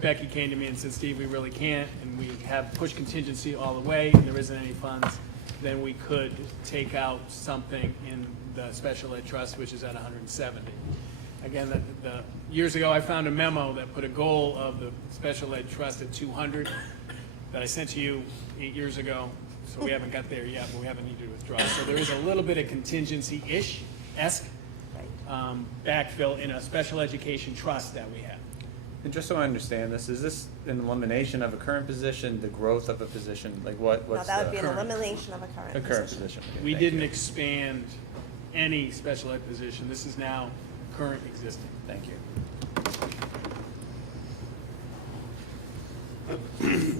Becky came to me and said, Steve, we really can't, and we have pushed contingency all the way, and there isn't any funds, then we could take out something in the special ed trust, which is at 170. Again, years ago, I found a memo that put a goal of the special ed trust at 200 that I sent to you 8 years ago. So we haven't got there yet, but we haven't needed to withdraw. So there is a little bit of contingency-esque backfill in a special education trust that we have. And just so I understand this, is this an elimination of a current position, the growth of a position, like what's No, that would be the an elimination of a current a current position. position? Okay, We thank didn't you. expand any special ed position. This is now current existing. Thank you.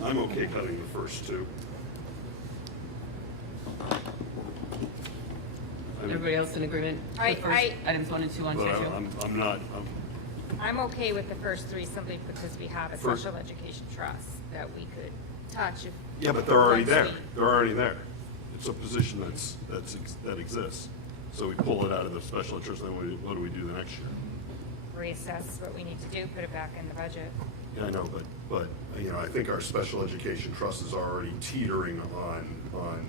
I'm okay cutting the first two. Everybody else in agreement? with items 1 and 2 on But schedule? I'm not, I'm okay with the first three simply because we have a First- special education trust that we could touch if. yeah, but they're already once there. we- They're already there. It's a position that exists. So we pull it out of the special interest, then what do we do the next year? Reassess what we need to do, put it back in the budget. Yeah, I know, but, I think our special education trust is already teetering on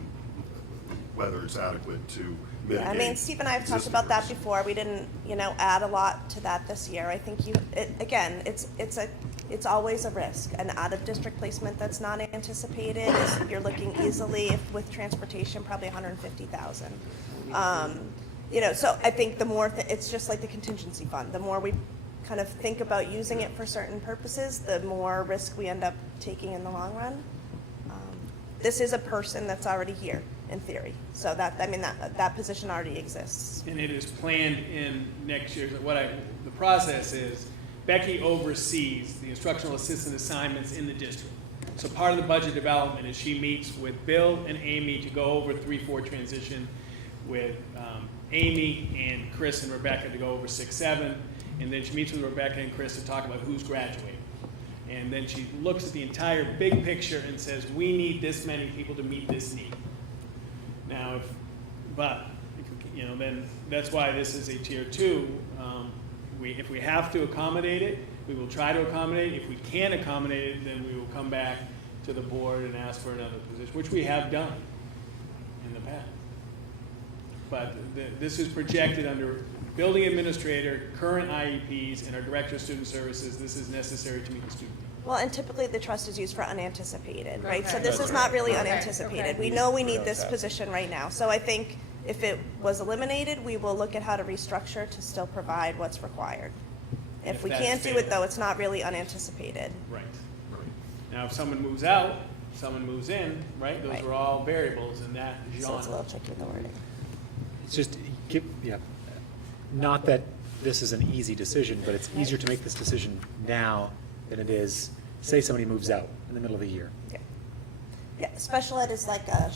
whether it's adequate to mitigate. I mean, Steve and I have talked existing about that risks. before. We didn't, add a lot to that this year. I think it's always a risk. An out-of-district placement that's not anticipated you're looking easily with transportation, probably 150,000. So I think the more, it's just like the contingency fund. The more we kind of think about using it for certain purposes, the more risk we end up taking in the long run. This is a person that's already here, in theory. So that position already exists. And it is planned in next year. The process is Becky oversees the instructional assistant assignments in the district. So part of the budget development is she meets with Bill and Amy to go over 3-4 transition, with Amy and Chris and Rebecca to go over 6-7, and then she meets with Rebecca and Chris to talk about who's graduating. And then she looks at the entire big picture and says, we need this many people to meet this need. Now, then that's why this is a tier 2. If we have to accommodate it, we will try to accommodate it. If we can't accommodate it, then we will come back to the board and ask for another position, which we have done in the past. But this is projected under building administrator, current IEPs, and our director of student services. This is necessary to meet the student need. Well, and typically the trust is used for unanticipated, right? So Okay. this is not really Okay, unanticipated. okay. We know we need this position right now. So I think If it was eliminated, we will look at how to restructure to still provide what's required. If we that's can't do it, fair. though, it's not really unanticipated. Right. Now, if someone moves out, someone moves in, right? Those Right. are all variables in that So it's a genre. little tricky with the wording. It's just, not that this is an easy decision, but it's easier to make this decision now than it is, say somebody moves out in the middle of the year. Yeah. Yeah, special ed is like a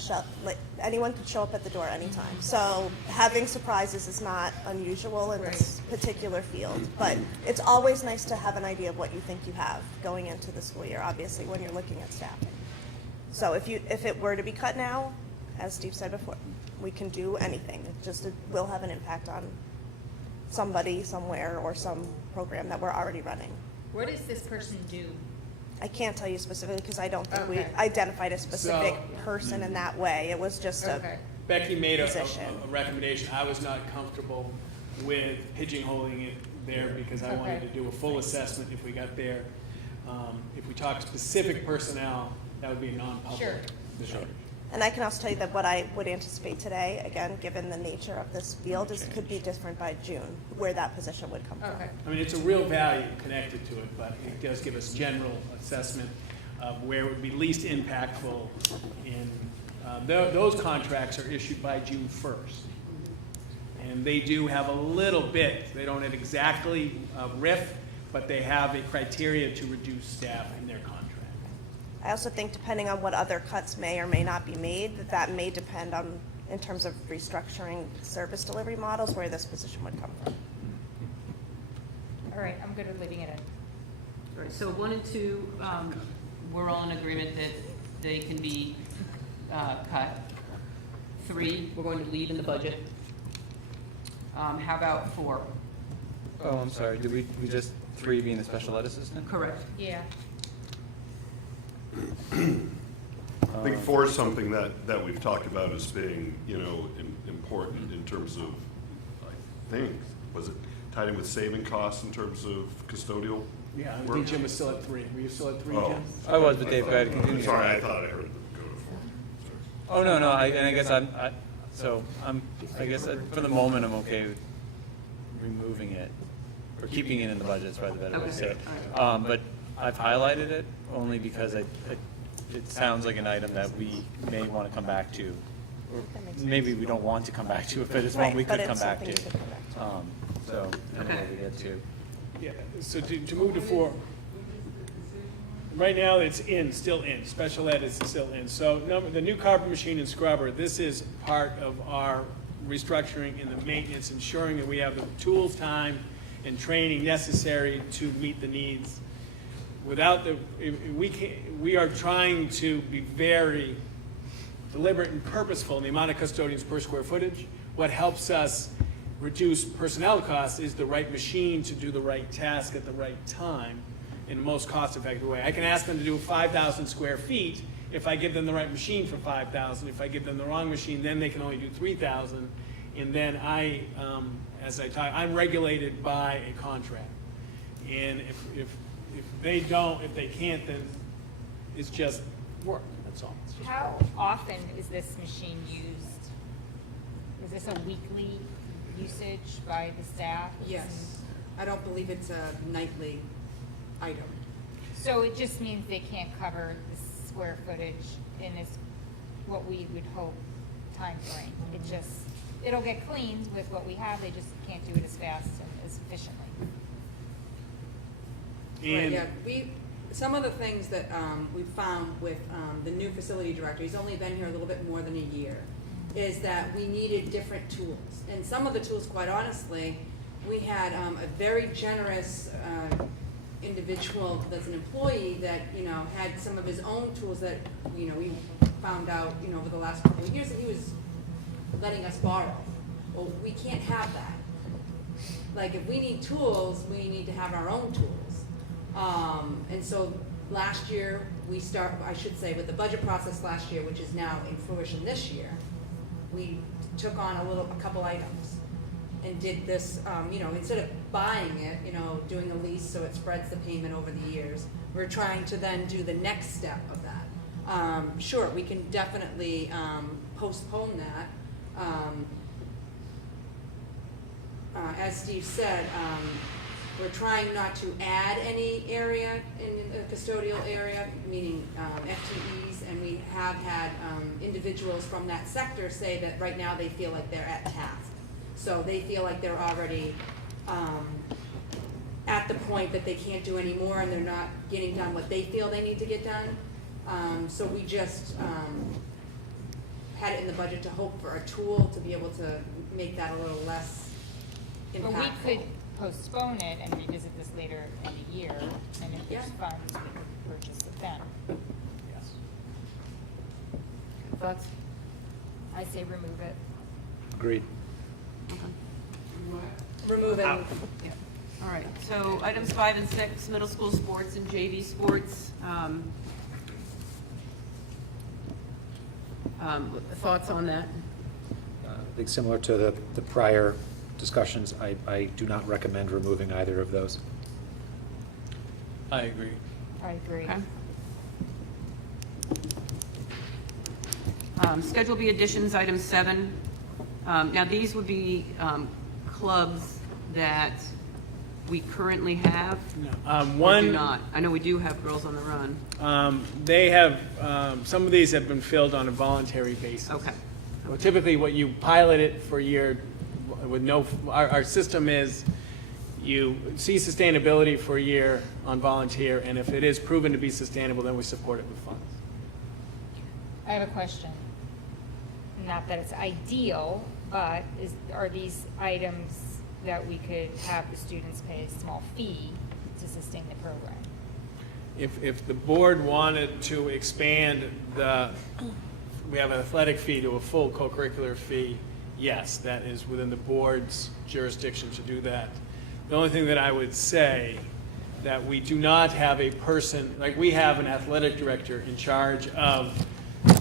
like anyone could show up at the door anytime. So having surprises is not unusual in this particular field. But it's always nice to have an idea of what you think you have going into the school year, obviously, when you're looking at staffing. So if it were to be cut now, as Steve said before, we can do anything. It will have an impact on somebody somewhere or some program that we're already running. What does this person do? I can't tell you specifically because I don't think we Okay. identified a specific So- person in that way. It was just Okay. Becky made a Position. recommendation. I was not comfortable with pigeonholing it there because I wanted to Okay. do a full assessment if we got there. If we talk specific personnel, that would be a non-public. Sure. discussion. And I can also tell you that what I would anticipate today, again, given the nature of this field, is could be different by June, where that position would come from. Okay. I mean, it's a real value connected to it, but it does give us general assessment of where it would be least impactful. And those contracts are issued by June 1st. And they do have a little bit, they don't have exactly a RIF, but they have a criteria to reduce staff in their contract. I also think depending on what other cuts may or may not be made, that may depend on, in terms of restructuring service delivery models, where this position would come from. All right, I'm good with leaving it in. All right, so 1 and 2, we're all in agreement that they can be cut. 3, we're going to leave in the budget. How about 4? Oh, I'm sorry, did we just 3 being the special ed assistant? Correct. Yeah. I think 4 is something that we've talked about as being, important in terms of, I think, was it tied in with saving costs in terms of custodial? Yeah, I work? think Jim was still at 3. Were you still at 3, Oh. Jim? I was, but Dave, go ahead, continue. Sorry, I thought I heard them go to 4. Oh, no, I guess I guess for the moment, I'm okay with removing it, or keeping it in the budget, is probably the better way to say it. But I've highlighted it only because it sounds like an item that we may want to come back to. Or maybe we don't want to come back to it, but it's one we Right, but could come it's back something to. you could come back to. So, Okay. anyway, we get to. Yeah, so to move to 4, right now it's still in, special ed is still in. So the new carpet machine and scrubber, this is part of our restructuring in the maintenance, ensuring that we have the tools, time, and training necessary to meet the needs. Without we are trying to be very deliberate and purposeful in the amount of custodians per square footage. What helps us reduce personnel costs is the right machine to do the right task at the right time in the most cost-effective way. I can ask them to do 5,000 square feet if I give them the right machine for 5,000. If I give them the wrong machine, then they can only do 3,000. And then I'm regulated by a contract. And if they can't, then it's just work, that's all. It's just How often is this machine used? Is this a weekly usage by the staff? Yes. I don't believe it's a nightly item. So it just means they can't cover the square footage in this, what we would hope, timeframe. It'll get cleaned with what we have, they just can't do it as fast and as efficiently. And Right, yeah, some of the things that we found with the new facility director, he's only been here a little bit more than a year, is that we needed different tools. And some of the tools, quite honestly, we had a very generous individual that's an employee that, had some of his own tools that, we found out, over the last couple of years that he was letting us borrow. Well, we can't have that. Like, if we need tools, we need to have our own tools. And so last year, with the budget process last year, which is now in fruition this year, we took on a couple items and did this, instead of buying it, doing a lease so it spreads the payment over the years, we're trying to then do the next step of that. Sure, we can definitely postpone that. as Steve said, we're trying not to add any area in the custodial area, meaning FTEs, and we have had individuals from that sector say that right now they feel like they're at task. So they feel like they're already at the point that they can't do any more and they're not getting done what they feel they need to get done. So we just had it in the budget to hope for a tool to be able to make that a little less impactful. But we could postpone it and revisit this later in the year, and if there's Yeah. funds, we could purchase it then. Yes. Thoughts? I say remove it. Agreed. Remove it. Yeah. All right, so items 5 and 6, middle school sports and JV sports. Thoughts on that? I think similar to the prior discussions, I do not recommend removing either of those. I agree. I agree. Okay. Schedule B additions, item 7. Now, these would be clubs that we currently have or do One, not. I know we do have Girls on the Run. they have, some of these have been filled on a voluntary basis. Okay. Well, typically, what you pilot it for a year with no, our system is you see sustainability for a year on volunteer, and if it is proven to be sustainable, then we support it with funds. I have a question. Not that it's ideal, but are these items that we could have the students pay a small fee to sustain the program? If the board wanted to expand we have an athletic fee to a full co-curricular fee, yes, that is within the board's jurisdiction to do that. The only thing that I would say, that we do not have a person, like we have an athletic director in charge of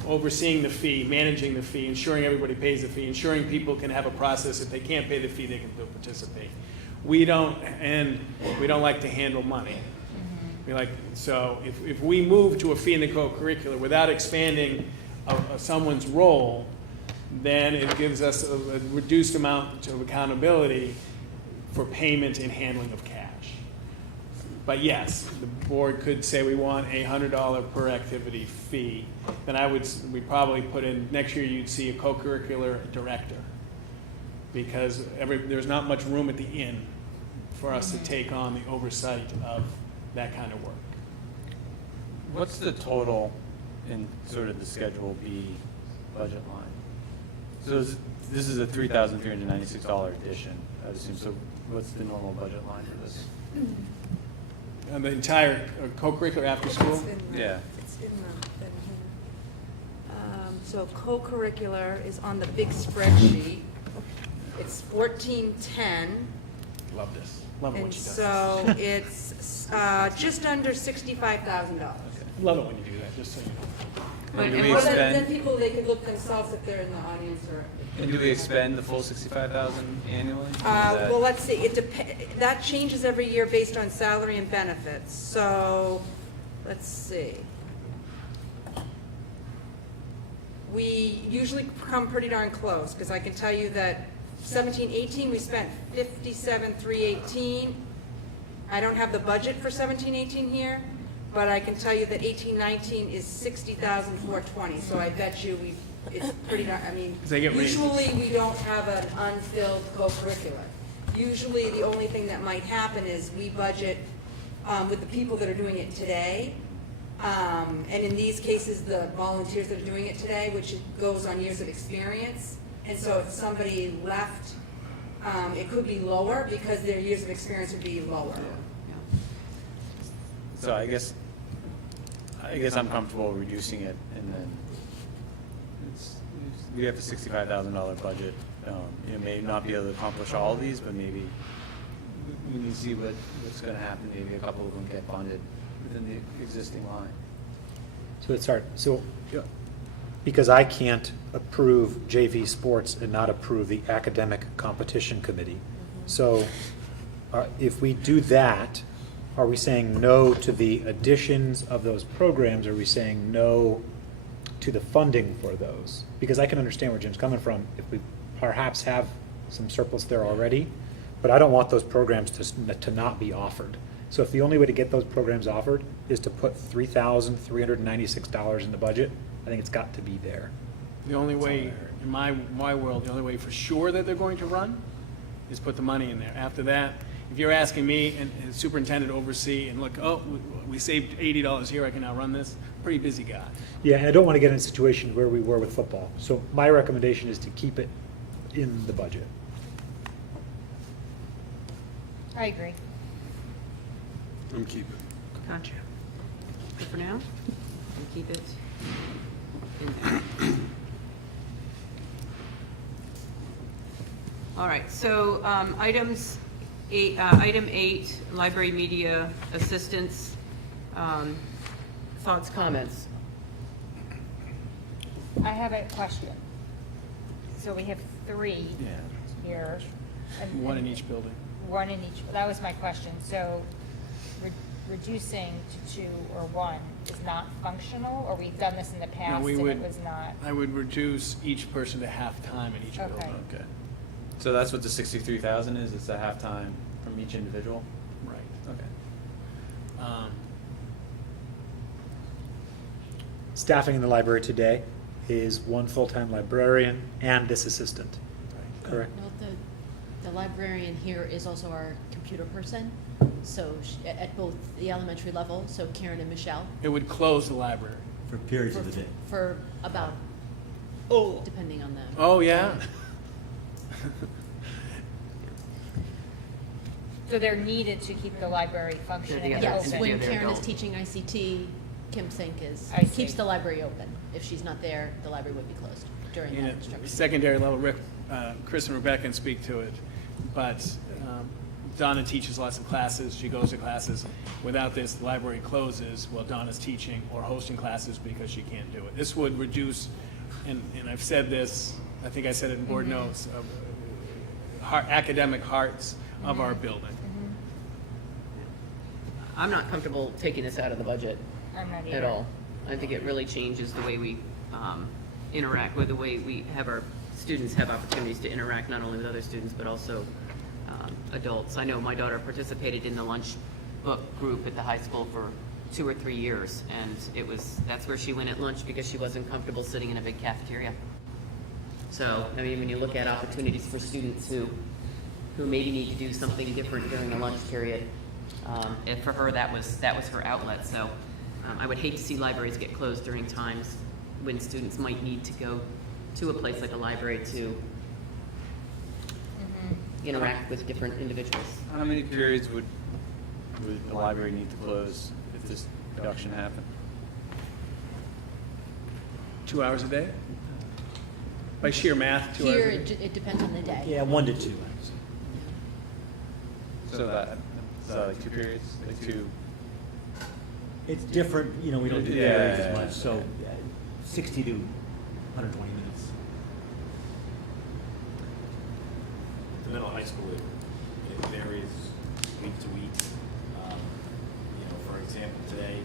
overseeing the fee, managing the fee, ensuring everybody pays the fee, ensuring people can have a process. If they can't pay the fee, they can still participate. We don't like to handle money. We like, so if we move to a fee in the co-curricular without expanding someone's role, then it gives us a reduced amount of accountability for payment and handling of cash. But yes, the board could say we want a $100 per activity fee. Then we probably put in, next year you'd see a co-curricular director, because there's not much room at the inn for us to take on the oversight of that kind of work. What's the total in sort of the Schedule B budget line? So this is a $3,396 addition, I assume. So what's the normal budget line for this? And the entire co-curricular after school? Yeah. It's in the thing here. So co-curricular is on the big spreadsheet. It's 1410, Love this. Love it when and she does so it's just under $65,000. this. Love it when you do that, just so you know. But- And do and we what- Then expend, people, they could look themselves if they're in the audience or. and do we expend the full $65,000 annually? Is that- Well, let's see, that changes every year based on salary and benefits, so, let's see. We usually come pretty darn close, because I can tell you that 17-18, we spent 57,318. I don't have the budget for 17-18 here, but I can tell you that 18-19 is 60,420, so I bet you it's pretty darn, I mean, 'Cause they get raises. usually we don't have an unfilled co-curricular. Usually, the only thing that might happen is we budget with the people that are doing it today. And in these cases, the volunteers that are doing it today, which goes on years of experience. And so if somebody left, it could be lower because their years of experience would be lower. So I guess I'm comfortable reducing it, and then we have a $65,000 budget. It may not be able to accomplish all of these, but maybe we can see what's going to happen. Maybe a couple of them get funded within the existing line. So it's hard, so, because I can't approve JV sports and not approve the academic competition committee. So, if we do that, are we saying no to the additions of those programs? Are we saying no to the funding for those? Because I can understand where Jim's coming from. If we perhaps have some surplus there already, but I don't want those programs to not be offered. So if the only way to get those programs offered is to put $3,396 in the budget, I think it's got to be there. The only way, in my world, the only way for sure that they're going to run is put the money in there. After that, if you're asking me and the superintendent to oversee and look, oh, we saved $80 here, I can now run this, pretty busy guy. Yeah, and I don't want to get in a situation where we were with football. So my recommendation is to keep it in the budget. I agree. I'm keeping. Gotcha. Good for now? And keep it in there. All right, so item 8, library media assistance, thoughts, comments? I have a question. So we have 3 here. and- One in each building. One in each, that was my question. So reducing to 2 or 1 is not functional, or we've done this in the past we and it would- was not? I would reduce each person to half-time in each Okay. building. Okay. So that's what the 63,000 is? It's a halftime from each individual? Right. Okay. Staffing in the library today is 1 full-time librarian and this assistant, correct? No, the librarian here is also our computer person, so at both the elementary level, so Karen and Michelle, It would close the library. For periods of the day. for about, depending on the. Oh, yeah? So they're needed to keep the library functioning and Yes, open? when they're Karen is available. teaching ICT, Kim Sink I keeps see. the library open. If she's not there, the library would be closed during In that a instruction. secondary level, Chris and Rebecca can speak to it, but Donna teaches lots of classes, she goes to classes. Without this, the library closes while Donna's teaching or hosting classes because she can't do it. This would reduce, and I've said this, I think I said it in board notes, academic hearts of our building. I'm not comfortable taking this out of the budget I'm not at either. all. I think it really changes the way we interact with the way we have our students have opportunities to interact not only with other students but also adults. I know my daughter participated in the lunch book group at the high school for 2 or 3 years, and that's where she went at lunch because she wasn't comfortable sitting in a big cafeteria. So, I mean, when you look at opportunities for students who maybe need to do something different during the lunch period, and for her, that was her outlet. So I would hate to see libraries get closed during times when students might need to go to a place like a library to interact with different individuals. How many periods would the library need to close if this reduction happened? 2 hours a day? By sheer math, 2 hours Here, a day? it depends on the day. Yeah, 1 to 2. So like 2 periods, like 2. It's different, we don't do Yeah. periods as much, so 60 to 120 minutes. The middle high school, it varies week to week. For example, today,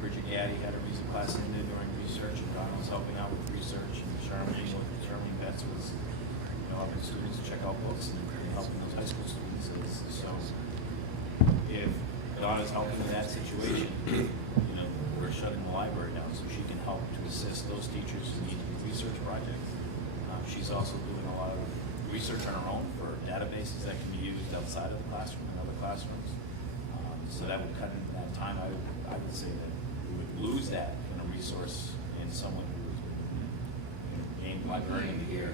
Bridget Gaddy had a music class in there during research, and Donna was helping out with research, and Charlene Betts was, helping students check out books and helping those high school students. So if Donna's helping in that situation, we're shutting the library down so she can help to assist those teachers who need research projects. She's also doing a lot of research on her own for databases that can be used outside of the classroom and other classrooms. So that would cut into that time. I would say that we would lose that in a resource in someone who was gained librarian here.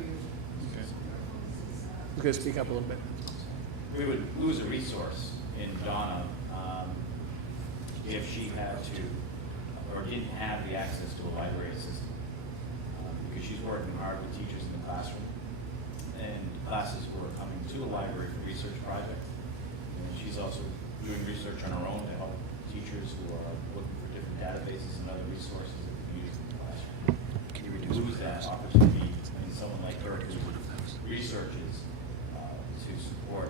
You guys speak up a little bit. We would lose a resource in Donna if she had to, or didn't have the access to a library assistant. Because she's working hard with teachers in the classroom, and classes were coming to a library for research project. And she's also doing research on her own to help teachers who are looking for different databases and other resources that can be used in the classroom. Can you lose that opportunity in someone like her who researches to support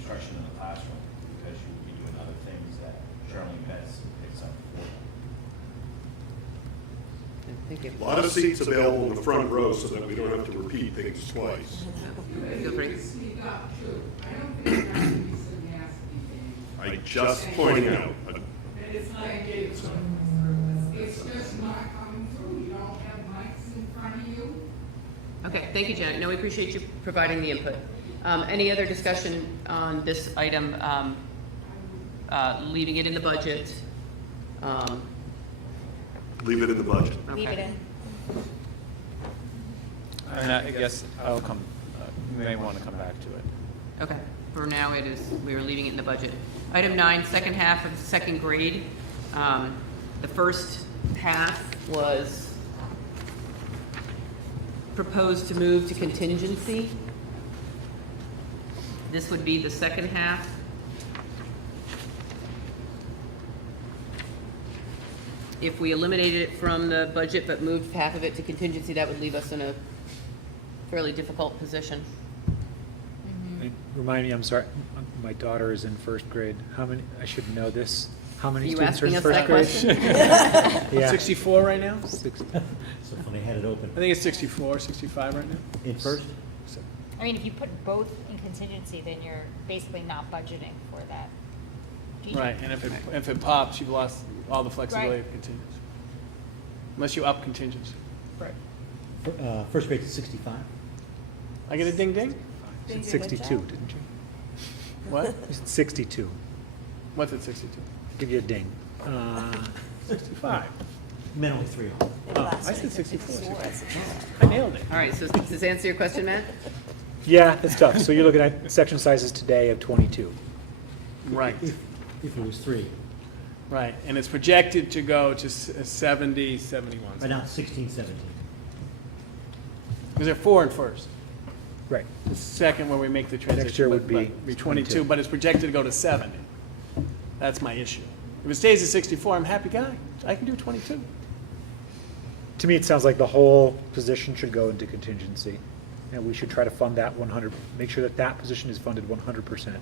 instruction in the classroom, because she would be doing other things that Charlene Betts picks up for them. Thank you. A lot of seats available in the front row so that we don't have to repeat things twice. Feel free. I just pointing out. It's just not coming through. You don't have mics in front of you. Okay, thank you, Janet. No, we appreciate you providing the input. Any other discussion on this item, leaving it in the budget? Leave it in the budget. Leave it Okay. in. And I guess I'll come, we may want to come back to it. Okay, for now it is, we are leaving it in the budget. Item 9, second half of second grade. The first half was proposed to move to contingency. This would be the second half. If we eliminated it from the budget but moved half of it to contingency, that would leave us in a fairly difficult position. Remind me, I'm sorry, my daughter is in first grade. How many, I should know this. How many You students are in asking us first that grade? question? Yeah. 64 right now? So funny, I had it open. I think it's 64, 65 right now. In first? I mean, if you put both in contingency, then you're basically not budgeting for that teacher. Right, and if it pops, you've lost all the flexibility of contingency. Unless you up contingency. Right. First grade to 65? I get a ding ding? You said 62, didn't you? What? You said 62. What's it, 62? Give you a ding. 65. Men only 3 off. I said 64. I nailed it. All right, so does this answer your question, Matt? Yeah, that's tough. So you're looking at section sizes today of 22. Right, If it was 3. right. And it's projected to go to 70, 71. Right now, it's 16, 17. Because they're 4 in first. Right. The second where we make the transition. Next year would but be 22, 22. but it's projected to go to 70. That's my issue. If it stays at 64, I'm a happy guy. I can do 22. To me, it sounds like the whole position should go into contingency. And we should try to fund that 100, make sure that that position is funded 100%.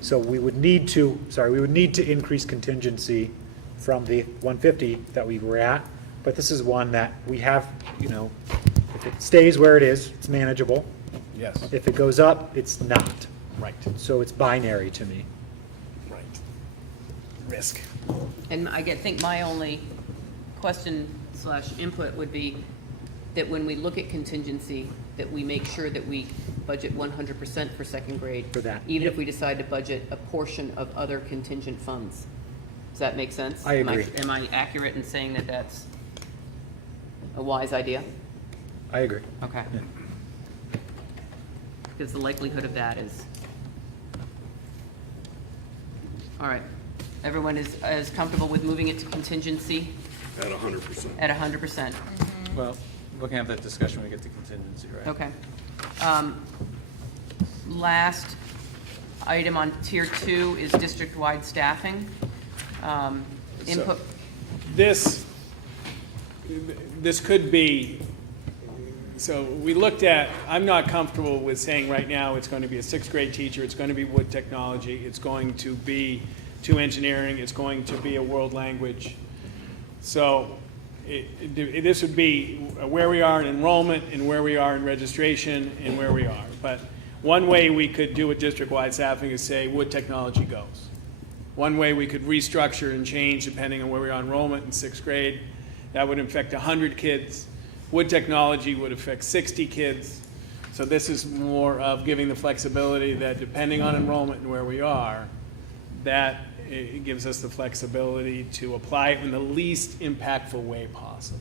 So we would need to, we would need to increase contingency from the 150 that we were at. But this is one that we have, if it stays where it is, it's manageable. Yes. If it goes up, it's not. Right, So it's binary to me. right. Risk. And I think my only question / input would be that when we look at contingency, that we make sure that we budget 100% for second grade. For that. Even if we decide to budget a portion of other contingent funds. Does that make sense? I agree. Am I accurate in saying that that's a wise idea? I agree. Okay. Yeah. Because the likelihood of that is. All right. Everyone is as comfortable with moving it to contingency At 100%. at 100%? Well, we can have that discussion when we get to contingency, right? Okay. Last item on tier 2 is district-wide staffing. Input, This could be, so we looked at, I'm not comfortable with saying right now it's going to be a 6th grade teacher, it's going to be wood technology, it's going to be to engineering, it's going to be a world language. So this would be where we are in enrollment and where we are in registration and where we are. But one way we could do a district-wide staffing is say wood technology goes. One way we could restructure and change depending on where we are in enrollment in 6th grade. That would affect 100 kids. Wood technology would affect 60 kids. So this is more of giving the flexibility that depending on enrollment and where we are, that it gives us the flexibility to apply it in the least impactful way possible.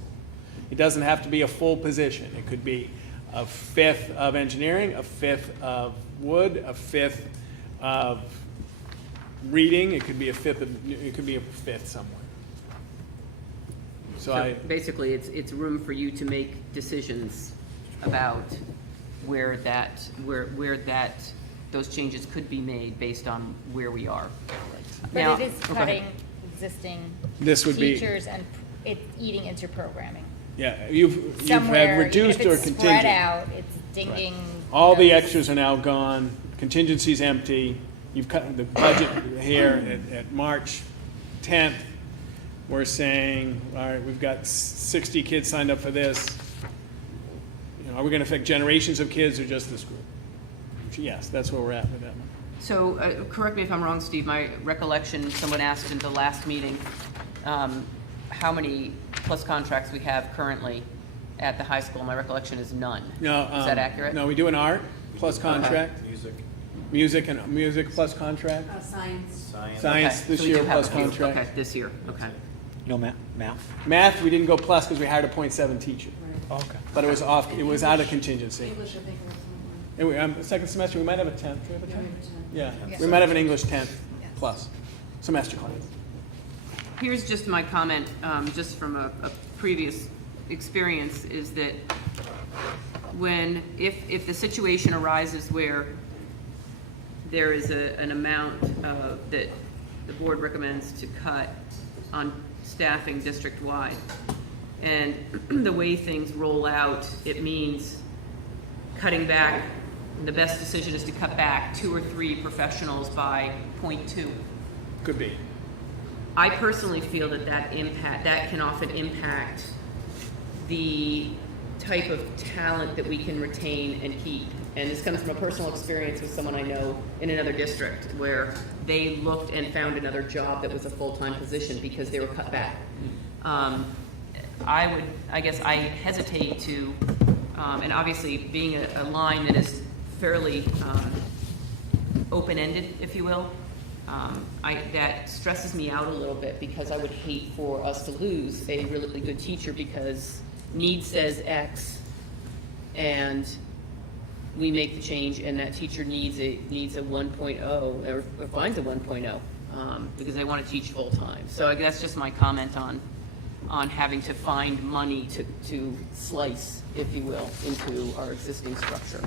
It doesn't have to be a full position. It could be a 5th of engineering, a 5th of wood, a 5th of reading. It could be a 5th somewhere. so basically, it's room for you to make decisions about where those changes could be made based on where we are. Now- But it is oh, go cutting ahead. existing This would be- teachers and it eating into programming. Yeah, you've Somewhere, had reduced even or if it's contingent. spread out, it's dinging. All the those- extras are now gone, contingency's empty, you've cut the budget here at March 10th. we're saying, all right, we've got 60 kids signed up for this. You know, are we going to affect generations of kids or just this group? Yes, that's where we're at with that one. So, correct me if I'm wrong, Steve, my recollection, someone asked in the last meeting, how many plus contracts we have currently at the high school. My recollection is none. No, Is that accurate? No, we do an art plus contract. Music plus contract. Science. Science Okay, this so we year do have plus a few. contract. Okay, this year, okay. No math? Math, we didn't go plus because we hired a .7 teacher, Oh, okay. but it was off. It was out of contingency. English, I think, was Second semester, we might have a 10th. Do we have a 10th? Yeah, Yes. we might have an English 10th plus semester class. Here's just my comment, just from a previous experience, is that if the situation arises where there is an amount that the board recommends to cut on staffing district-wide, and the way things roll out, it means cutting back, the best decision is to cut back 2 or 3 professionals by 0.2. Could be. I personally feel that can often impact the type of talent that we can retain and keep. And this comes from a personal experience with someone I know in another district where they looked and found another job that was a full-time position because they were cut back. I guess I hesitate to, and obviously being a line that is fairly open-ended, if you will, that stresses me out a little bit because I would hate for us to lose a really good teacher because need says X and we make the change and that teacher needs a 1.0 or finds a 1.0 because they want to teach full time. So I guess that's just my comment on having to find money to slice, if you will, into our existing structure.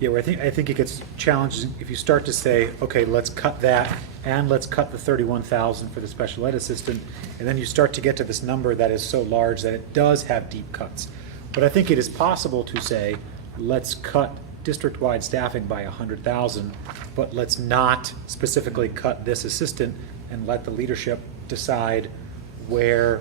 Yeah, well, I think it gets challenging if you start to say, okay, let's cut that, and let's cut the 31,000 for the special ed assistant, and then you start to get to this number that is so large that it does have deep cuts. But I think it is possible to say, let's cut district-wide staffing by 100,000, but let's not specifically cut this assistant and let the leadership decide where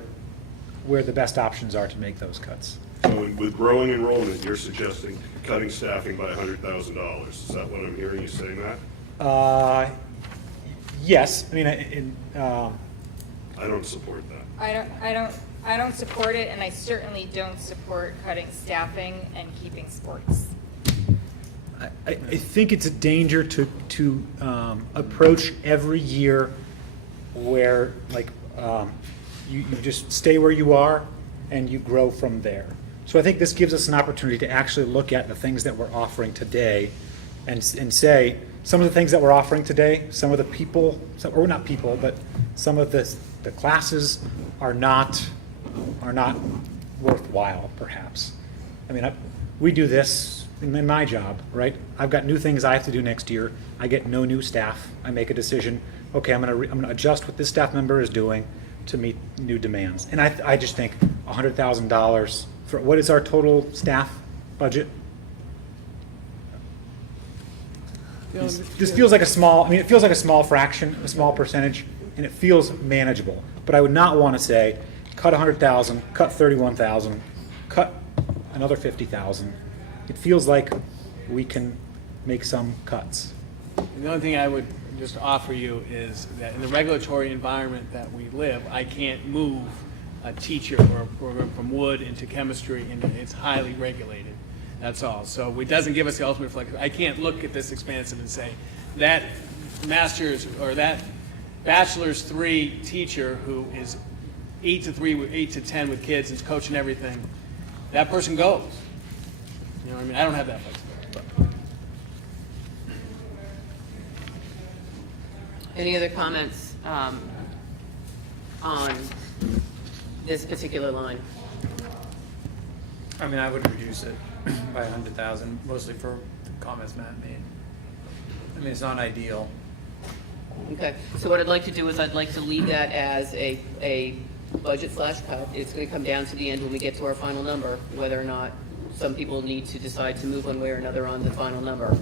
the best options are to make those cuts. So with growing enrollment, you're suggesting cutting staffing by $100,000. Is that what I'm hearing you saying that? Yes, I mean, I don't support that. I don't support it, and I certainly don't support cutting staffing and keeping sports. I think it's a danger to approach every year where, like, you just stay where you are and you grow from there. So I think this gives us an opportunity to actually look at the things that we're offering today and say, some of the things that we're offering today, some of the people, or not people, but some of the classes are not worthwhile, perhaps. I mean, we do this in my job, right? I've got new things I have to do next year. I get no new staff. I make a decision. Okay, I'm gonna adjust what this staff member is doing to meet new demands. And I just think $100,000 for, what is our total staff budget? This feels like a small, I mean, it feels like a small fraction, a small percentage, and it feels manageable. But I would not want to say, cut 100,000, cut 31,000, cut another 50,000. It feels like we can make some cuts. And the only thing I would just offer you is that in the regulatory environment that we live, I can't move a teacher or a program from wood into chemistry, and it's highly regulated. That's all. So it doesn't give us the ultimate flexibility. I can't look at this expansive and say that master's or that bachelor's 3 teacher who is 8 to 10 with kids and is coaching everything, that person goes. You know what I mean? I don't have that flexibility. Any other comments on this particular line? I mean, I would reduce it by 100,000, mostly for the comments Matt made. I mean, it's not ideal. Okay, so what I'd like to do is I'd like to leave that as a budget slash cut. It's going to come down to the end when we get to our final number, whether or not some people need to decide to move one way or another on the final number,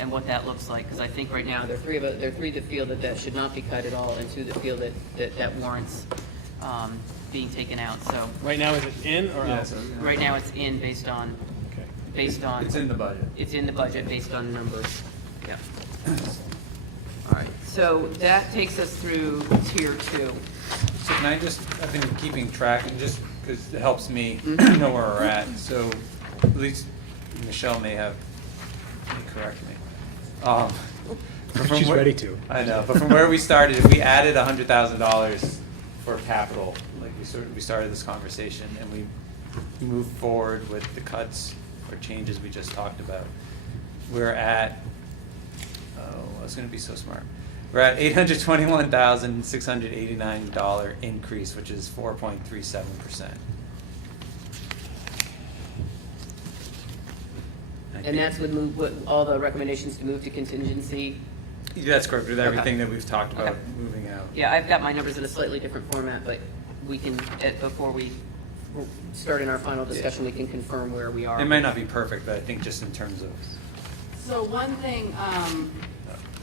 and what that looks like. Because I think right now there are 3 that feel that should not be cut at all, and 2 that feel that warrants being taken out, so Right now, is it in or Yeah, out? so, yeah. right now it's in based on, Okay. It's in the budget. it's in the budget based on numbers, yeah. All right, so that takes us through tier 2. So can I just, I've been keeping track, and just because it helps me Mm-hmm. know where we're at, so at least Michelle may correct me. But from She's where- ready to. I know, but from where we started, if we added $100,000 for capital, like we started this conversation, and we moved forward with the cuts or changes we just talked about, we're at, I was gonna be so smart. We're at $821,689 increase, which is 4.37%. And that's with all the recommendations to move to contingency. That's correct, with everything Okay. that we've talked about Okay. moving out. Yeah, I've got my numbers in a slightly different format, but we can, before we start in our final discussion, we can confirm where we are. It might not be perfect, but I think just in terms of, So one thing,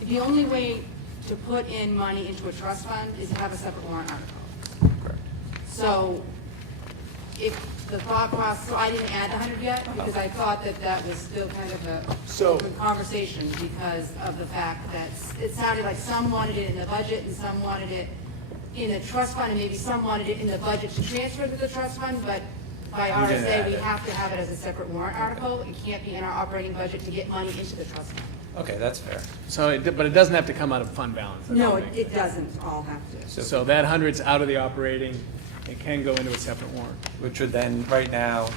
the only way to put in money into a trust fund is to have a separate warrant article. correct. So if the thought process, so I didn't add the 100 yet, because I thought that that was still kind of a So- open conversation because of the fact that it sounded like some wanted it in the budget and some wanted it in the trust fund, and maybe some wanted it in the budget to transfer to the trust fund, but by We didn't RSA, add we it. have to have it as a separate warrant article. It can't be in our operating budget to get money into the trust fund. Okay, that's fair. So, but it doesn't have to come out of fund balance? I No, don't it think. it doesn't all have to. So that 100's out of the operating, it can go into a separate warrant. Which would then, right now,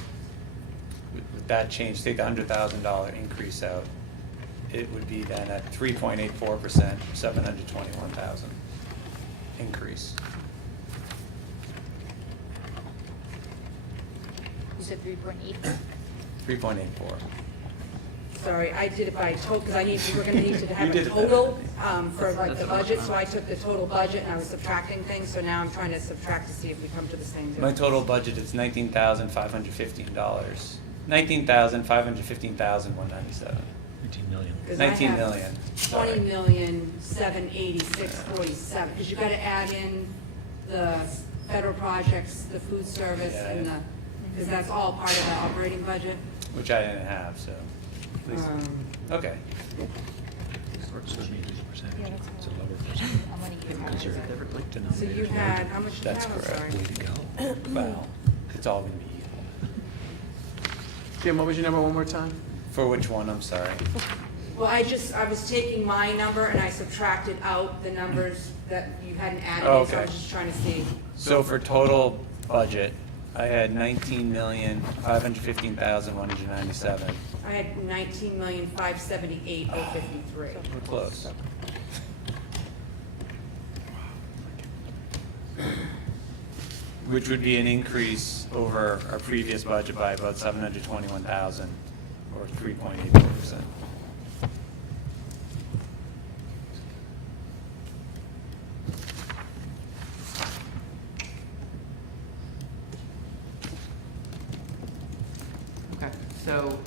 with that change, take the $100,000 increase out, it would be then at 3.84%, 721,000 increase. You said 3.8? 3.84. Sorry, I did it by total, because we're gonna need to have You a did it total, for like the budget, so I took the total budget and I was subtracting things, so now I'm trying to subtract to see if we come to the same My difference. total budget is $19,515. $19,515,197. 19 million. 'Cause I 19 have million, sorry. 20,786,47, because you gotta add in the federal projects, the food service, and the, because that's all part of the operating budget. Which I didn't have, so. at least- Okay. How many you have? So you had, how much did you That's have, I'm correct. sorry? Well, it's all gonna be equal. Jim, what was your number one more time? For which one, I'm sorry? Well, I was taking my number and I subtracted out the numbers that you hadn't added Oh, in, so I okay. was just trying to see. So for total budget, I had 19,515,197. I had 19,578,053. We're close. Which would be an increase over our previous budget by about 721,000, or 3.84%. Okay, so,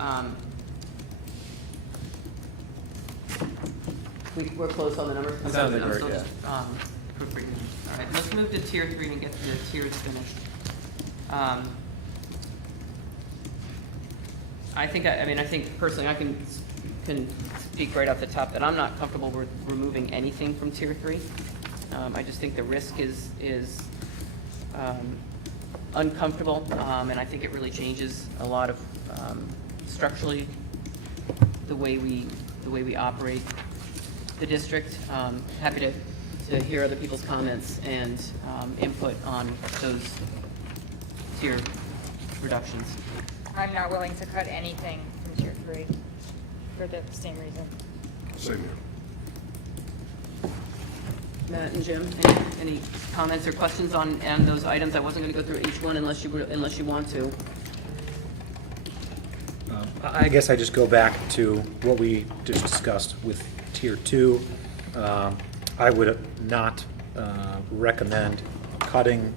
we're close on the numbers? I'm Sounds like still we're- just, proofreading them. All right, let's move to tier 3 and get the tiers finished. I think personally, I can speak right off the top that I'm not comfortable with removing anything from tier 3. I just think the risk is uncomfortable, and I think it really changes a lot of structurally the way we operate the district. Happy to hear other people's comments and input on those tier reductions. I'm not willing to cut anything from tier 3 for the same reason. Same here. Matt and Jim, any comments or questions on those items? I wasn't going to go through each one unless you want to. I guess I just go back to what we just discussed with tier 2. I would not recommend cutting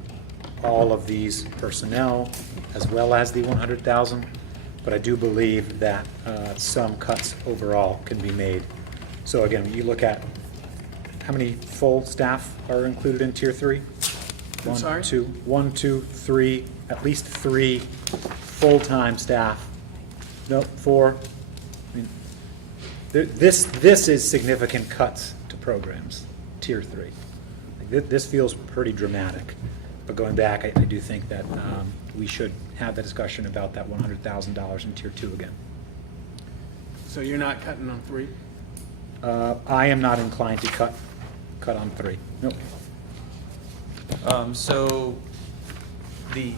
all of these personnel as well as the 100,000, but I do believe that some cuts overall can be made. So again, you look at how many full staff are included in tier 3? I'm sorry? One, two, three, at least 3 full-time staff. No, 4. I mean, this is significant cuts to programs, tier 3. This feels pretty dramatic. But going back, I do think that we should have the discussion about that $100,000 in tier 2 again. So you're not cutting on 3? I am not inclined to cut on 3. Nope. So the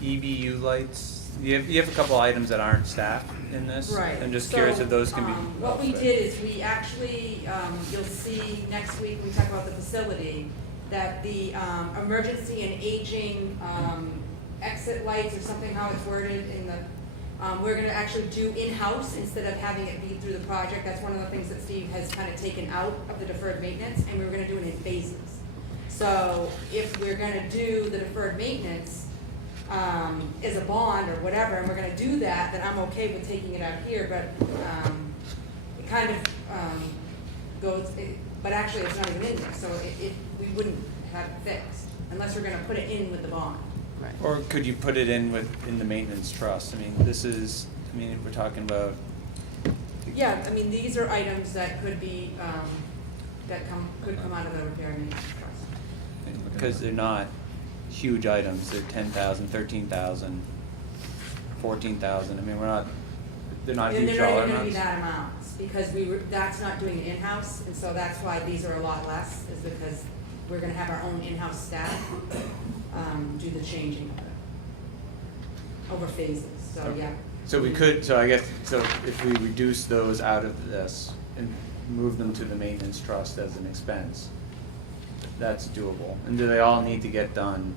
EBU lights, you have a couple items that aren't staffed in this. Right. I'm just curious So, if those can be. What we did is we actually, you'll see next week, when we talk about the facility, that the emergency and aging exit lights, or something how it's worded in the, we're gonna actually do in-house instead of having it be through the project. That's one of the things that Steve has kind of taken out of the deferred maintenance, and we were gonna do it in phases. So if we're gonna do the deferred maintenance as a bond or whatever, and we're gonna do that, then I'm okay with taking it out here, but it kind of goes, but actually it's not even in there, so we wouldn't have it fixed unless we're gonna put it in with the bond. Right. Or could you put it in the maintenance trust? I mean, we're talking about. Yeah, I mean, these are items that could be, could come out of the repair and maintenance trust. Because they're not huge items, they're 10,000, 13,000, 14,000, I mean, they're not And huge they're not dollar even gonna be amounts. that amounts, because that's not doing it in-house, and so that's why these are a lot less, is because we're gonna have our own in-house staff, do the changing of it over phases, so yeah. So if we reduce those out of this and move them to the maintenance trust as an expense, that's doable. And do they all need to get done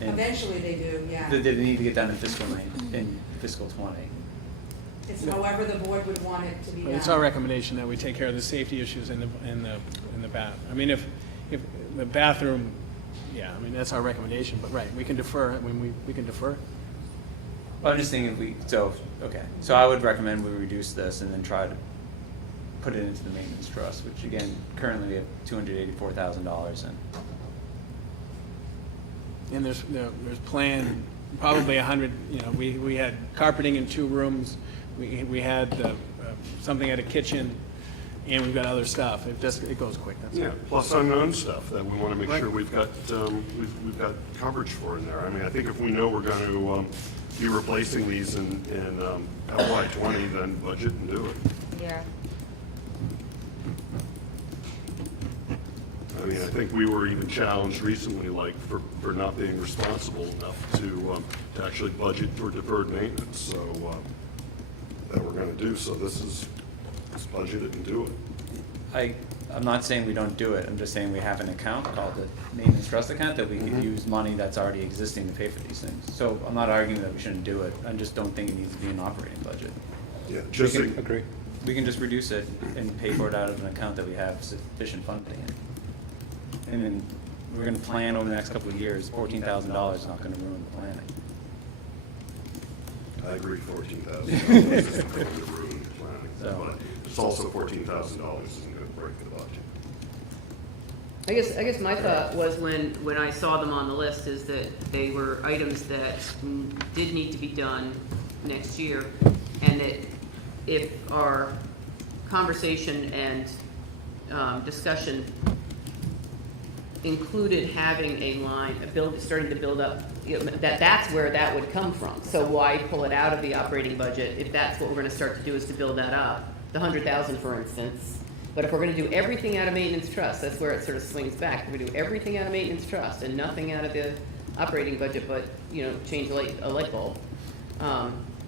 Eventually they do, yeah. do they need to get done in fiscal 20? It's however the board would want it to be But done. it's our recommendation that we take care of the safety issues in the bath. I mean, if the bathroom, yeah, I mean, that's our recommendation, but right, we can defer, we can defer. Well, I'm just thinking so I would recommend we reduce this and then try to put it into the maintenance trust, which again, currently we have $284,000 in. And there's planned, probably 100, we had carpeting in 2 rooms, we had something at a kitchen, and we've got other stuff. It goes quick, that's all. Yeah, plus unknown stuff that we want to make Right. sure we've got coverage for in there. I mean, I think if we know we're going to be replacing these in FY '20, then budget and do it. Yeah. I mean, I think we were even challenged recently, like, for not being responsible enough to actually budget for deferred maintenance, so, that we're gonna do, so let's budget it and do it. I'm not saying we don't do it, I'm just saying we have an account called the maintenance trust account that we could use money that's already existing to pay for these things. So I'm not arguing that we shouldn't do it, I just don't think it needs to be an operating budget. Yeah, just, Agree. We can just reduce it and pay for it out of an account that we have sufficient funding in. And then we're gonna plan over the next couple of years, $14,000 is not gonna ruin the planning. I agree, $14,000 isn't going to ruin the planning, but it's also $14,000 isn't gonna break the budget. I guess my thought was when I saw them on the list is that they were items that did need to be done next year, and that if our conversation and discussion included having a line, starting to build up, that's where that would come from. So why pull it out of the operating budget if that's what we're gonna start to do, is to build that up, the 100,000 for instance. But if we're gonna do everything out of maintenance trust, that's where it sort of swings back. If we do everything out of maintenance trust and nothing out of the operating budget, but, change a light bulb,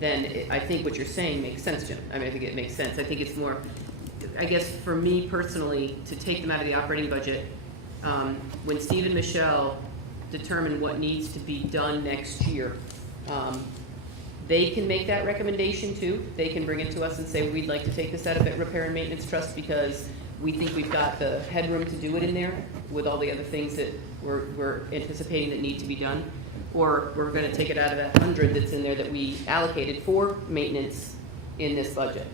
then I think what you're saying makes sense, Jim. I mean, I think it makes sense. I think it's more, I guess for me personally, to take them out of the operating budget, when Steve and Michelle determine what needs to be done next year, they can make that recommendation too. They can bring it to us and say, we'd like to take this out of the repair and maintenance trust because we think we've got the headroom to do it in there with all the other things that we're anticipating that need to be done. Or we're gonna take it out of that 100 that's in there that we allocated for maintenance in this budget.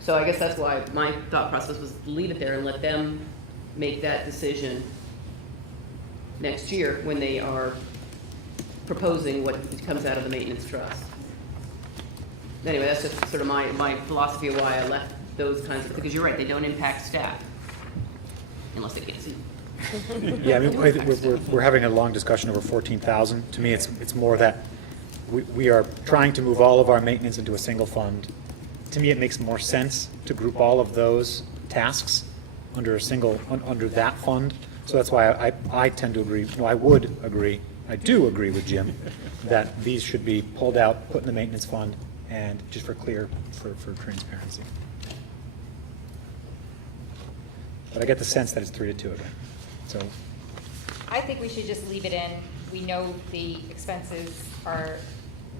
So I guess that's why my thought process was leave it there and let them make that decision next year when they are proposing what comes out of the maintenance trust. Anyway, that's just sort of my philosophy of why I left those kinds of, because you're right, they don't impact staff. Unless they get sued. Yeah, I mean, I think we're having a long discussion over 14,000. To me, it's more that we are trying to move all of our maintenance into a single fund. To me, it makes more sense to group all of those tasks under a single, under that fund. So that's why I tend to agree, no, I would agree, I do agree with Jim, that these should be pulled out, put in the maintenance fund, and just for transparency. But I get the sense that it's 3 to 2 again, so. I think we should just leave it in. We know the expenses are,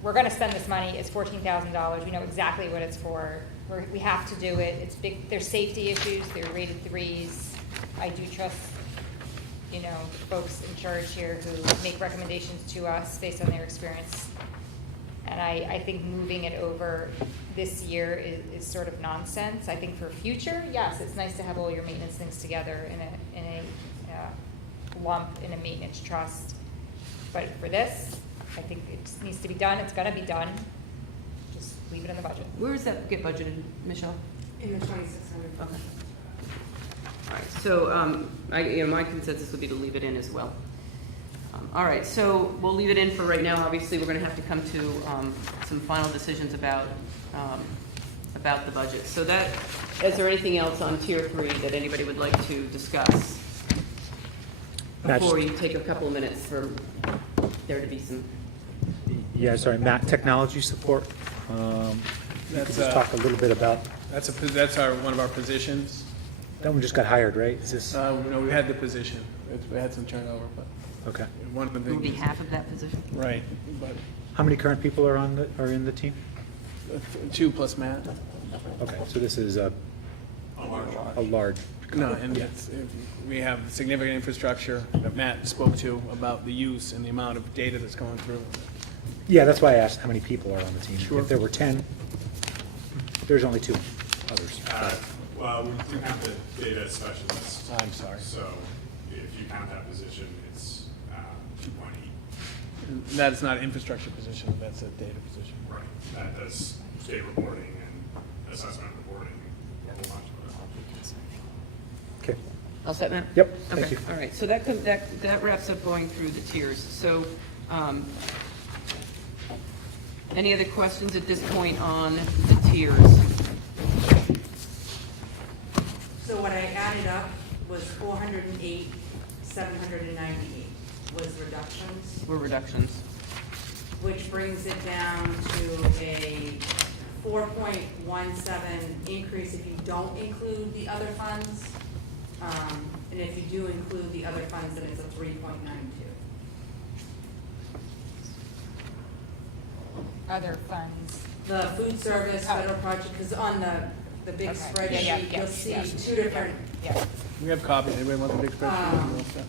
we're gonna spend this money, it's $14,000, we know exactly what it's for. We have to do it, it's big, there's safety issues, they're rated 3s. I do trust, you know, folks in charge here who make recommendations to us based on their experience. And I think moving it over this year is sort of nonsense. I think for future, yes, it's nice to have all your maintenance things together in a lump in a maintenance trust. But for this, I think it just needs to be done. It's gonna be done. Just leave it in the budget. Where does that get budgeted, Michelle? In the 2,600. Okay. All right, so, my consensus would be to leave it in as well. All right, so we'll leave it in for right now. Obviously, we're gonna have to come to, some final decisions about the budget. So is there anything else on tier 3 that anybody would like to discuss? Before you take a couple of minutes for there to be some. Yeah, sorry, Matt, technology support. You could just talk a little bit about, That's one of our positions. that one just got hired, right? Is this, No, we had the position. We had some turnover, but okay. one of the It would be things. half of that position? Right, but How many current people are in the team? 2 plus Matt. Okay, so this is a large. No, and we have significant infrastructure that Matt spoke to about the use and the amount of data that's going through. Yeah, that's why I asked how many people are on the team. Sure. If there were 10, there's only 2 others. Well, we do have the data specialist. I'm sorry. So if you count that position, it's 2.8. That is not an infrastructure position, that's a data position. Right. That does state reporting and assessment reporting, a whole bunch of other. Okay. All set, Matt? Yep, thank Okay, you. all right, so that wraps up going through the tiers. So, any other questions at this point on the tiers? So what I added up was 408, 798 was reductions, Were reductions? which brings it down to a 4.17 increase if you don't include the other funds. And if you do include the other funds, then it's a 3.92. Other funds. The food service, federal project, because on the big Okay. spreadsheet, Yeah, you'll yes, see yes. 2 different Yeah, We have copies, anybody want the big spreadsheet? Um, We'll set.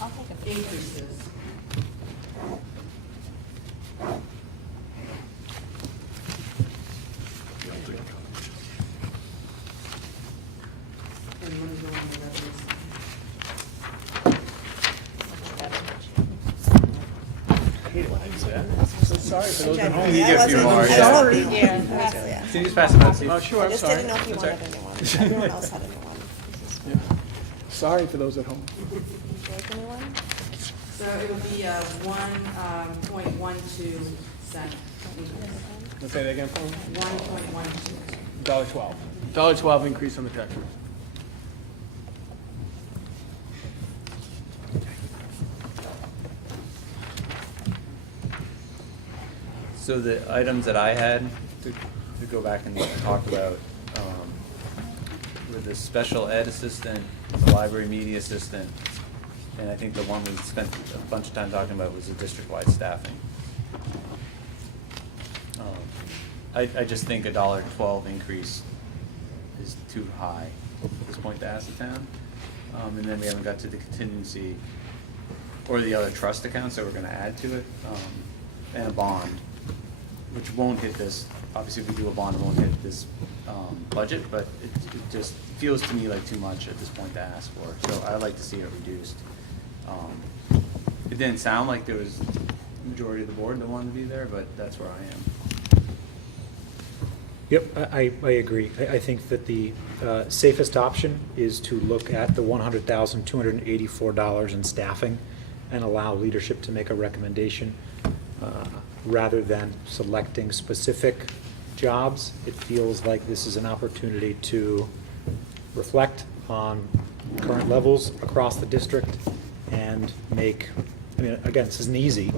I'll take it. increases. And one is the one that So sorry for those at home. You get a few more, yeah. Sorry. Yeah. Can you just pass them out, Steve? Oh, sure, I I'm just sorry. didn't know if you That's wanted all a new one. Everyone else had a new one. right. Sorry for those at home. Would you like a new one? So it would be a 1.12 cent increase. Let's say that again, for me. 1.12. $1.12. $1.12 increase on the tax rate. So the items that I had to go back and talk about were the special ed assistant, the library media assistant, and I think the one we spent a bunch of time talking about was the district-wide staffing. I just think $1.12 increase is too high at this point to ask the town. And then we haven't got to the contingency or the other trust accounts that we're gonna add to it, and a bond, which won't hit this, obviously if we do a bond, it won't hit this budget, but it just feels to me like too much at this point to ask for. So I'd like to see it reduced. It didn't sound like there was majority of the board that wanted to be there, but that's where I am. Yep, I agree. I think that the safest option is to look at the $100,284 in staffing and allow leadership to make a recommendation rather than selecting specific jobs. It feels like this is an opportunity to reflect on current levels across the district and make, I mean, again, this isn't easy,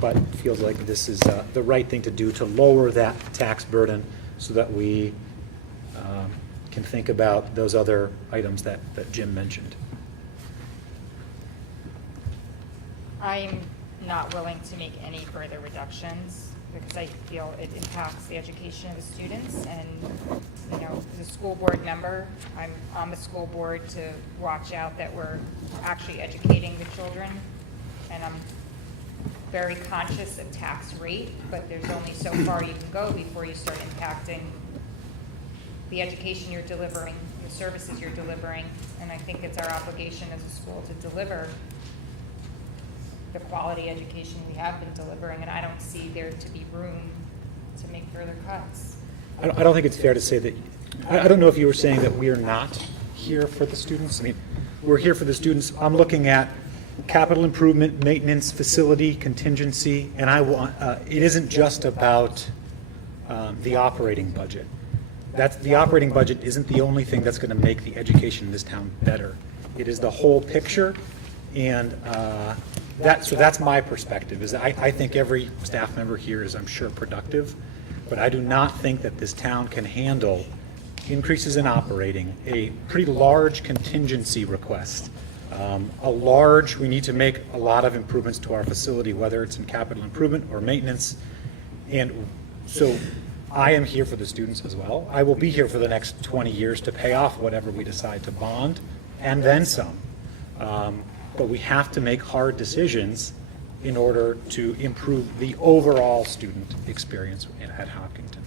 but it feels like this is the right thing to do to lower that tax burden so that we can think about those other items that Jim mentioned. I'm not willing to make any further reductions because I feel it impacts the education of the students. And, you know, as a school board member, I'm on the school board to watch out that we're actually educating the children. And I'm very conscious of tax rate, but there's only so far you can go before you start impacting the education you're delivering, the services you're delivering. And I think it's our obligation as a school to deliver the quality education we have been delivering, and I don't see there to be room to make further cuts. I don't think it's fair to say that, I don't know if you were saying that we are not here for the students. I mean, we're here for the students. I'm looking at capital improvement, maintenance, facility, contingency, and I want, it isn't just about the operating budget. The operating budget isn't the only thing that's going to make the education in this town better. It is the whole picture, and so that's my perspective, is I think every staff member here is, I'm sure, productive, but I do not think that this town can handle increases in operating, a pretty large contingency request, we need to make a lot of improvements to our facility, whether it's in capital improvement or maintenance, and so I am here for the students as well. I will be here for the next 20 years to pay off whatever we decide to bond, and then some. But we have to make hard decisions in order to improve the overall student experience at Hopkinton.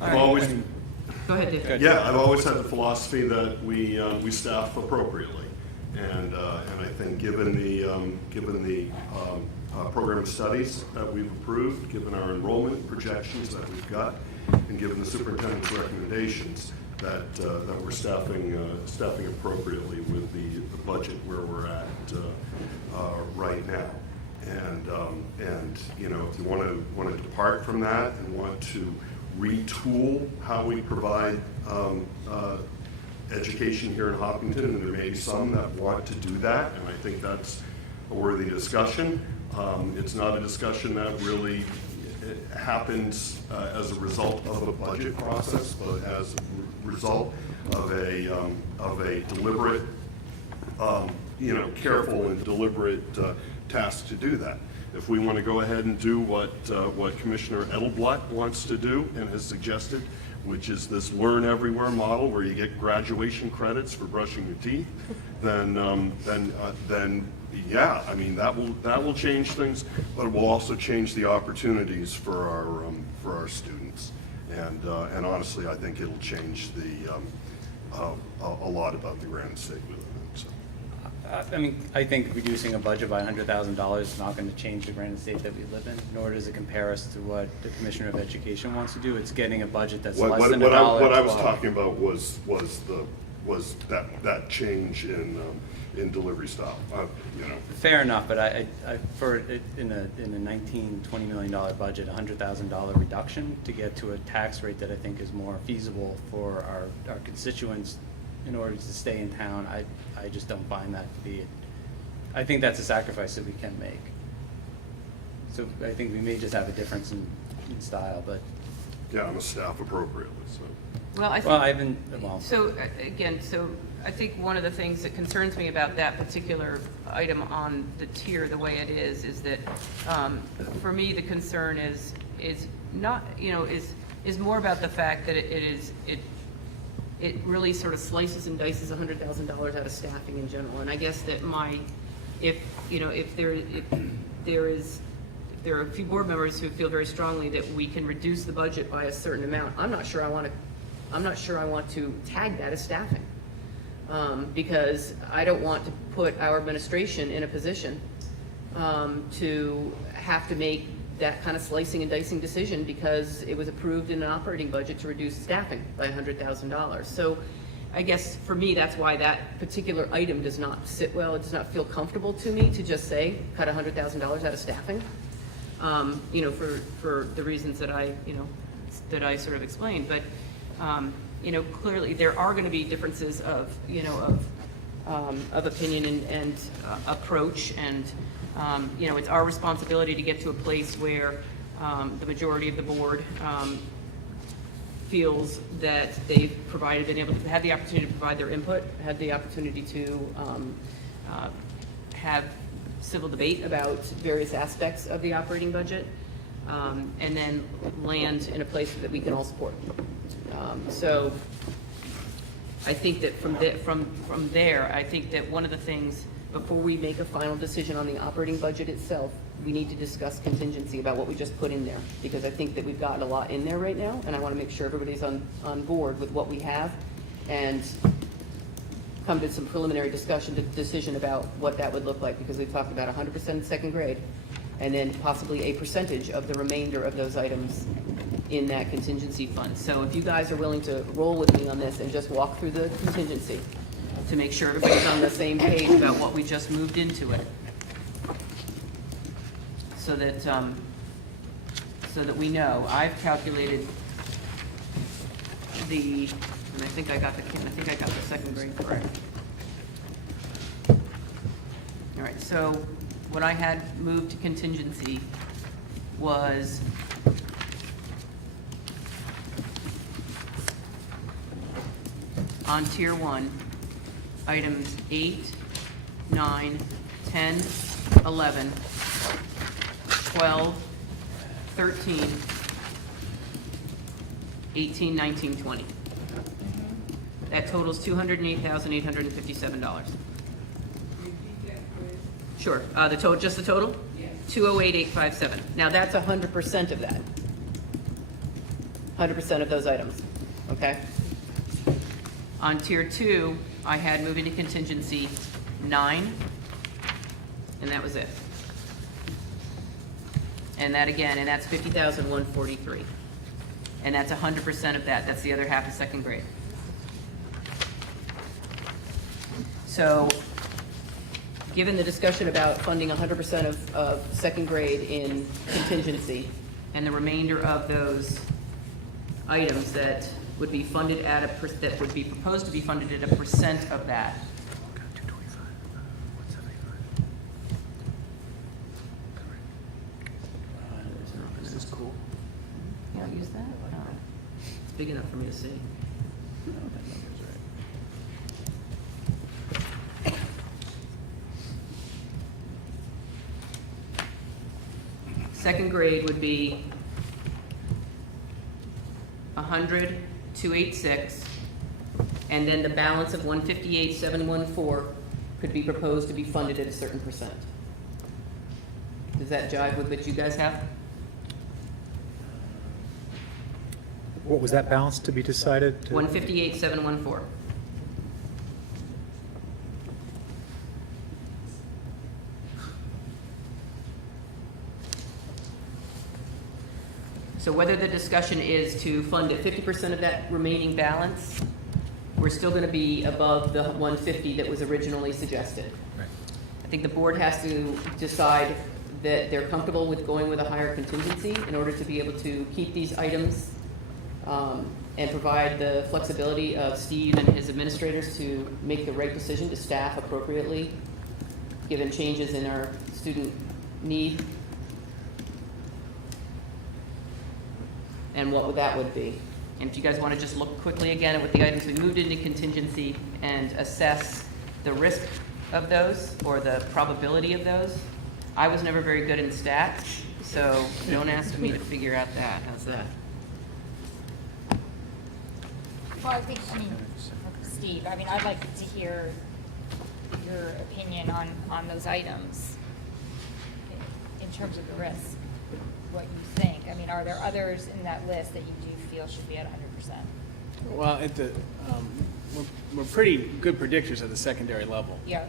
I've always, Go ahead, Dave. yeah, I've always had the philosophy that we staff appropriately, and I think given the program of studies that we've approved, given our enrollment projections that we've got, and given the superintendent's recommendations, that we're staffing appropriately with the budget where we're at right now. And you know, if you want to depart from that and want to retool how we provide education here in Hopkinton, and there may be some that want to do that, and I think that's a worthy discussion. It's not a discussion that really happens as a result of a budget process, but as a result of a deliberate, careful and deliberate task to do that. If we want to go ahead and do what Commissioner Edelblatt wants to do and has suggested, which is this learn everywhere model where you get graduation credits for brushing your teeth, then yeah, I mean that will change things, but it will also change the opportunities for our students, and honestly, I think it'll change a lot about the Granite State within it. So. I mean, I think reducing a budget by $100,000 is not going to change the Granite State that we live in, nor does it compare us to what the Commissioner of Education wants to do. It's getting a budget that's less than $1. What I was talking about was that change in delivery style. Fair enough, but I for it, in a $19-20 million budget, $100,000 reduction to get to a tax rate that I think is more feasible for our constituents in order to stay in town, I just don't find that to be. I think that's a sacrifice that we can make. So I think we may just have a difference in style, but. Yeah, I'm a staff appropriately, so. Well, I think, so again, I think one of the things that concerns me about that particular item on the tier, the way it is that for me the concern is not, is more about the fact that it really sort of slices and dices $100,000 out of staffing in general. And I guess that if there are a few board members who feel very strongly that we can reduce the budget by a certain amount, I'm not sure I want to tag that as staffing. because I don't want to put our administration in a position to have to make that kind of slicing and dicing decision because it was approved in an operating budget to reduce staffing by $100,000. So I guess for me, that's why that particular item does not sit well. It does not feel comfortable to me to just say, cut $100,000 out of staffing, you know, for the reasons that I sort of explained. But, you know, clearly there are going to be differences of, you know, of opinion and approach, and you know, it's our responsibility to get to a place where the majority of the board feels that they've been able to have the opportunity to provide their input, had the opportunity to have civil debate about various aspects of the operating budget, and then land in a place that we can all support. So I think that from there, I think that one of the things, before we make a final decision on the operating budget itself, we need to discuss contingency about what we just put in there, because I think that we've got a lot in there right now, and I want to make sure everybody's on board with what we have, and come to some preliminary decision about what that would look like, because we've talked about 100% second grade, and then possibly a percentage of the remainder of those items in that contingency fund. So if you guys are willing to roll with me on this and just walk through the contingency to make sure everybody's on the same page about what we just moved into it, so that we know. I've calculated and I think I got the second grade correct. All right, so what I had moved to contingency was on tier 1, items 8, 9, 10, 11, 12, 13, 18, 19, 20. That totals $208,857. Sure. The total, just the total? Yes. 208,857. Now that's 100% of that. 100% of those items. Okay. On tier 2, I had moving to contingency 9, and that was it. And that again, and that's 50,143. And that's 100% of that. That's the other half of second grade. So, given the discussion about funding 100% of second grade in contingency, and the remainder of those items that would be funded at that would be proposed to be funded at 1% of that. Is this cool? Yeah, I'll use that. It's big enough for me to see. Second grade would be 100,286, and then the balance of 158,714 could be proposed to be funded at a certain percent. Does that jive with what you guys have? What was that balance to be decided? 158,714. So whether the discussion is to fund at 50% of that remaining balance, we're still going to be above the 150 that was originally suggested. Right. I think the board has to decide that they're comfortable with going with a higher contingency in order to be able to keep these items and provide the flexibility of Steve and his administrators to make the right decision to staff appropriately, given changes in our student need. And what that would be. And if you guys want to just look quickly again at what the items we moved into contingency and assess the risk of those or the probability of those. I was never very good in stats, so don't ask me to figure out that. How's that? Well, I think, Steve, I'd like to hear your opinion on those items in terms of the risk, what you think. Are there others in that list that you do feel should be at 100%? Well, at the, we're pretty good predictors at the secondary level. Yeah.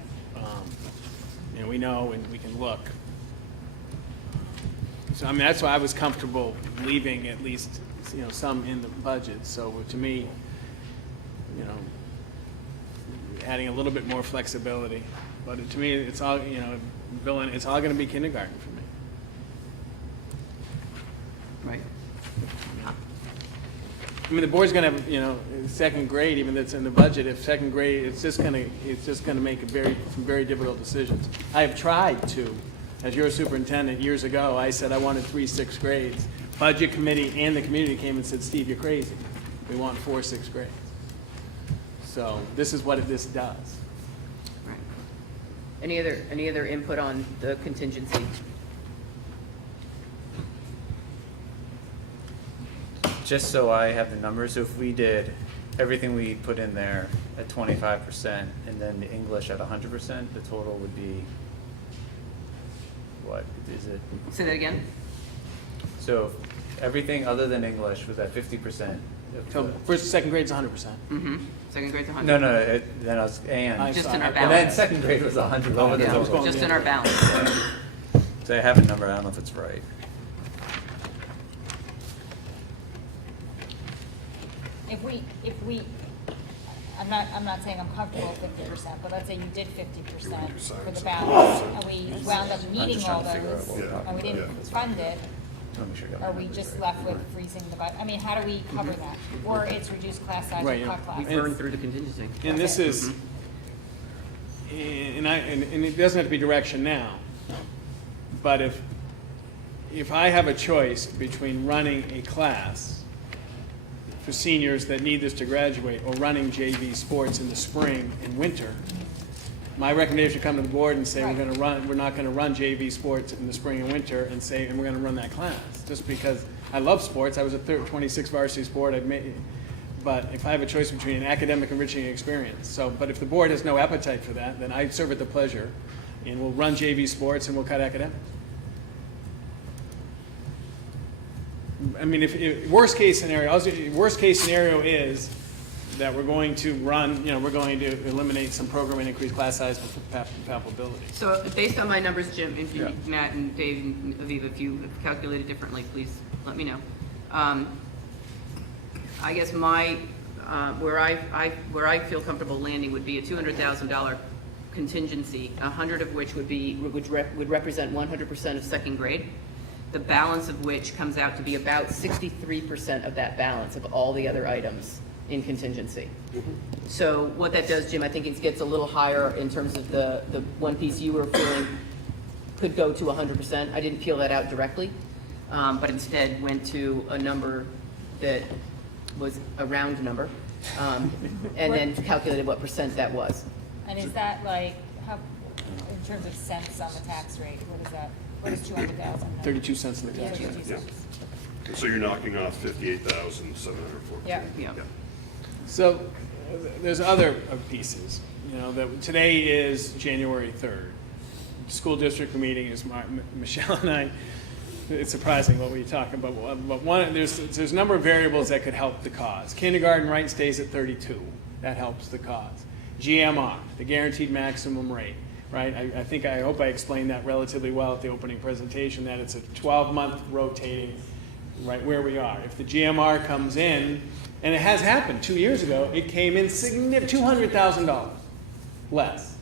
You know, we know and we can look. So, I mean, that's why I was comfortable leaving at least, you know, some in the budget. So to me, you know, adding a little bit more flexibility. But to me, it's all, you know, Bill, it's all going to be kindergarten for me. Right. I mean, the board's going to have, you know, second grade, even that's in the budget. If second grade, it's just going to make some very difficult decisions. I have tried to. As your superintendent years ago, I said I wanted 3 6th grades. Budget committee and the community came and said, Steve, you're crazy. We want 4 6th grades. So this is what this does. Right. Any other input on the contingency? Just so I have the numbers, so if we did everything we put in there at 25% and then the English at 100%, the total would be, what is it? Say that again? So everything other than English was at 50%. So first and second grade's 100%. Mm-hmm. Second grade's 100. No, then I was, and. Just in our And then balance. second grade was 100 over the Yeah, total. just in our balance. So I have a number, I don't know if it's right. If we, I'm not saying I'm comfortable with 50%, but let's say you did 50% for the balance, and we wound up needing all those, and we didn't fund it, Let me make sure I got are my we numbers just right. left with freezing the budget? I mean, how do we cover that? Or it's reduced class size or Right, cut yeah. classes? We burned through the contingency. And this is, and it doesn't have to be direction now, but if I have a choice between running a class for seniors that need this to graduate or running JV sports in the spring and winter, my recommendation would come to the board and say we're not going to run JV sports in the spring and winter and we're going to run that class. Just because I love sports, I was a 26 varsity sport, but if I have a choice between an academic enriching experience, but if the board has no appetite for that, then I serve at the pleasure, and we'll run JV sports and we'll cut academics. I mean, if worst case scenario is that we're going to run, you know, we're going to eliminate some program and increase class size for palpability. So based on my numbers, Jim, if you, Matt and Dave and Aviva, if you have calculated differently, please let me know. I guess where I feel comfortable landing would be a $200,000 contingency, 100 of which would represent 100% of second grade. The balance of which comes out to be about 63% of that balance of all the other items in contingency. So what that does, Jim, I think it gets a little higher in terms of the one piece you were feeling could go to 100%. I didn't feel that out directly, but instead went to a number that was a round number, and then calculated what percent that was. And is that like, how, in terms of cents on the tax rate, what is that? What is 200,000? 32 cents in the tax rate. 32 cents. So you're knocking off 58,740. Yeah. Yeah. So there's other pieces, you know, that today is January 3rd. School district meeting is Michelle and I, it's surprising what we talk about, but there's a number of variables that could help the cause. Kindergarten rate stays at 32. That helps the cause. GMR, the guaranteed maximum rate, right? I hope I explained that relatively well at the opening presentation, that it's a 12-month rotating, right where we are. If the GMR comes in, and it has happened 2 years ago, it came in significant, $200,000 less.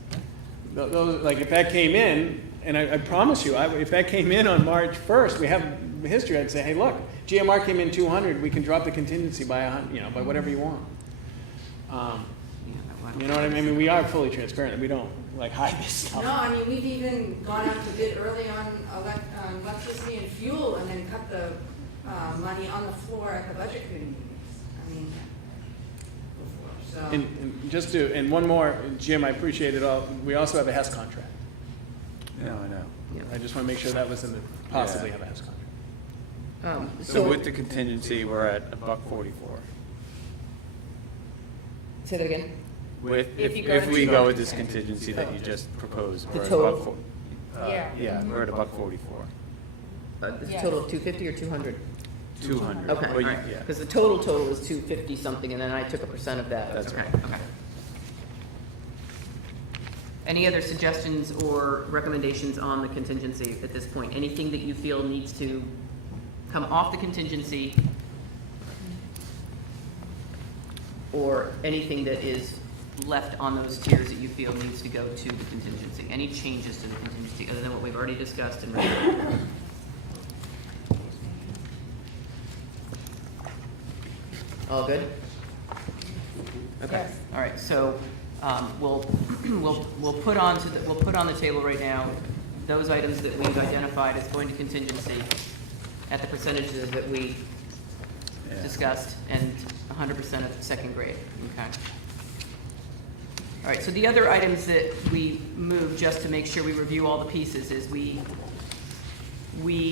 Like if that came in, and I promise you, if that came in on March 1st, we have history, I'd say, hey, look, GMR came in 200, we can drop the contingency by 100, you know, by whatever you want. You know what I mean? I mean, we are fully transparent. We don't like hide this stuff. No, I mean, we've even gone out to bid early on electricity and fuel and then cut the money on the floor at the budget committee meetings. I mean, before, so. And one more, Jim, I appreciate it all. We also have a HES contract. No, I know. I just want to make sure that was in the, possibly have a HES contract. So with the contingency, we're at $1.44. Say that again? If we go with this contingency that you just proposed, The we're at total? yeah, we're at $1.44. It's a total of 250 or 200? 200. Okay, all Well, right, yeah. because the total is 250 something, and then I took a percent of that. That's Okay, right. okay. Any other suggestions or recommendations on the contingency at this point? Anything that you feel needs to come off the contingency? Or anything that is left on those tiers that you feel needs to go to the contingency? Any changes to the contingency other than what we've already discussed and read? All good? Okay, all right, so, we'll put on the table right now those items that we've identified as going to contingency at the percentages that we discussed, and 100% of second grade, okay? All right, so the other items that we moved, just to make sure we review all the pieces, is we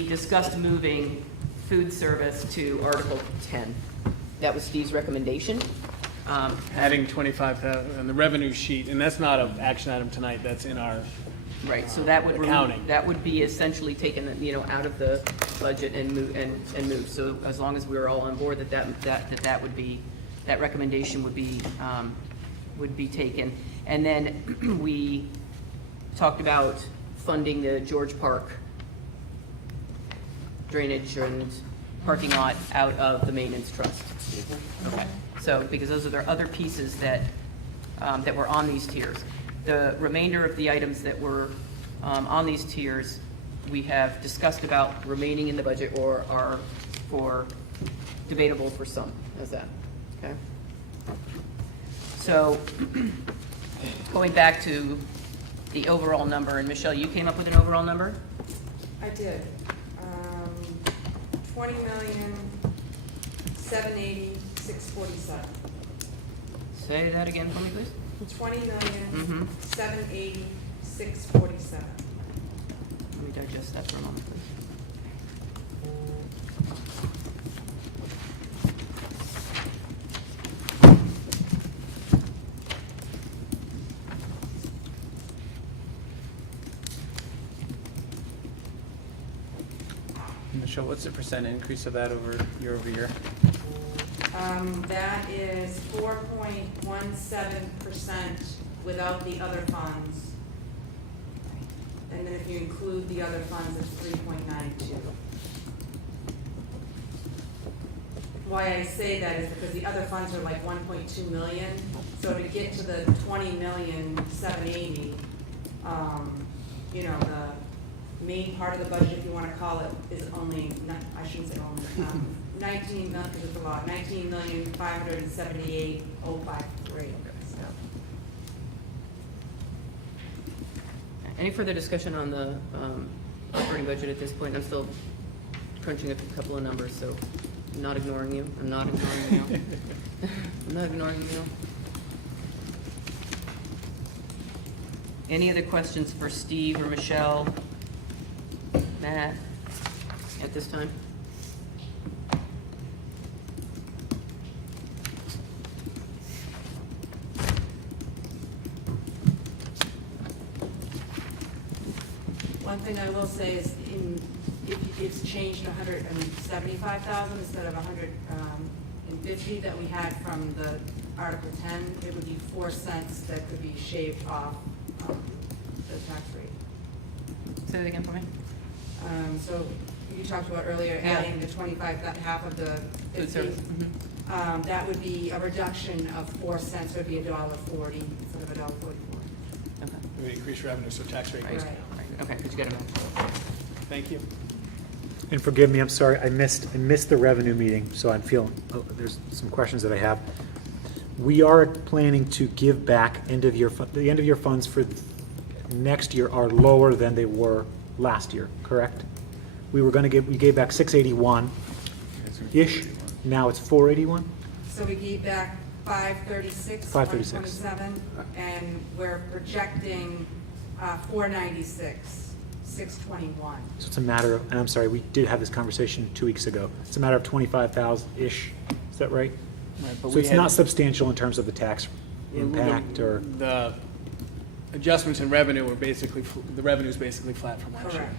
discussed moving food service to Article 10. That was Steve's recommendation. Adding 25,000 on the revenue sheet, and that's not an action item tonight, that's in our Right, so that would accounting. that would be essentially taken, out of the budget and move. So as long as we were all on board that would be, that recommendation would be taken. And then we talked about funding the George Park drainage and parking lot out of the maintenance trust. Okay, so because those are the other pieces that were on these tiers. The remainder of the items that were on these tiers, we have discussed about remaining in the budget or are debatable for some. How's that? Okay. So going back to the overall number, and Michelle, you came up with an overall number? I did. 20,780,647. Say that again for me, please. 20,780,647. Let me digest that for a moment, please. Michelle, what's the percent increase of that year over year? That is 4.17% without the other funds. And then if you include the other funds, it's 3.92. Why I say that is because the other funds are like 1.2 million. So to get to the 20,780,000, the main part of the budget, if you want to call it, is only, I shouldn't say only, 19 million, because it's a lot, 19,578,053. Any further discussion on the operating budget at this point? I'm still crunching a couple of numbers, so I'm not ignoring you. I'm not ignoring you. I'm not ignoring you. Any other questions for Steve or Michelle? Matt, at this time? One thing I will say is if it's changed to 175,000 instead of 150 that we had from the Article 10, it would be 4 cents that could be shaved off the tax rate. Say that again for me. So you talked about earlier adding the 25, that half of the Food 50. service. That would be a reduction of 4 cents, so it'd be $1.40 instead of $1.44. Okay. We increase revenue, so tax rate goes Right. down. Okay, did you get it? Thank you. And forgive me, I'm sorry, I missed the revenue meeting, so I'm feeling, there's some questions that I have. We are planning to give back the end of year funds for next year are lower than they were last year, correct? We gave back 681-ish, now it's 481? So we gave back 536, 536. 127, and we're projecting 496, 621. So it's a matter of, and I'm sorry, we did have this conversation 2 weeks ago, it's a matter of 25,000-ish, is that right? Right, but So we it's had- not substantial in terms of the tax impact, or? The adjustments in revenue were basically, the revenue is basically flat from last year. Correct.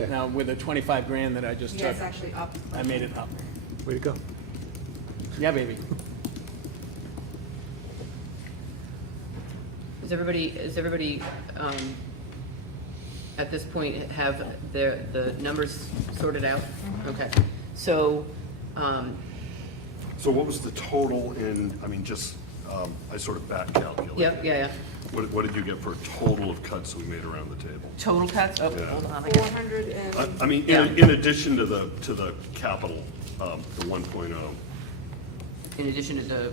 Okay. Now, with the 25 grand that I just Yeah, took, it's actually up. I made it up. Way to go. Yeah, baby. Is everybody, at this point have the numbers sorted out? Okay, so, So what was the total in, I mean, just, I sort of back calculated. yeah. What did you get for a total of cuts we made around the table? Total cuts? Oh, Yeah. hold on, I got it. 400 and, I mean, Yeah. in addition to the capital, the 1.0. In addition to the,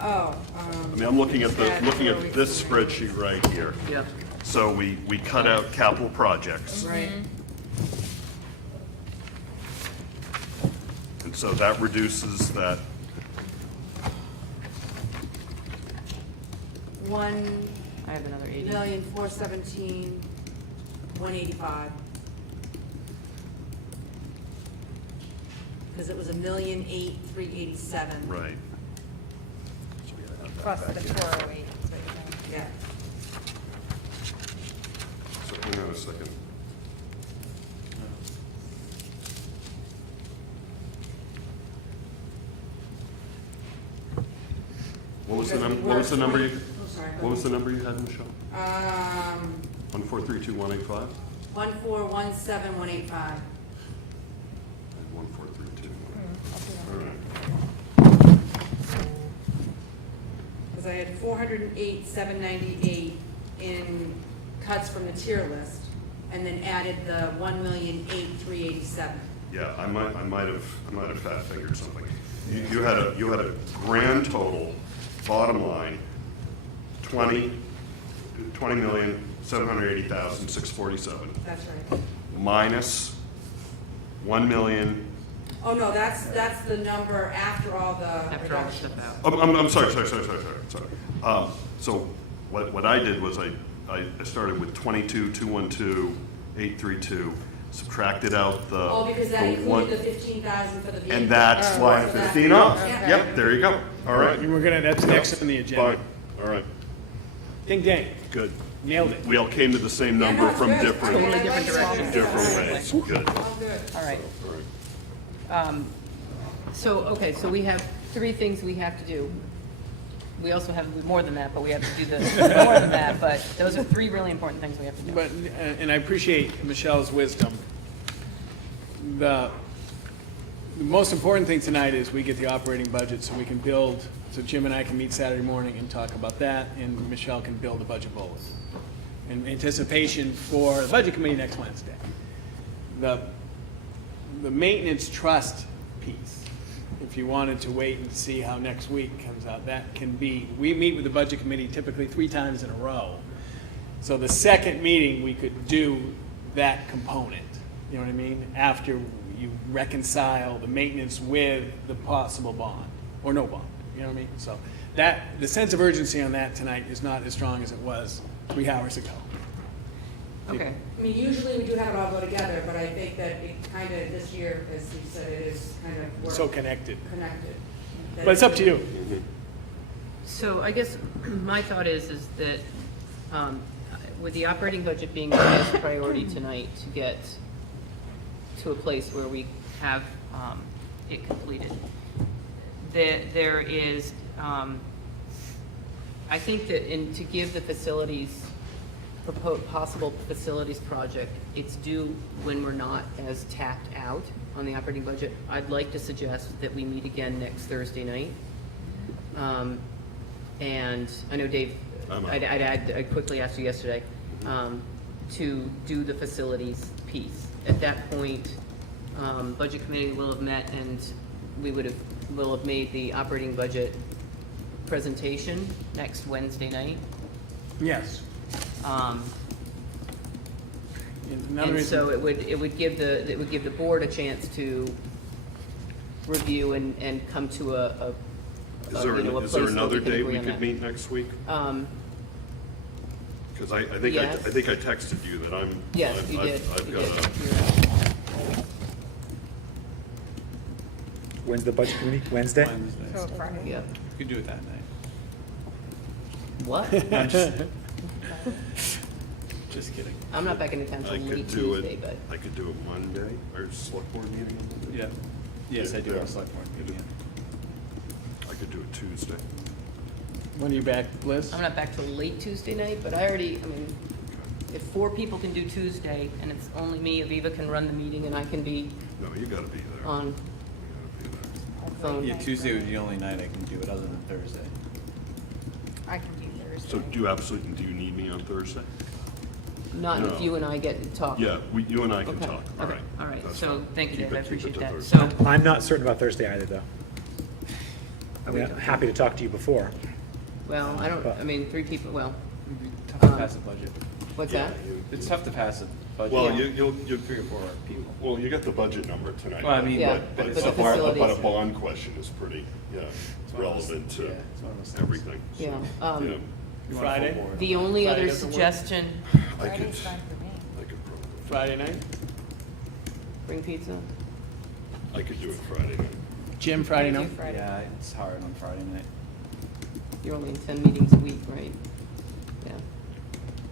oh, I mean, I'm looking at this spreadsheet right here. yeah, So we cut out capital projects. right. And so that reduces that, 1 I have another 80. million, 417, 185. Because it was 1,008,387. right. Plus the 408, is what you're saying. Yeah. So hang on a second. What was the number you, Oh, sorry. what was the number you had, Michelle? 1432185? 1417185. 1432185. All right. Because I had 408,798 in cuts from the tier list, and then added the 1,008,387. Yeah, I might have fat fingered something. You had a grand total, bottom line, 20,780,647 That's right. minus 1,000,000. Oh, no, that's the number after all the After all the reductions. stuff out. I'm sorry. So what I did was I started with 22,212,832, subtracted out the. Oh, because that the one- included the 15,000 for the vehicle. And that's why 15 off. Yeah. Yep, there you go. All right. That's next on the agenda. Fine. All right, Ding dang, good. nailed it. We all came to the same Yeah, number no, from good. different, Okay, I Totally different like that. directions. different ways. Good. Oh, good. All right. All right. So we have 3 things we have to do. We also have more than that, but we have to do more than that, but those are 3 really important things we have to do. But, and I appreciate Michelle's wisdom. The most important thing tonight is we get the operating budget so we can build, so Jim and I can meet Saturday morning and talk about that, and Michelle can build a budget bullet in anticipation for the budget committee next Wednesday. The maintenance trust piece, if you wanted to wait and see how next week comes out, that can be, we meet with the budget committee typically 3 times in a row. So the second meeting, we could do that component, you know what I mean? After you reconcile the maintenance with the possible bond, or no bond, you know what I mean? So that, the sense of urgency on that tonight is not as strong as it was 3 hours ago. Okay. I mean, usually we do have it all go together, but I think that it kind of, this year, as you said, it is kind of work- So connected. connected. That But it's up to you. So I guess my thought is that with the operating budget being the highest priority tonight to get to a place where we have it completed, that there is, I think that to give the facilities, possible facilities project, it's due when we're not as tapped out on the operating budget. I'd like to suggest that we meet again next Thursday night. And I know Dave, I quickly asked you yesterday, to do the facilities piece. At that point, budget committee will have met and we will have made the operating budget presentation next Wednesday night. Yes. Another And reason- so it would give the board a chance to review and come to a Is there place where another we can day agree we on could that. meet next week? Because I think Yes. I think I texted you that I'm. Yes, I've- you did. I've You got did. a, You're right. When's the budget committee? Wednesday? Wednesday. So Friday. Yeah. You could do it that night. What? Just kidding. I'm not back in town I till could late do Tuesday, it, but, I could do it Monday, or select board meeting on Monday? Yeah. Yes, I do Yeah. have a select board meeting. I could do it Tuesday. When are you back, Liz? I'm not back till late Tuesday night, but I mean, if 4 people can do Tuesday, and it's only me, Aviva can run the meeting, and I can be No, you gotta be there. on You gotta be there. phone. Yeah, Tuesday was the only night I can do it other than Thursday. I can do Thursday. So do you need me on Thursday? Not if No. you and I get to talk. Yeah, you and I can Okay, talk, all okay, right. all right. That's So, fine. thank you, Keep Dave, I it- keep it appreciate to that. Thursday. So, I'm not certain about Thursday either, though. I mean, I'm happy to talk to you before. well, I mean, 3 people, well, Tough to pass a budget. what's Yeah, that? It's tough to pass a budget. Well, Yeah. you'll, 3 or 4 people. well, you got the budget number tonight. Well, I mean, Yeah, But but it's the a bar- facilities. but a bond question is pretty, yeah, one of those- relevant to yeah, it's one of those things. everything. So, Yeah, yeah. You want a full Friday? board. The only Friday other doesn't work? suggestion, I could, Friday's fine for me. I could probably, Friday night? bring pizza. I could do it Friday night. Jim, Friday I can night? do Friday. Yeah, it's hard on Friday night. You're only in 10 meetings a week, right? Yeah. Why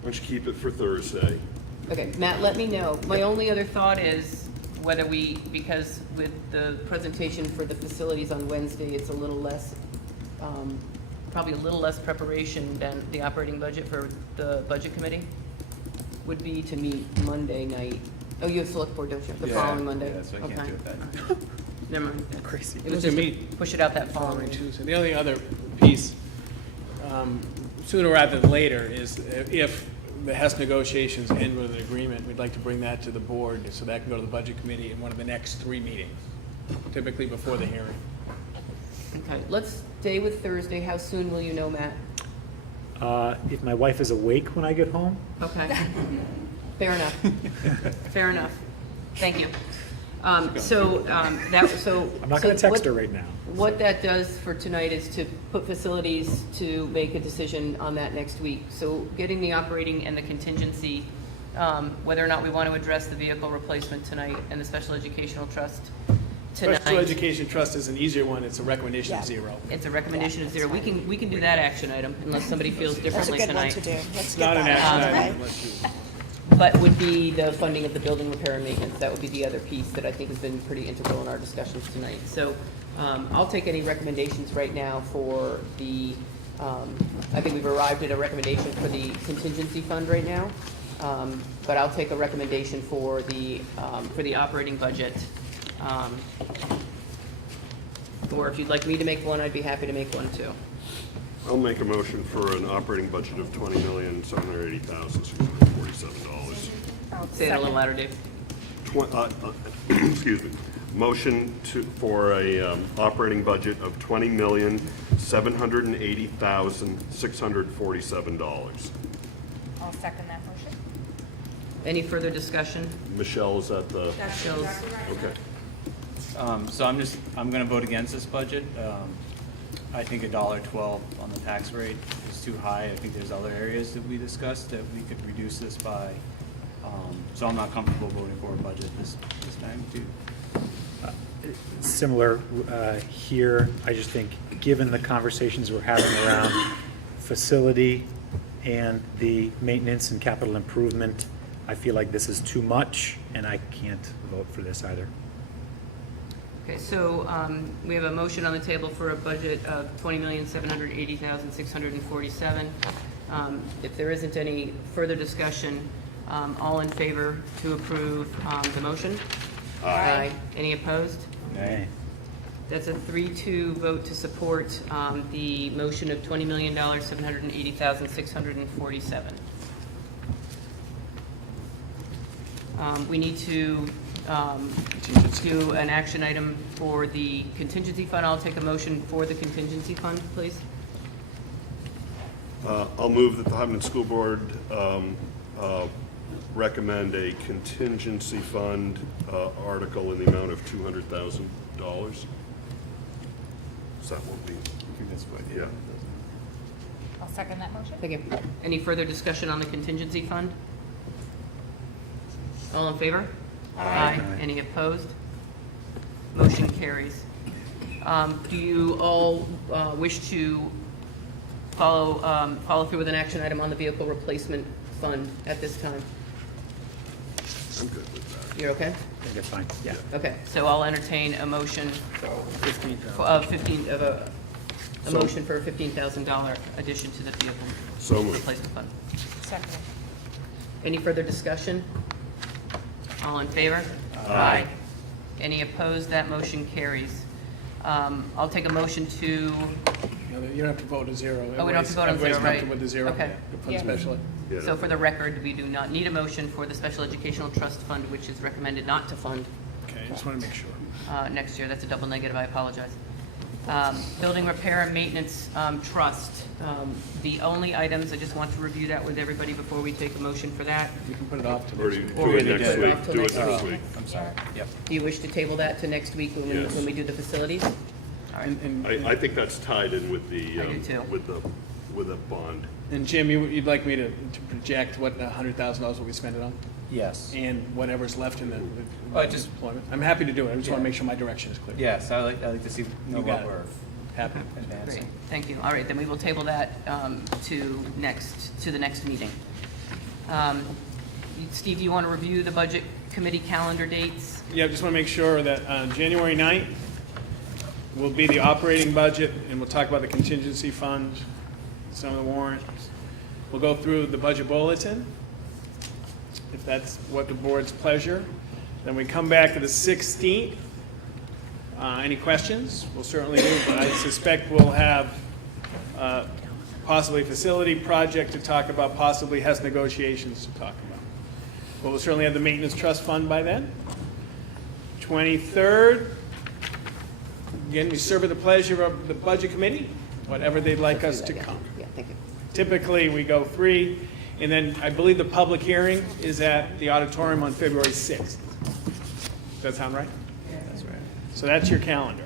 don't you keep it for Thursday? Okay, Matt, let me know. My only other thought is whether because with the presentation for the facilities on Wednesday, it's a little less, probably a little less preparation than the operating budget for the budget committee would be to meet Monday night. Oh, you have select board, don't you? The Yeah, following Monday? yeah, so I can't Okay. do it that All right. Never mind. Crazy. It was Those are just to push it out that following Following week. Tuesday. The only other piece, sooner rather than later, is if the HES negotiations end with an agreement, we'd like to bring that to the board so that can go to the budget committee in one of the next 3 meetings, typically before the hearing. Okay, let's stay with Thursday. How soon will you know, Matt? If my wife is awake when I get home, Okay. Fair enough. Fair enough. Thank you. So, I'm not going to text her right now. What that does for tonight is to put facilities to make a decision on that next week. So getting the operating and the contingency, whether or not we want to address the vehicle replacement tonight and the special educational trust tonight. Special Education Trust is an easier one, it's a recommendation of Yeah. 0. It's a recommendation of Yeah, 0. that's We can do that action item unless somebody feels That's a differently good one tonight. to do. Let's It's get not an that action out of the item way. unless you... But would be the funding of the building repair and maintenance. That would be the other piece that I think has been pretty integral in our discussions tonight. So I'll take any recommendations right now for the, I think we've arrived at a recommendation for the contingency fund right now. But I'll take a recommendation for the operating budget. Or if you'd like me to make one, I'd be happy to make one too. I'll make a motion for an operating budget of $20,780,647. Say it a little louder, Dave. Excuse me. Motion for a operating budget of $20,780,647. I'll second that motion. Any further discussion? Michelle, is that the, That's Shows- exactly right. okay. So I'm gonna vote against this budget. I think $1.12 on the tax rate is too high. I think there's other areas that we discussed that we could reduce this by. So I'm not comfortable voting for a budget this time too. Similar here, I just think, given the conversations we're having around facility and the maintenance and capital improvement, I feel like this is too much, and I can't vote for this either. Okay, so we have a motion on the table for a budget of $20,780,647. If there isn't any further discussion, all in favor to approve the motion? Aye. Any opposed? Nay. That's a 3-2 vote to support the motion of $20,780,647. We need to do an action item for the contingency fund. I'll take a motion for the contingency fund, please. I'll move that the Hopkinton School Board recommend a contingency fund article in the amount of $200,000. So that won't be, I think that's what. yeah. I'll second that motion. Thank you. Any further discussion on the contingency fund? All in favor? Aye. Any opposed? Motion carries. Do you all wish to follow through with an action item on the vehicle replacement fund at this time? I'm good with that. You're okay? I think it's fine, yeah. Okay, so I'll entertain a motion a motion for a $15,000 addition to the vehicle So moved. replacement fund. Second. Any further discussion? All in favor? Aye. Any opposed? That motion carries. I'll take a motion to, You don't have to vote a zero. Oh, we don't have to vote on Everybody's zero, right. comfortable with the zero, Okay. yeah, for the Yeah. special ed. Yeah. so for the record, we do not need a motion for the Special Educational Trust Fund, which is recommended not to fund Okay, I just want to make sure. next year. That's a double negative, I apologize. Building Repair and Maintenance Trust, the only items, I just want to review that with everybody before we take a motion for that. You can put it off to next Already week. do it next did. week, Off till do it next next week. week. I'm sorry, yep. Do you wish to table that to next week Yes. when we do the facilities? All right. I think that's tied in with the, I do too. with the bond. And Jim, you'd like me to project what $100,000 will we spend it on? Yes. And whatever's left in the Oh, just- deployment? I'm happy to do it, I just want Yeah. to make sure my direction is clear. Yes, I like to see, know You got what it. we're Happy. Great, advancing. thank you. All right, then we will table that to the next meeting. Steve, you want to review the Budget Committee calendar dates? Yeah, just want to make sure that January 9th will be the operating budget, and we'll talk about the contingency fund, some of the warrants. We'll go through the budget bulletin, if that's what the board's pleasure. Then we come back to the 16th. Any questions? We'll certainly do, but I suspect we'll have possibly facility project to talk about, possibly HES negotiations to talk about. But we'll certainly have the maintenance trust fund by then. 23rd, again, we serve at the pleasure of the budget committee, whatever they'd like us to come. Yeah, thank you. Typically, we go 3, and then I believe the public hearing is at the auditorium on February 6th. Does that sound right? That's right. So that's your calendar.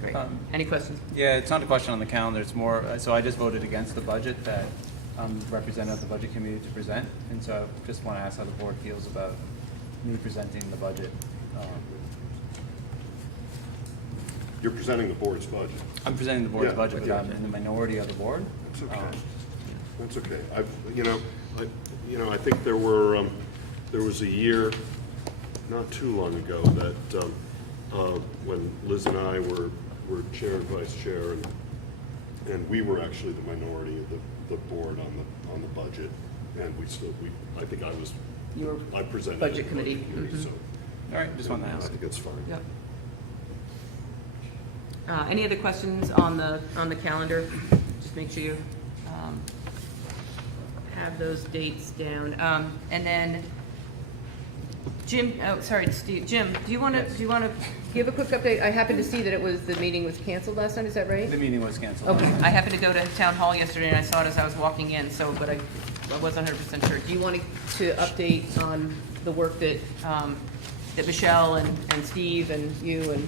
Great. Any questions? Yeah, it's not a question on the calendar, it's more, so I just voted against the budget that I'm representing of the budget committee to present, and so I just want to ask how the board feels about me presenting the budget. You're presenting the board's budget. I'm presenting the board's Yeah, budget, but yeah. I'm in the minority of the board. That's okay. Um, That's okay. I think there was a year, not too long ago, that when Liz and I were chair and vice chair, and we were actually the minority of the board on the budget, and I think I presented. Budget at the committee. so All right, just wanted to I ask. think it's fine. Yep. Any other questions on the calendar? Just make sure you have those dates down. And then, Jim, Steve, Jim, do you want to give a quick update? I happened to see that the meeting was canceled last night, is that right? The meeting was canceled. Okay, I happened to go to town hall yesterday and I saw it as I was walking in, but I wasn't 100% sure. Do you want to update on the work that Michelle and Steve and you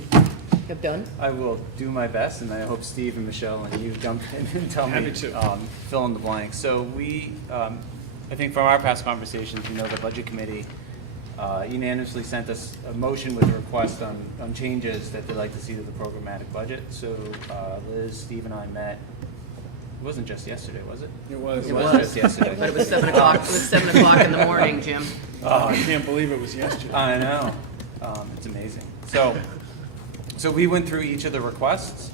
have done? I will do my best, and I hope Steve and Michelle and you jump in and tell me, Happy to. fill in the blanks. So we, I think from our past conversations, the budget committee unanimously sent us a motion with a request on changes that they'd like to see to the programmatic budget. So Liz, Steve, and I met. It wasn't just yesterday, was it? It was. It was just yesterday. But it was 7 o'clock, it was 7 o'clock in the morning, Jim. Oh, I can't believe it was yesterday. I know. It's amazing. So we went through each of the requests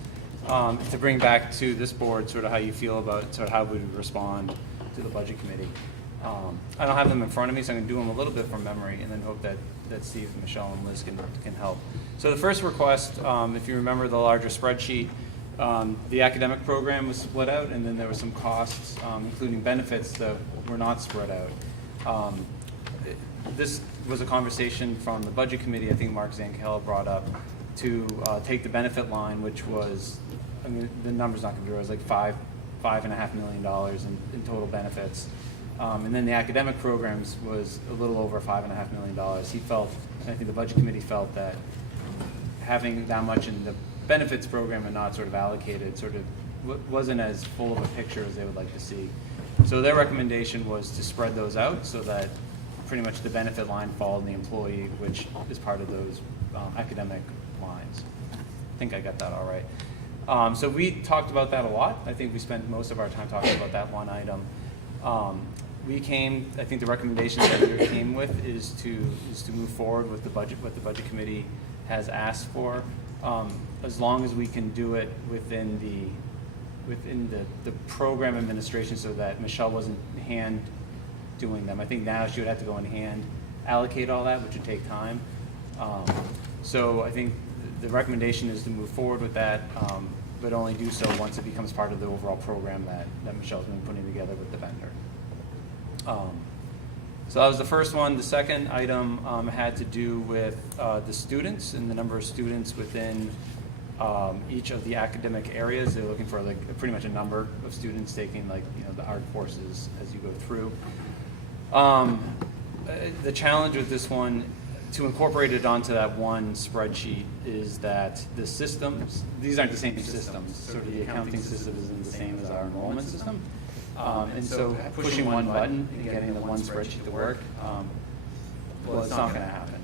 to bring back to this board sort of how you feel about sort of how we would respond to the budget committee. I don't have them in front of me, so I'm going to do them a little bit from memory and then hope that Steve, Michelle, and Liz can help. So the first request, if you remember the larger spreadsheet, the academic program was split out, and then there were some costs, including benefits, that were not spread out. This was a conversation from the budget committee, I think Mark Zankella brought up, to take the benefit line, which was, the number's not going to be right, it was like $5.5 million in total benefits. And then the academic programs was a little over $5.5 million. He felt, I think the budget committee felt that having that much in the benefits program and not sort of allocated wasn't as full of a picture as they would like to see. So their recommendation was to spread those out so that pretty much the benefit line followed the employee, which is part of those academic lines. I think I got that all right. So we talked about that a lot. I think we spent most of our time talking about that one item. I think the recommendation that we came with is to move forward with the budget, what the budget committee has asked for, as long as we can do it within the program administration, so that Michelle wasn't hand doing them. I think now she would have to go in hand allocate all that, which would take time. So I think the recommendation is to move forward with that, but only do so once it becomes part of the overall program that Michelle's been putting together with the vendor. So that was the first one. The second item had to do with the students and the number of students within each of the academic areas. They're looking for like pretty much a number of students taking the art courses as you go through. The challenge with this one, to incorporate it onto that one spreadsheet, is that the systems, these aren't the same systems. Sort of the accounting system isn't the same as our enrollment system. And so pushing one button and getting the one spreadsheet to work, well, it's not going to happen.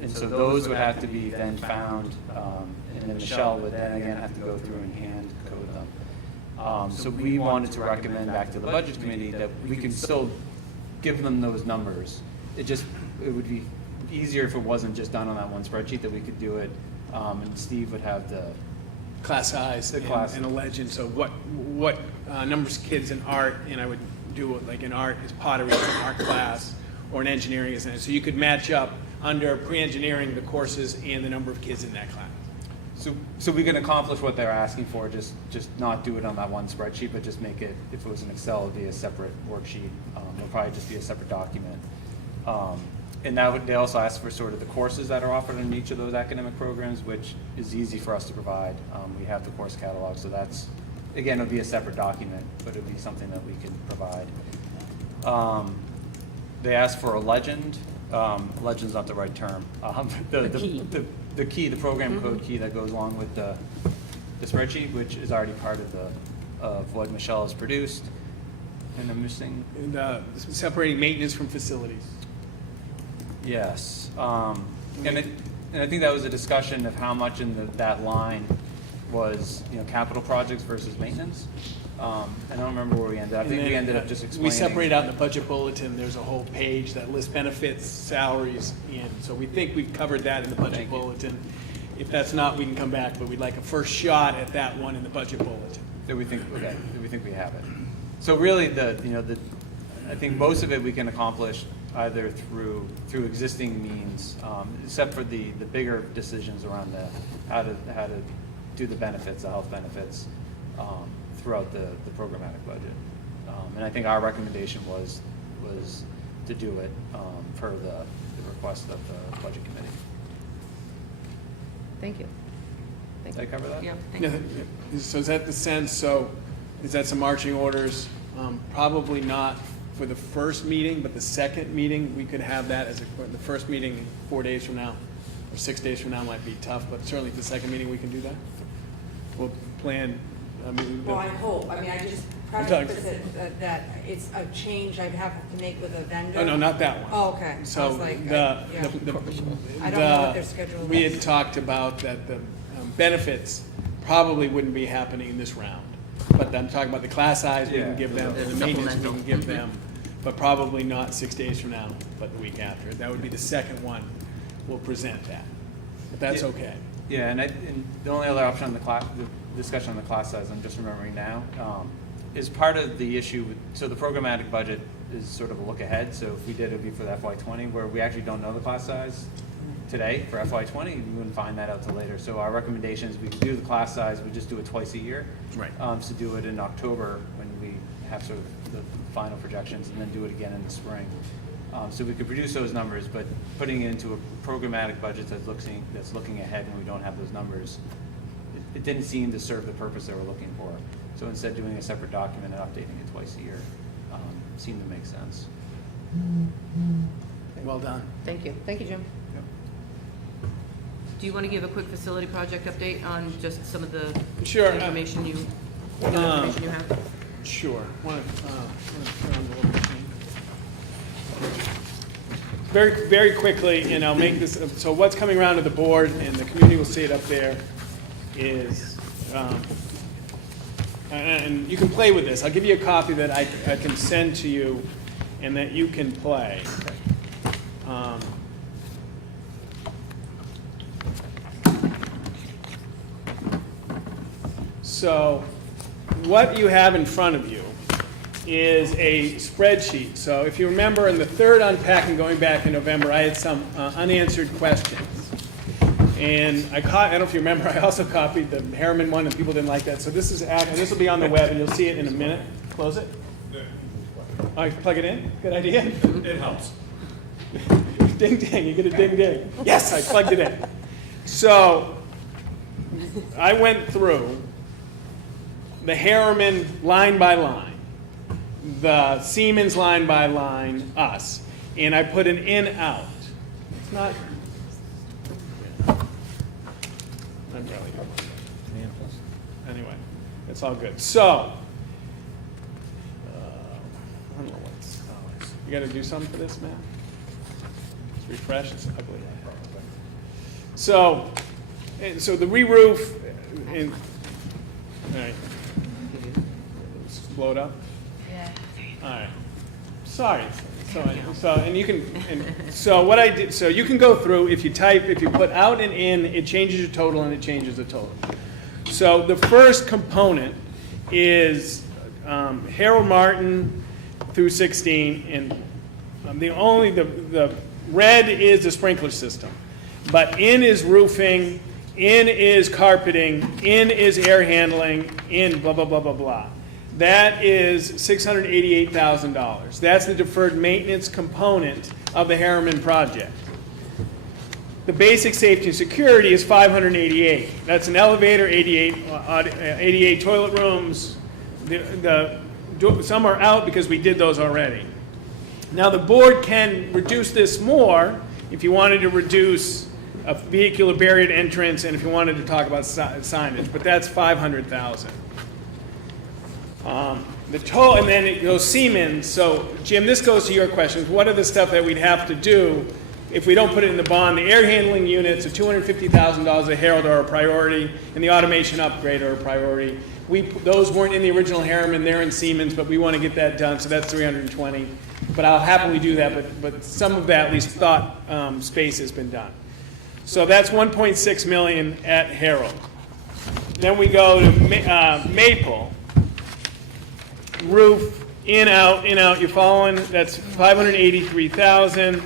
And so those would have to be then found, and then Michelle would then again have to go through and hand code them. So we wanted to recommend back to the budget committee that we can still give them those numbers. It would be easier if it wasn't just done on that one spreadsheet, that we could do it, and Steve would have the Class size and a legend, so what numbers of kids in art, and I would do it like in art is pottery is an art class, or in engineering is an, so you could match up under pre-engineering the courses and the number of kids in that class. So we can accomplish what they're asking for, just not do it on that one spreadsheet, but just make it, if it was in Excel, it'd be a separate worksheet. It'll probably just be a separate document. And they also ask for sort of the courses that are offered in each of those academic programs, which is easy for us to provide. We have the course catalog, so that's, again, it'll be a separate document, but it'll be something that we can provide. They asked for a legend. Legend's not the right term. The key, the program code key that goes along with the spreadsheet, which is already part of what Michelle has produced. And I'm missing. And separating maintenance from facilities. Yes. And I think that was a discussion of how much in that line was capital projects versus maintenance. I don't remember where we ended up. I think we ended up just explaining. We separate out in the budget bulletin, there's a whole page that lists benefits, salaries, and so we think we've covered that in the budget bulletin. If that's not, we can come back, but we'd like a first shot at that one in the budget bulletin. We think we have it. So really, I think most of it we can accomplish either through existing means, except for the bigger decisions around how to do the benefits, the health benefits, throughout the programmatic budget. And I think our recommendation was to do it per the request of the budget committee. Thank you. Did I cover that? Yeah, thank you. Yeah, so is that the sense? So is that some marching orders? Probably not for the first meeting, but the second meeting, we could have that as the first meeting 4 days from now, or 6 days from now might be tough, but certainly the second meeting we can do that. We'll plan. Well, I hope. I mean, I just preface it that it's a change I have to make with a vendor. Oh, no, not that one. Oh, okay. So I was like, I don't know what their schedule is. We had talked about that the benefits probably wouldn't be happening in this round. But I'm talking about the class size we can give them, and the maintenance we can give them, but probably not 6 days from now, but the week after. That would be the second one. We'll present that. But that's okay. Yeah, and the only other option on the discussion on the class size, I'm just remembering now, is part of the issue. So the programmatic budget is sort of a look ahead. So if we did, it would be for the FY20, where we actually don't know the class size today for FY20. We wouldn't find that out till later. So our recommendation is we can do the class size. We just do it twice a year. Right. So do it in October when we have sort of the final projections, and then do it again in the spring. So we could produce those numbers, but putting it into a programmatic budget that's looking ahead when we don't have those numbers, it didn't seem to serve the purpose they were looking for. So instead, doing a separate document and updating it twice a year seemed to make sense. Well done. Thank you. Thank you, Jim. Yep. Do you want to give a quick facility project update on just some of the Sure. information you have? Sure. Very, very quickly, and I'll make this, so what's coming around to the board, and the community will see it up there, is and you can play with this. I'll give you a copy that I can send to you and that you can play. So what you have in front of you is a spreadsheet. So if you remember in the third unpacking going back in November, I had some unanswered questions. And I don't know if you remember, I also copied the Harriman one, and people didn't like that. So this is and this will be on the web, and you'll see it in a minute. Close it. All right, plug it in. Good idea. It helps. Ding ding, you get a ding ding. Yes, I plugged it in. So I went through the Harriman line by line, the Siemens line by line, us, and I put an in out. It's not. Anyway, it's all good. So, I don't know what's. You got to do something for this, Matt? Let's refresh. It's ugly. So the re-roof. All right. Let's blow it up. Yeah. All right. Sorry. And you can. So what I did. So you can go through. If you put out and in, it changes your total and it changes the total. So the first component is Harold Martin through 16, and the red is the sprinkler system, but in is roofing, in is carpeting, in is air handling, in blah blah blah blah blah. That is $688,000. That's the deferred maintenance component of the Harriman project. The basic safety and security is $588. That's an elevator, 88 toilet rooms. Some are out because we did those already. Now the board can reduce this more if you wanted to reduce a vehicular barrier entrance and if you wanted to talk about signage, but that's $500,000. The total, and then it goes Siemens. So Jim, this goes to your questions. What are the stuff that we'd have to do if we don't put it in the bond? The air handling units of $250,000 at Harold are a priority, and the automation upgrade are a priority. Those weren't in the original Harriman, they're in Siemens, but we want to get that done, so that's $320,000. But I'll happily do that, but some of that, at least thought space, has been done. So that's $1.6 million at Harold. Then we go to Maple. Roof, in, out, you're following, that's $583,000.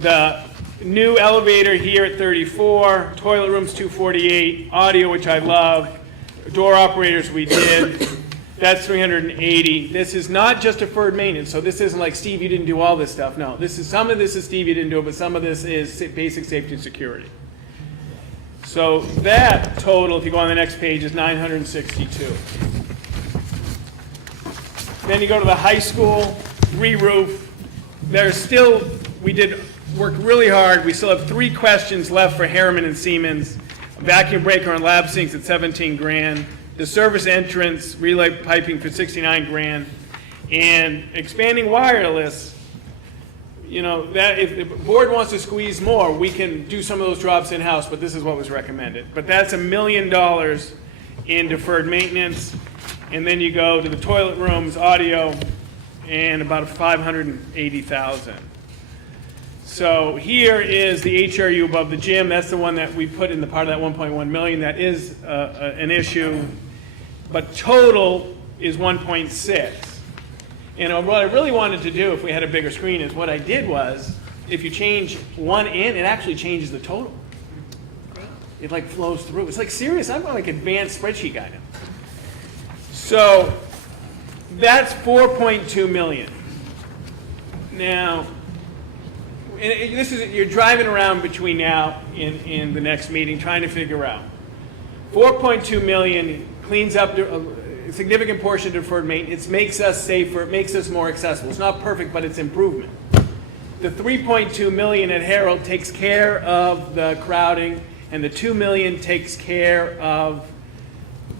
The new elevator here at 34, toilet rooms 248, audio, which I love, door operators we did, that's $380. This is not just deferred maintenance, so this isn't like, Steve, you didn't do all this stuff. No, some of this is Steve, you didn't do it, but some of this is basic safety and security. So that total, if you go on the next page, is $962. Then you go to the high school, re-roof. We did work really hard. We still have 3 questions left for Harriman and Siemens. Vacuum breaker and lab sinks at $17,000. The service entrance, relay piping for $69,000. And expanding wireless, that if the board wants to squeeze more, we can do some of those drops in-house, but this is what was recommended. But that's $1 million in deferred maintenance. And then you go to the toilet rooms, audio, and about $580,000. So here is the HRU above the gym. That's the one that we put in the part of that $1.1 million. That is an issue. But total is 1.6. And what I really wanted to do, if we had a bigger screen, is what I did was, if you change one in, it actually changes the total. It like flows through. It's like serious. I'm like advanced spreadsheet guy now. So that's $4.2 million. Now, you're driving around between now and the next meeting trying to figure out. $4.2 million cleans up a significant portion of deferred maintenance. It makes us safer. It makes us more accessible. It's not perfect, but it's improvement. The $3.2 million at Harold takes care of the crowding, and the $2 million takes care of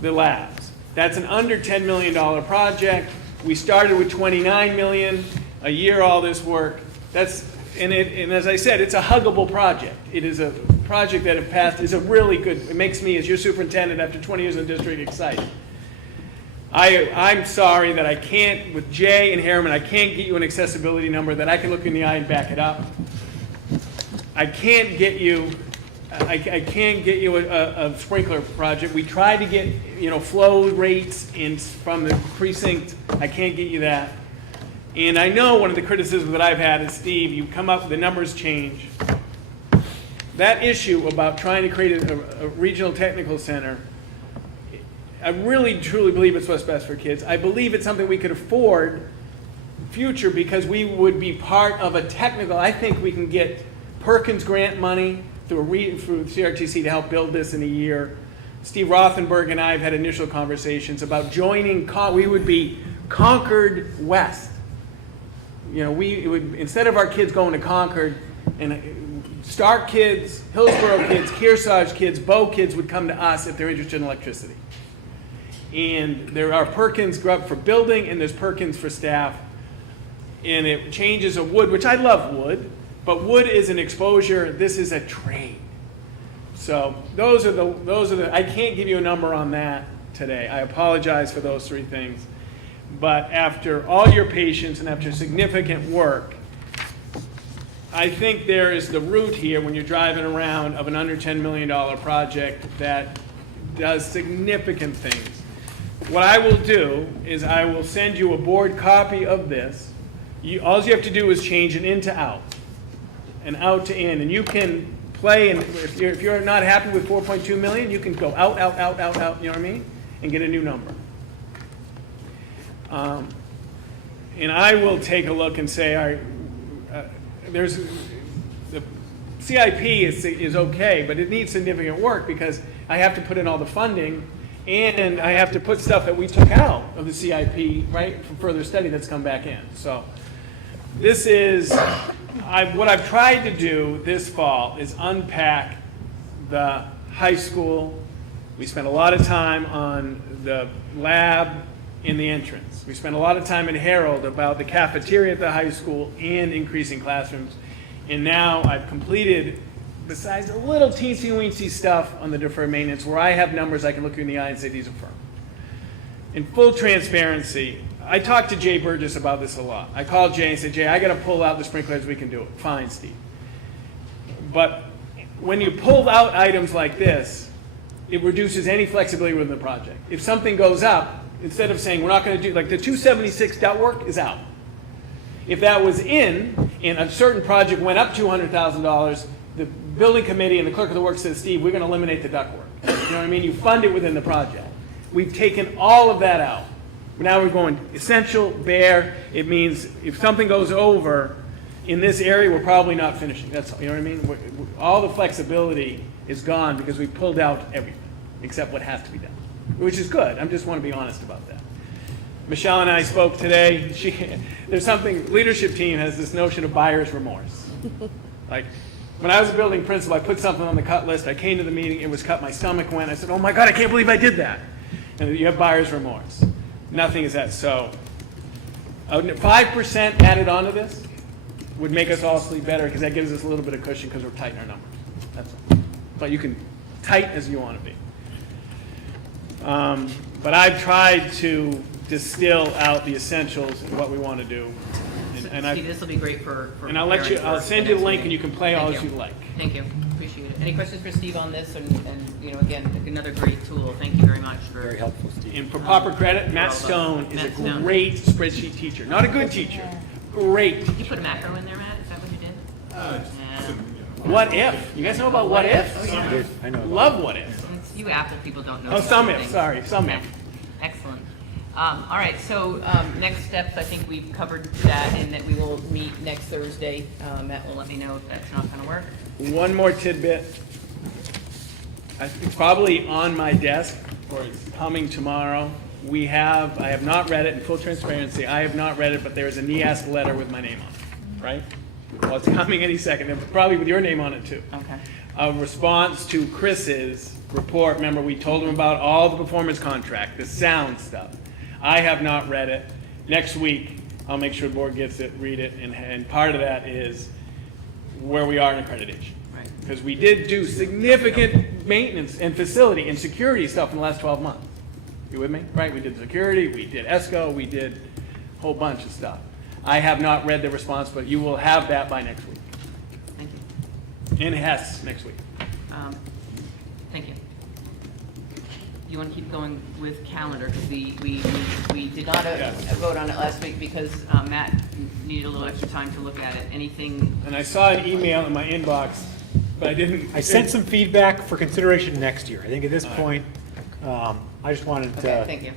the labs. That's an under $10 million project. We started with $29 million a year, all this work. And as I said, it's a huggable project. It is a project that, if passed, is a really good, it makes me, as your superintendent after 20 years in the district, excited. I'm sorry that I can't, with Jay and Harriman, I can't get you an accessibility number that I can look in the eye and back it up. I can't get you a sprinkler project. We tried to get, flow rates from the precinct. I can't get you that. And I know one of the criticisms that I've had is, Steve, you come up, the numbers change. That issue about trying to create a regional technical center, I really truly believe it's what's best for kids. I believe it's something we could afford future because we would be part of a technical, I think we can get Perkins grant money through CRTC to help build this in a year. Steve Rothenberg and I have had initial conversations about joining, we would be Concord West. We would, instead of our kids going to Concord, and Stark kids, Hillsborough kids, Kearsarge kids, Bow kids would come to us if they're interested in electricity. And there are Perkins for building, and there's Perkins for staff. And it changes of wood, which I love wood, but wood is an exposure. This is a trade. So those are the. I can't give you a number on that today. I apologize for those three things. But after all your patience and after significant work, I think there is the route here when you're driving around of an under $10 million project that does significant things. What I will do is I will send you a board copy of this. All you have to do is change an in to out, and out to in, and you can play. And if you're not happy with 4.2 million, you can go out, out, out, out, out. You know what I mean? And get a new number. And I will take a look and say, there's the CIP is okay, but it needs significant work because I have to put in all the funding. And I have to put stuff that we took out of the CIP, right, for further study that's come back in. So this is, what I've tried to do this fall is unpack the high school. We spent a lot of time on the lab in the entrance. We spent a lot of time in Herald about the cafeteria at the high school and increasing classrooms. And now I've completed, besides a little teensy-weensy stuff on the deferred maintenance, where I have numbers I can look you in the eye and say these are firm. In full transparency, I talked to Jay Burgess about this a lot. I called Jay and said, Jay, I got to pull out the sprinklers, we can do it. Fine, Steve. But when you pull out items like this, it reduces any flexibility within the project. If something goes up, instead of saying we're not going to do, like the 276 duct work is out. If that was in, and a certain project went up $200,000, the building committee and the clerk of the works says, Steve, we're going to eliminate the duct work. You know what I mean? You fund it within the project. We've taken all of that out. Now we're going essential, bare. It means if something goes over in this area, we're probably not finishing. That's all. You know what I mean? All the flexibility is gone because we pulled out everything except what has to be done, which is good. I just want to be honest about that. Michelle and I spoke today. There's something, leadership team has this notion of buyer's remorse. Like, when I was a building principal, I put something on the cut list. I came to the meeting, it was cut, my stomach went. I said, oh my God, I can't believe I did that. And you have buyer's remorse. Nothing is that. So 5% added onto this would make us all sleep better because that gives us a little bit of cushion because we're tight in our numbers. That's all. But you can tight as you want to be. But I've tried to distill out the essentials and what we want to do. And Steve, this will be great for and I'll send you the link and you can play all as you like. Thank you. Appreciate it. Any questions for Steve on this? And again, another great tool. Thank you very much. Very helpful, Steve. And for proper credit, Matt Stone is a great spreadsheet teacher. Not a good teacher. Great. Did you put a macro in there, Matt? Is that what you did? What if? You guys know about what if? Oh, yeah. I know. Love what if. You Apple people don't know. Oh, some if. things. Sorry, some if. Excellent. All right, so next steps, I think we've covered that and that we will meet next Thursday. Matt will let me know if that's not going to work. One more tidbit. It's probably on my desk or it's coming tomorrow. I have not read it in full transparency. I have not read it, but there is a NEASC letter with my name on it, right? Well, it's coming any second, and probably with your name on it too. Okay. A response to Chris's report. Remember, we told him about all the performance contract, the sound stuff. I have not read it. Next week, I'll make sure the board gets it, read it, and part of that is where we are in accreditation. Right. Because we did do significant maintenance and facility and security stuff in the last 12 months. You with me? Right, we did security, we did ESCO, we did a whole bunch of stuff. I have not read the response, but you will have that by next week. Thank you. In Hess next week. Thank you. You want to keep going with calendar, because we did not vote on it last week because Matt needed a little extra time to look at it. Anything? And I saw an email in my inbox, but I didn't. I sent some feedback for consideration next year. I think at this point, I just wanted Okay, to, thank you.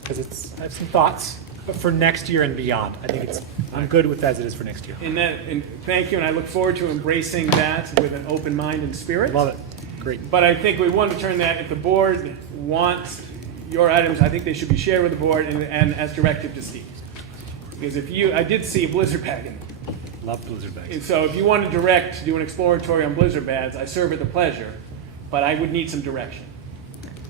because I have some thoughts, but for next year and beyond. I think I'm good with as it is for next year. And thank you, and I look forward to embracing that with an open mind and spirit. Love it. Great. But I think we want to turn that, if the board wants your items, I think they should be shared with the board and as directed to Steve. Because I did see a blizzard bag in there. Love blizzard bags. And so if you want to do an exploratory on blizzard bags, I serve at the pleasure, but I would need some direction.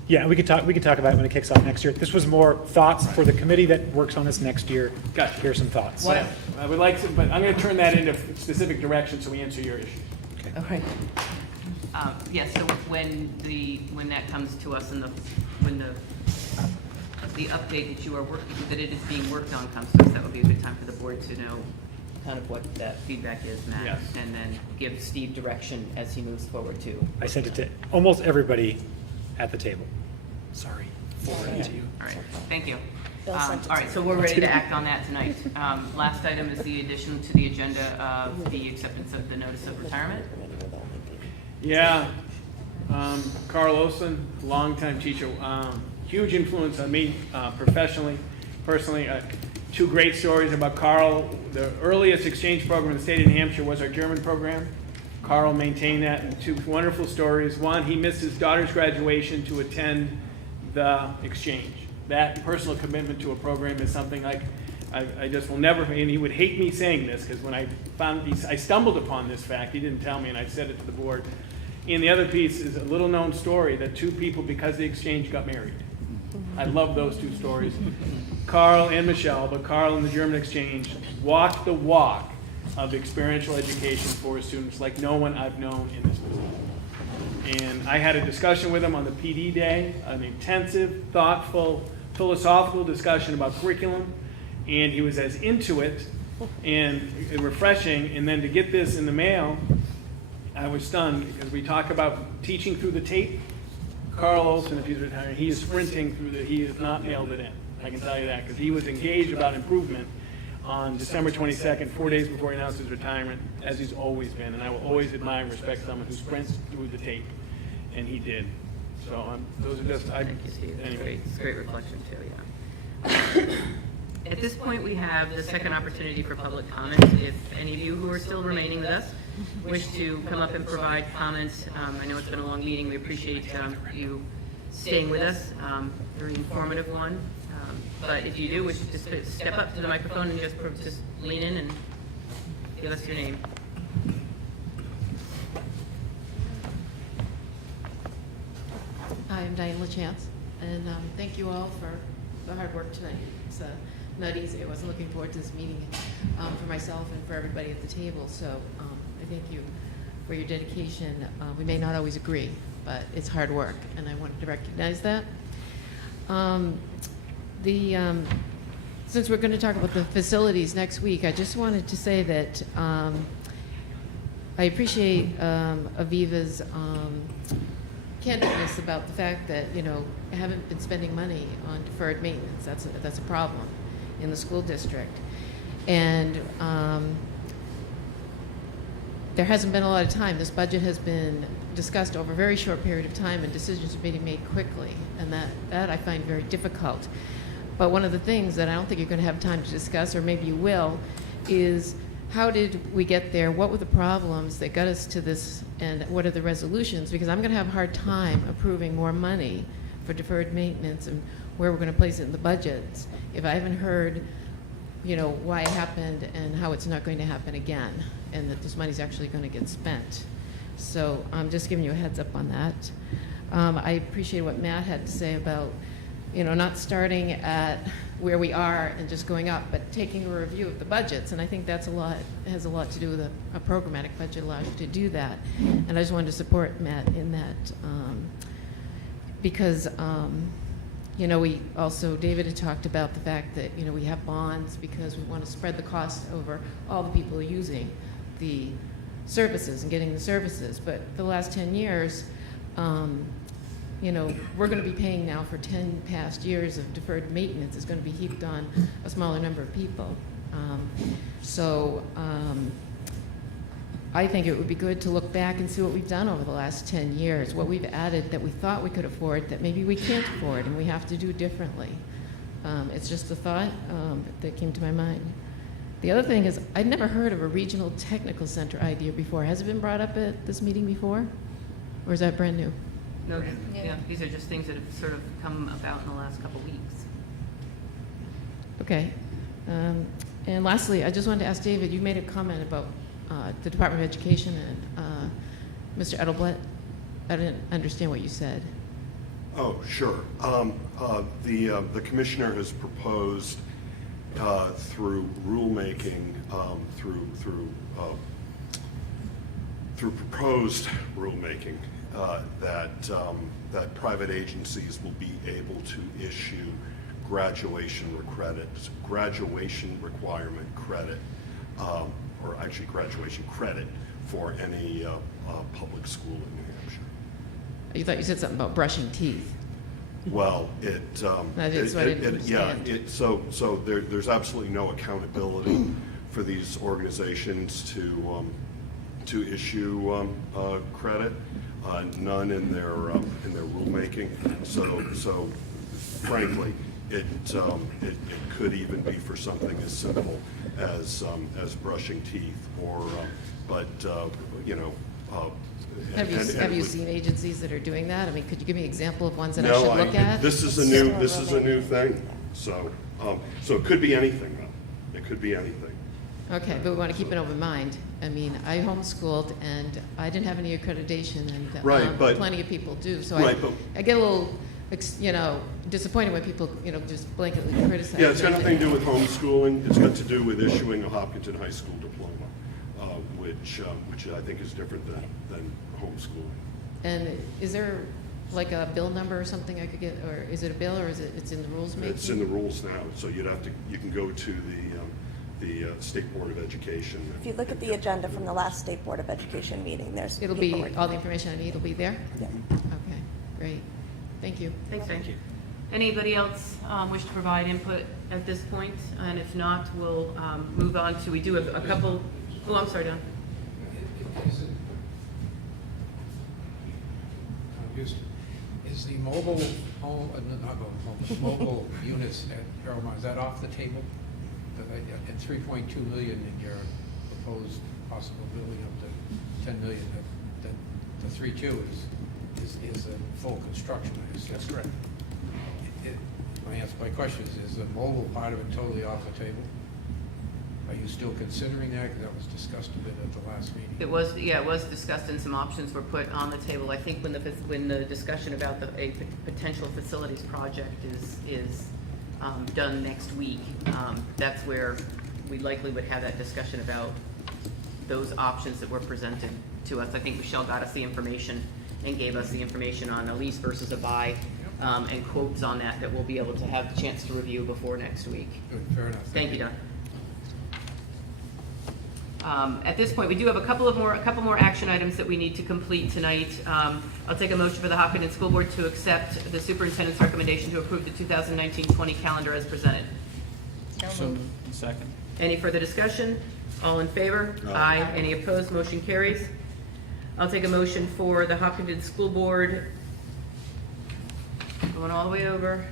Yeah, we could talk about it when it kicks off next year. This was more thoughts for the committee that works on this next year. Gotcha. Here's some thoughts. What, I would like to, but I'm going to turn that into specific direction so we answer your issues. Okay. Yes, so when that comes to us and when the update that you are working, that it is being worked on comes to us, that would be a good time for the board to know kind of what that feedback is, Matt. Yes. And then give Steve direction as he moves forward too. I sent it to almost everybody at the table. Sorry. Forwarded it to you. All right, thank you. Bill All sent it right, to so we're ready to act on that tonight. Last item is the addition to the agenda of the acceptance of the notice of retirement. Yeah, Carl Olson, longtime teacher, huge influence on me professionally, personally. Two great stories about Carl. The earliest exchange program in the state of New Hampshire was our German program. Carl maintained that, and two wonderful stories. One, he missed his daughter's graduation to attend the exchange. That personal commitment to a program is something I just will never, and he would hate me saying this, because when I stumbled upon this fact, he didn't tell me, and I said it to the board. And the other piece is a little known story that two people, because of the exchange, got married. I love those two stories. Carl and Michelle, but Carl in the German exchange walked the walk of experiential education for his students like no one I've known in this position. And I had a discussion with him on the PD day, an intensive, thoughtful, philosophical discussion about curriculum, and he was as into it and refreshing. And then to get this in the mail, I was stunned, because we talk about teaching through the tape. Carl Olson, if he's retiring, he is sprinting through he has not mailed it in. I can tell you that, because he was engaged about improvement on December 22nd, 4 days before he announced his retirement, as he's always been. And I will always admire and respect someone who sprints through the tape, and he did. So those are just, Thank you, Steve. anyway. It's a great reflection too, yeah. At this point, we have the second opportunity for public comment. If any of you who are still remaining with us wish to come up and provide comments, I know it's been a long meeting. We appreciate you staying with us. Very informative one. But if you do, wish to just step up to the microphone and just lean in and give us your name. Hi, I'm Diane LaChance, and thank you all for the hard work tonight. It's not easy. I wasn't looking forward to this meeting for myself and for everybody at the table, so I thank you for your dedication. We may not always agree, but it's hard work, and I wanted to recognize that. Since we're going to talk about the facilities next week, I just wanted to say that I appreciate Aviva's candidness about the fact that, I haven't been spending money on deferred maintenance. That's a problem in the school district. And there hasn't been a lot of time. This budget has been discussed over a very short period of time, and decisions are being made quickly, and that I find very difficult. But one of the things that I don't think you're going to have time to discuss, or maybe you will, is how did we get there? What were the problems that got us to this, and what are the resolutions? Because I'm going to have a hard time approving more money for deferred maintenance and where we're going to place it in the budgets if I haven't heard, why it happened and how it's not going to happen again, and that this money's actually going to get spent. So I'm just giving you a heads up on that. I appreciate what Matt had to say about, not starting at where we are and just going up, but taking a review of the budgets. And I think that's has a lot to do with a programmatic budget allows you to do that. And I just wanted to support Matt in that because You know, we also, David had talked about the fact that, you know, we have bonds because we want to spread the cost over all the people using the services and getting the services. But for the last 10 years, you know, we're going to be paying now for 10 past years of deferred maintenance is going to be heaped on a smaller number of people. I think it would be good to look back and see what we've done over the last 10 years, what we've added that we thought we could afford that maybe we can't afford and we have to do differently. It's just a thought that came to my mind. The other thing is, I'd never heard of a regional technical center idea before. Has it been brought up at this meeting before? Or is that brand new? No, yeah, these are just things that have sort of come about in the last couple of weeks. Okay. And lastly, I just wanted to ask David, you made a comment about the Department of Education and Mr. Edelblatt. I didn't understand what you said. Oh, sure. The commissioner has proposed through rulemaking, through proposed rulemaking, that private agencies will be able to issue graduation requirement credit, or actually graduation credit for any public school in New Hampshire. You thought you said something about brushing teeth. Well, That's what I didn't understand. So there's absolutely no accountability for these organizations to issue credit, none in their rulemaking. So frankly, it could even be for something as simple as brushing teeth, or Have you seen agencies that are doing that? I mean, could you give me an example of ones that I No, should look at? This is a new thing. So it could be anything, though. It could be anything. Okay, but we want to keep an open mind. I mean, I homeschooled and I didn't have any accreditation, and Right, but- plenty of people do. So Right, but- I get a little, disappointed when people, just blanketly criticize. Yeah, it's got nothing to do everything. with homeschooling. It's got to do with issuing a Hopkinton High School diploma, which I think is different than homeschooling. And is there like a bill number or something I could get, or is it a bill, or it's in the rules making? It's in the rules now, so you can go to the State Board of Education. If you look at the agenda from the last State Board of Education meeting, there's. It'll be, all the information I need will be there? Yeah. Okay, great. Thank you. Thanks, Dan. Anybody else wish to provide input at this point? And if not, we'll move on to, we do have a couple, oh, I'm sorry, Don. Is the mobile home, mobile units at Paramount, is that off the table? At 3.2 million in your proposed possible building up to 10 million, the 3.2 is a full construction, I assume. That's correct. My question is the mobile part of it totally off the table? Are you still considering that? Because that was discussed a bit at the last meeting. It was discussed, and some options were put on the table. I think when the discussion about a potential facilities project is done next week, that's where we likely would have that discussion about those options that were presented to us. I think Michelle got us the information and gave us the information on a lease versus a buy, and quotes on that we'll be able to have the chance to review before next week. Good, fair enough. Thank you, Don. At this point, we do have a couple more action items that we need to complete tonight. I'll take a motion for the Hopkinton School Board to accept the superintendent's recommendation to approve the 2019-20 calendar as presented. So, second. Any further discussion? All in favor? Aye. Any opposed? Motion carries. I'll take a motion for the Hopkinton School Board, going all the way over,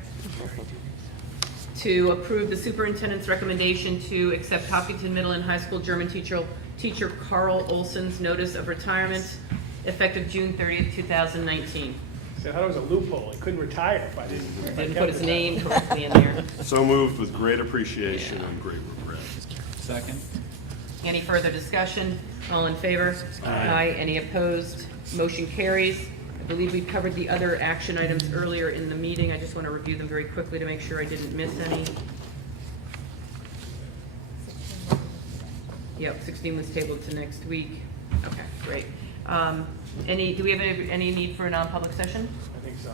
to approve the superintendent's recommendation to accept Hopkinton Middle and High School German teacher Carl Olson's notice of retirement effective June 30th, 2019. So I thought it was a loophole. He couldn't retire if I didn't. Didn't put his name correctly in there. So moved with great appreciation and great regret. Second. Any further discussion? All in favor? Aye. Any opposed? Motion carries. I believe we covered the other action items earlier in the meeting. I just want to review them very quickly to make sure I didn't miss any. Yep, 16 was tabled to next week. Okay, great. Do we have any need for a non-public session? I think so.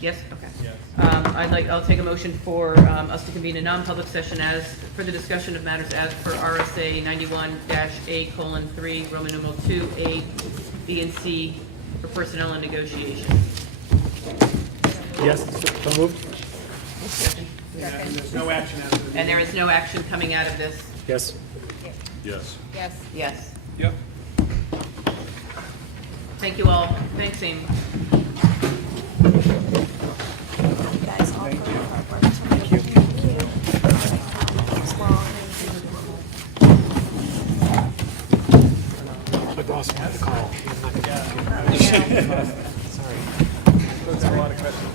Yes, okay. Yes. I'll take a motion for us to convene a non-public session as, for the discussion of matters as per RSA 91-A:3, Roman numeral 2, A, B, and C, for personnel and negotiation. Yes, so moved? And there's no action after the meeting. And there is no action coming out of this? Yes. Yes. Yes. Yes. Yep. Thank you all. Thanks, Amy. Thank you guys all for your hard work tonight. Thank you. It's long. My boss wanted to call. Sorry. Those are a lot of questions.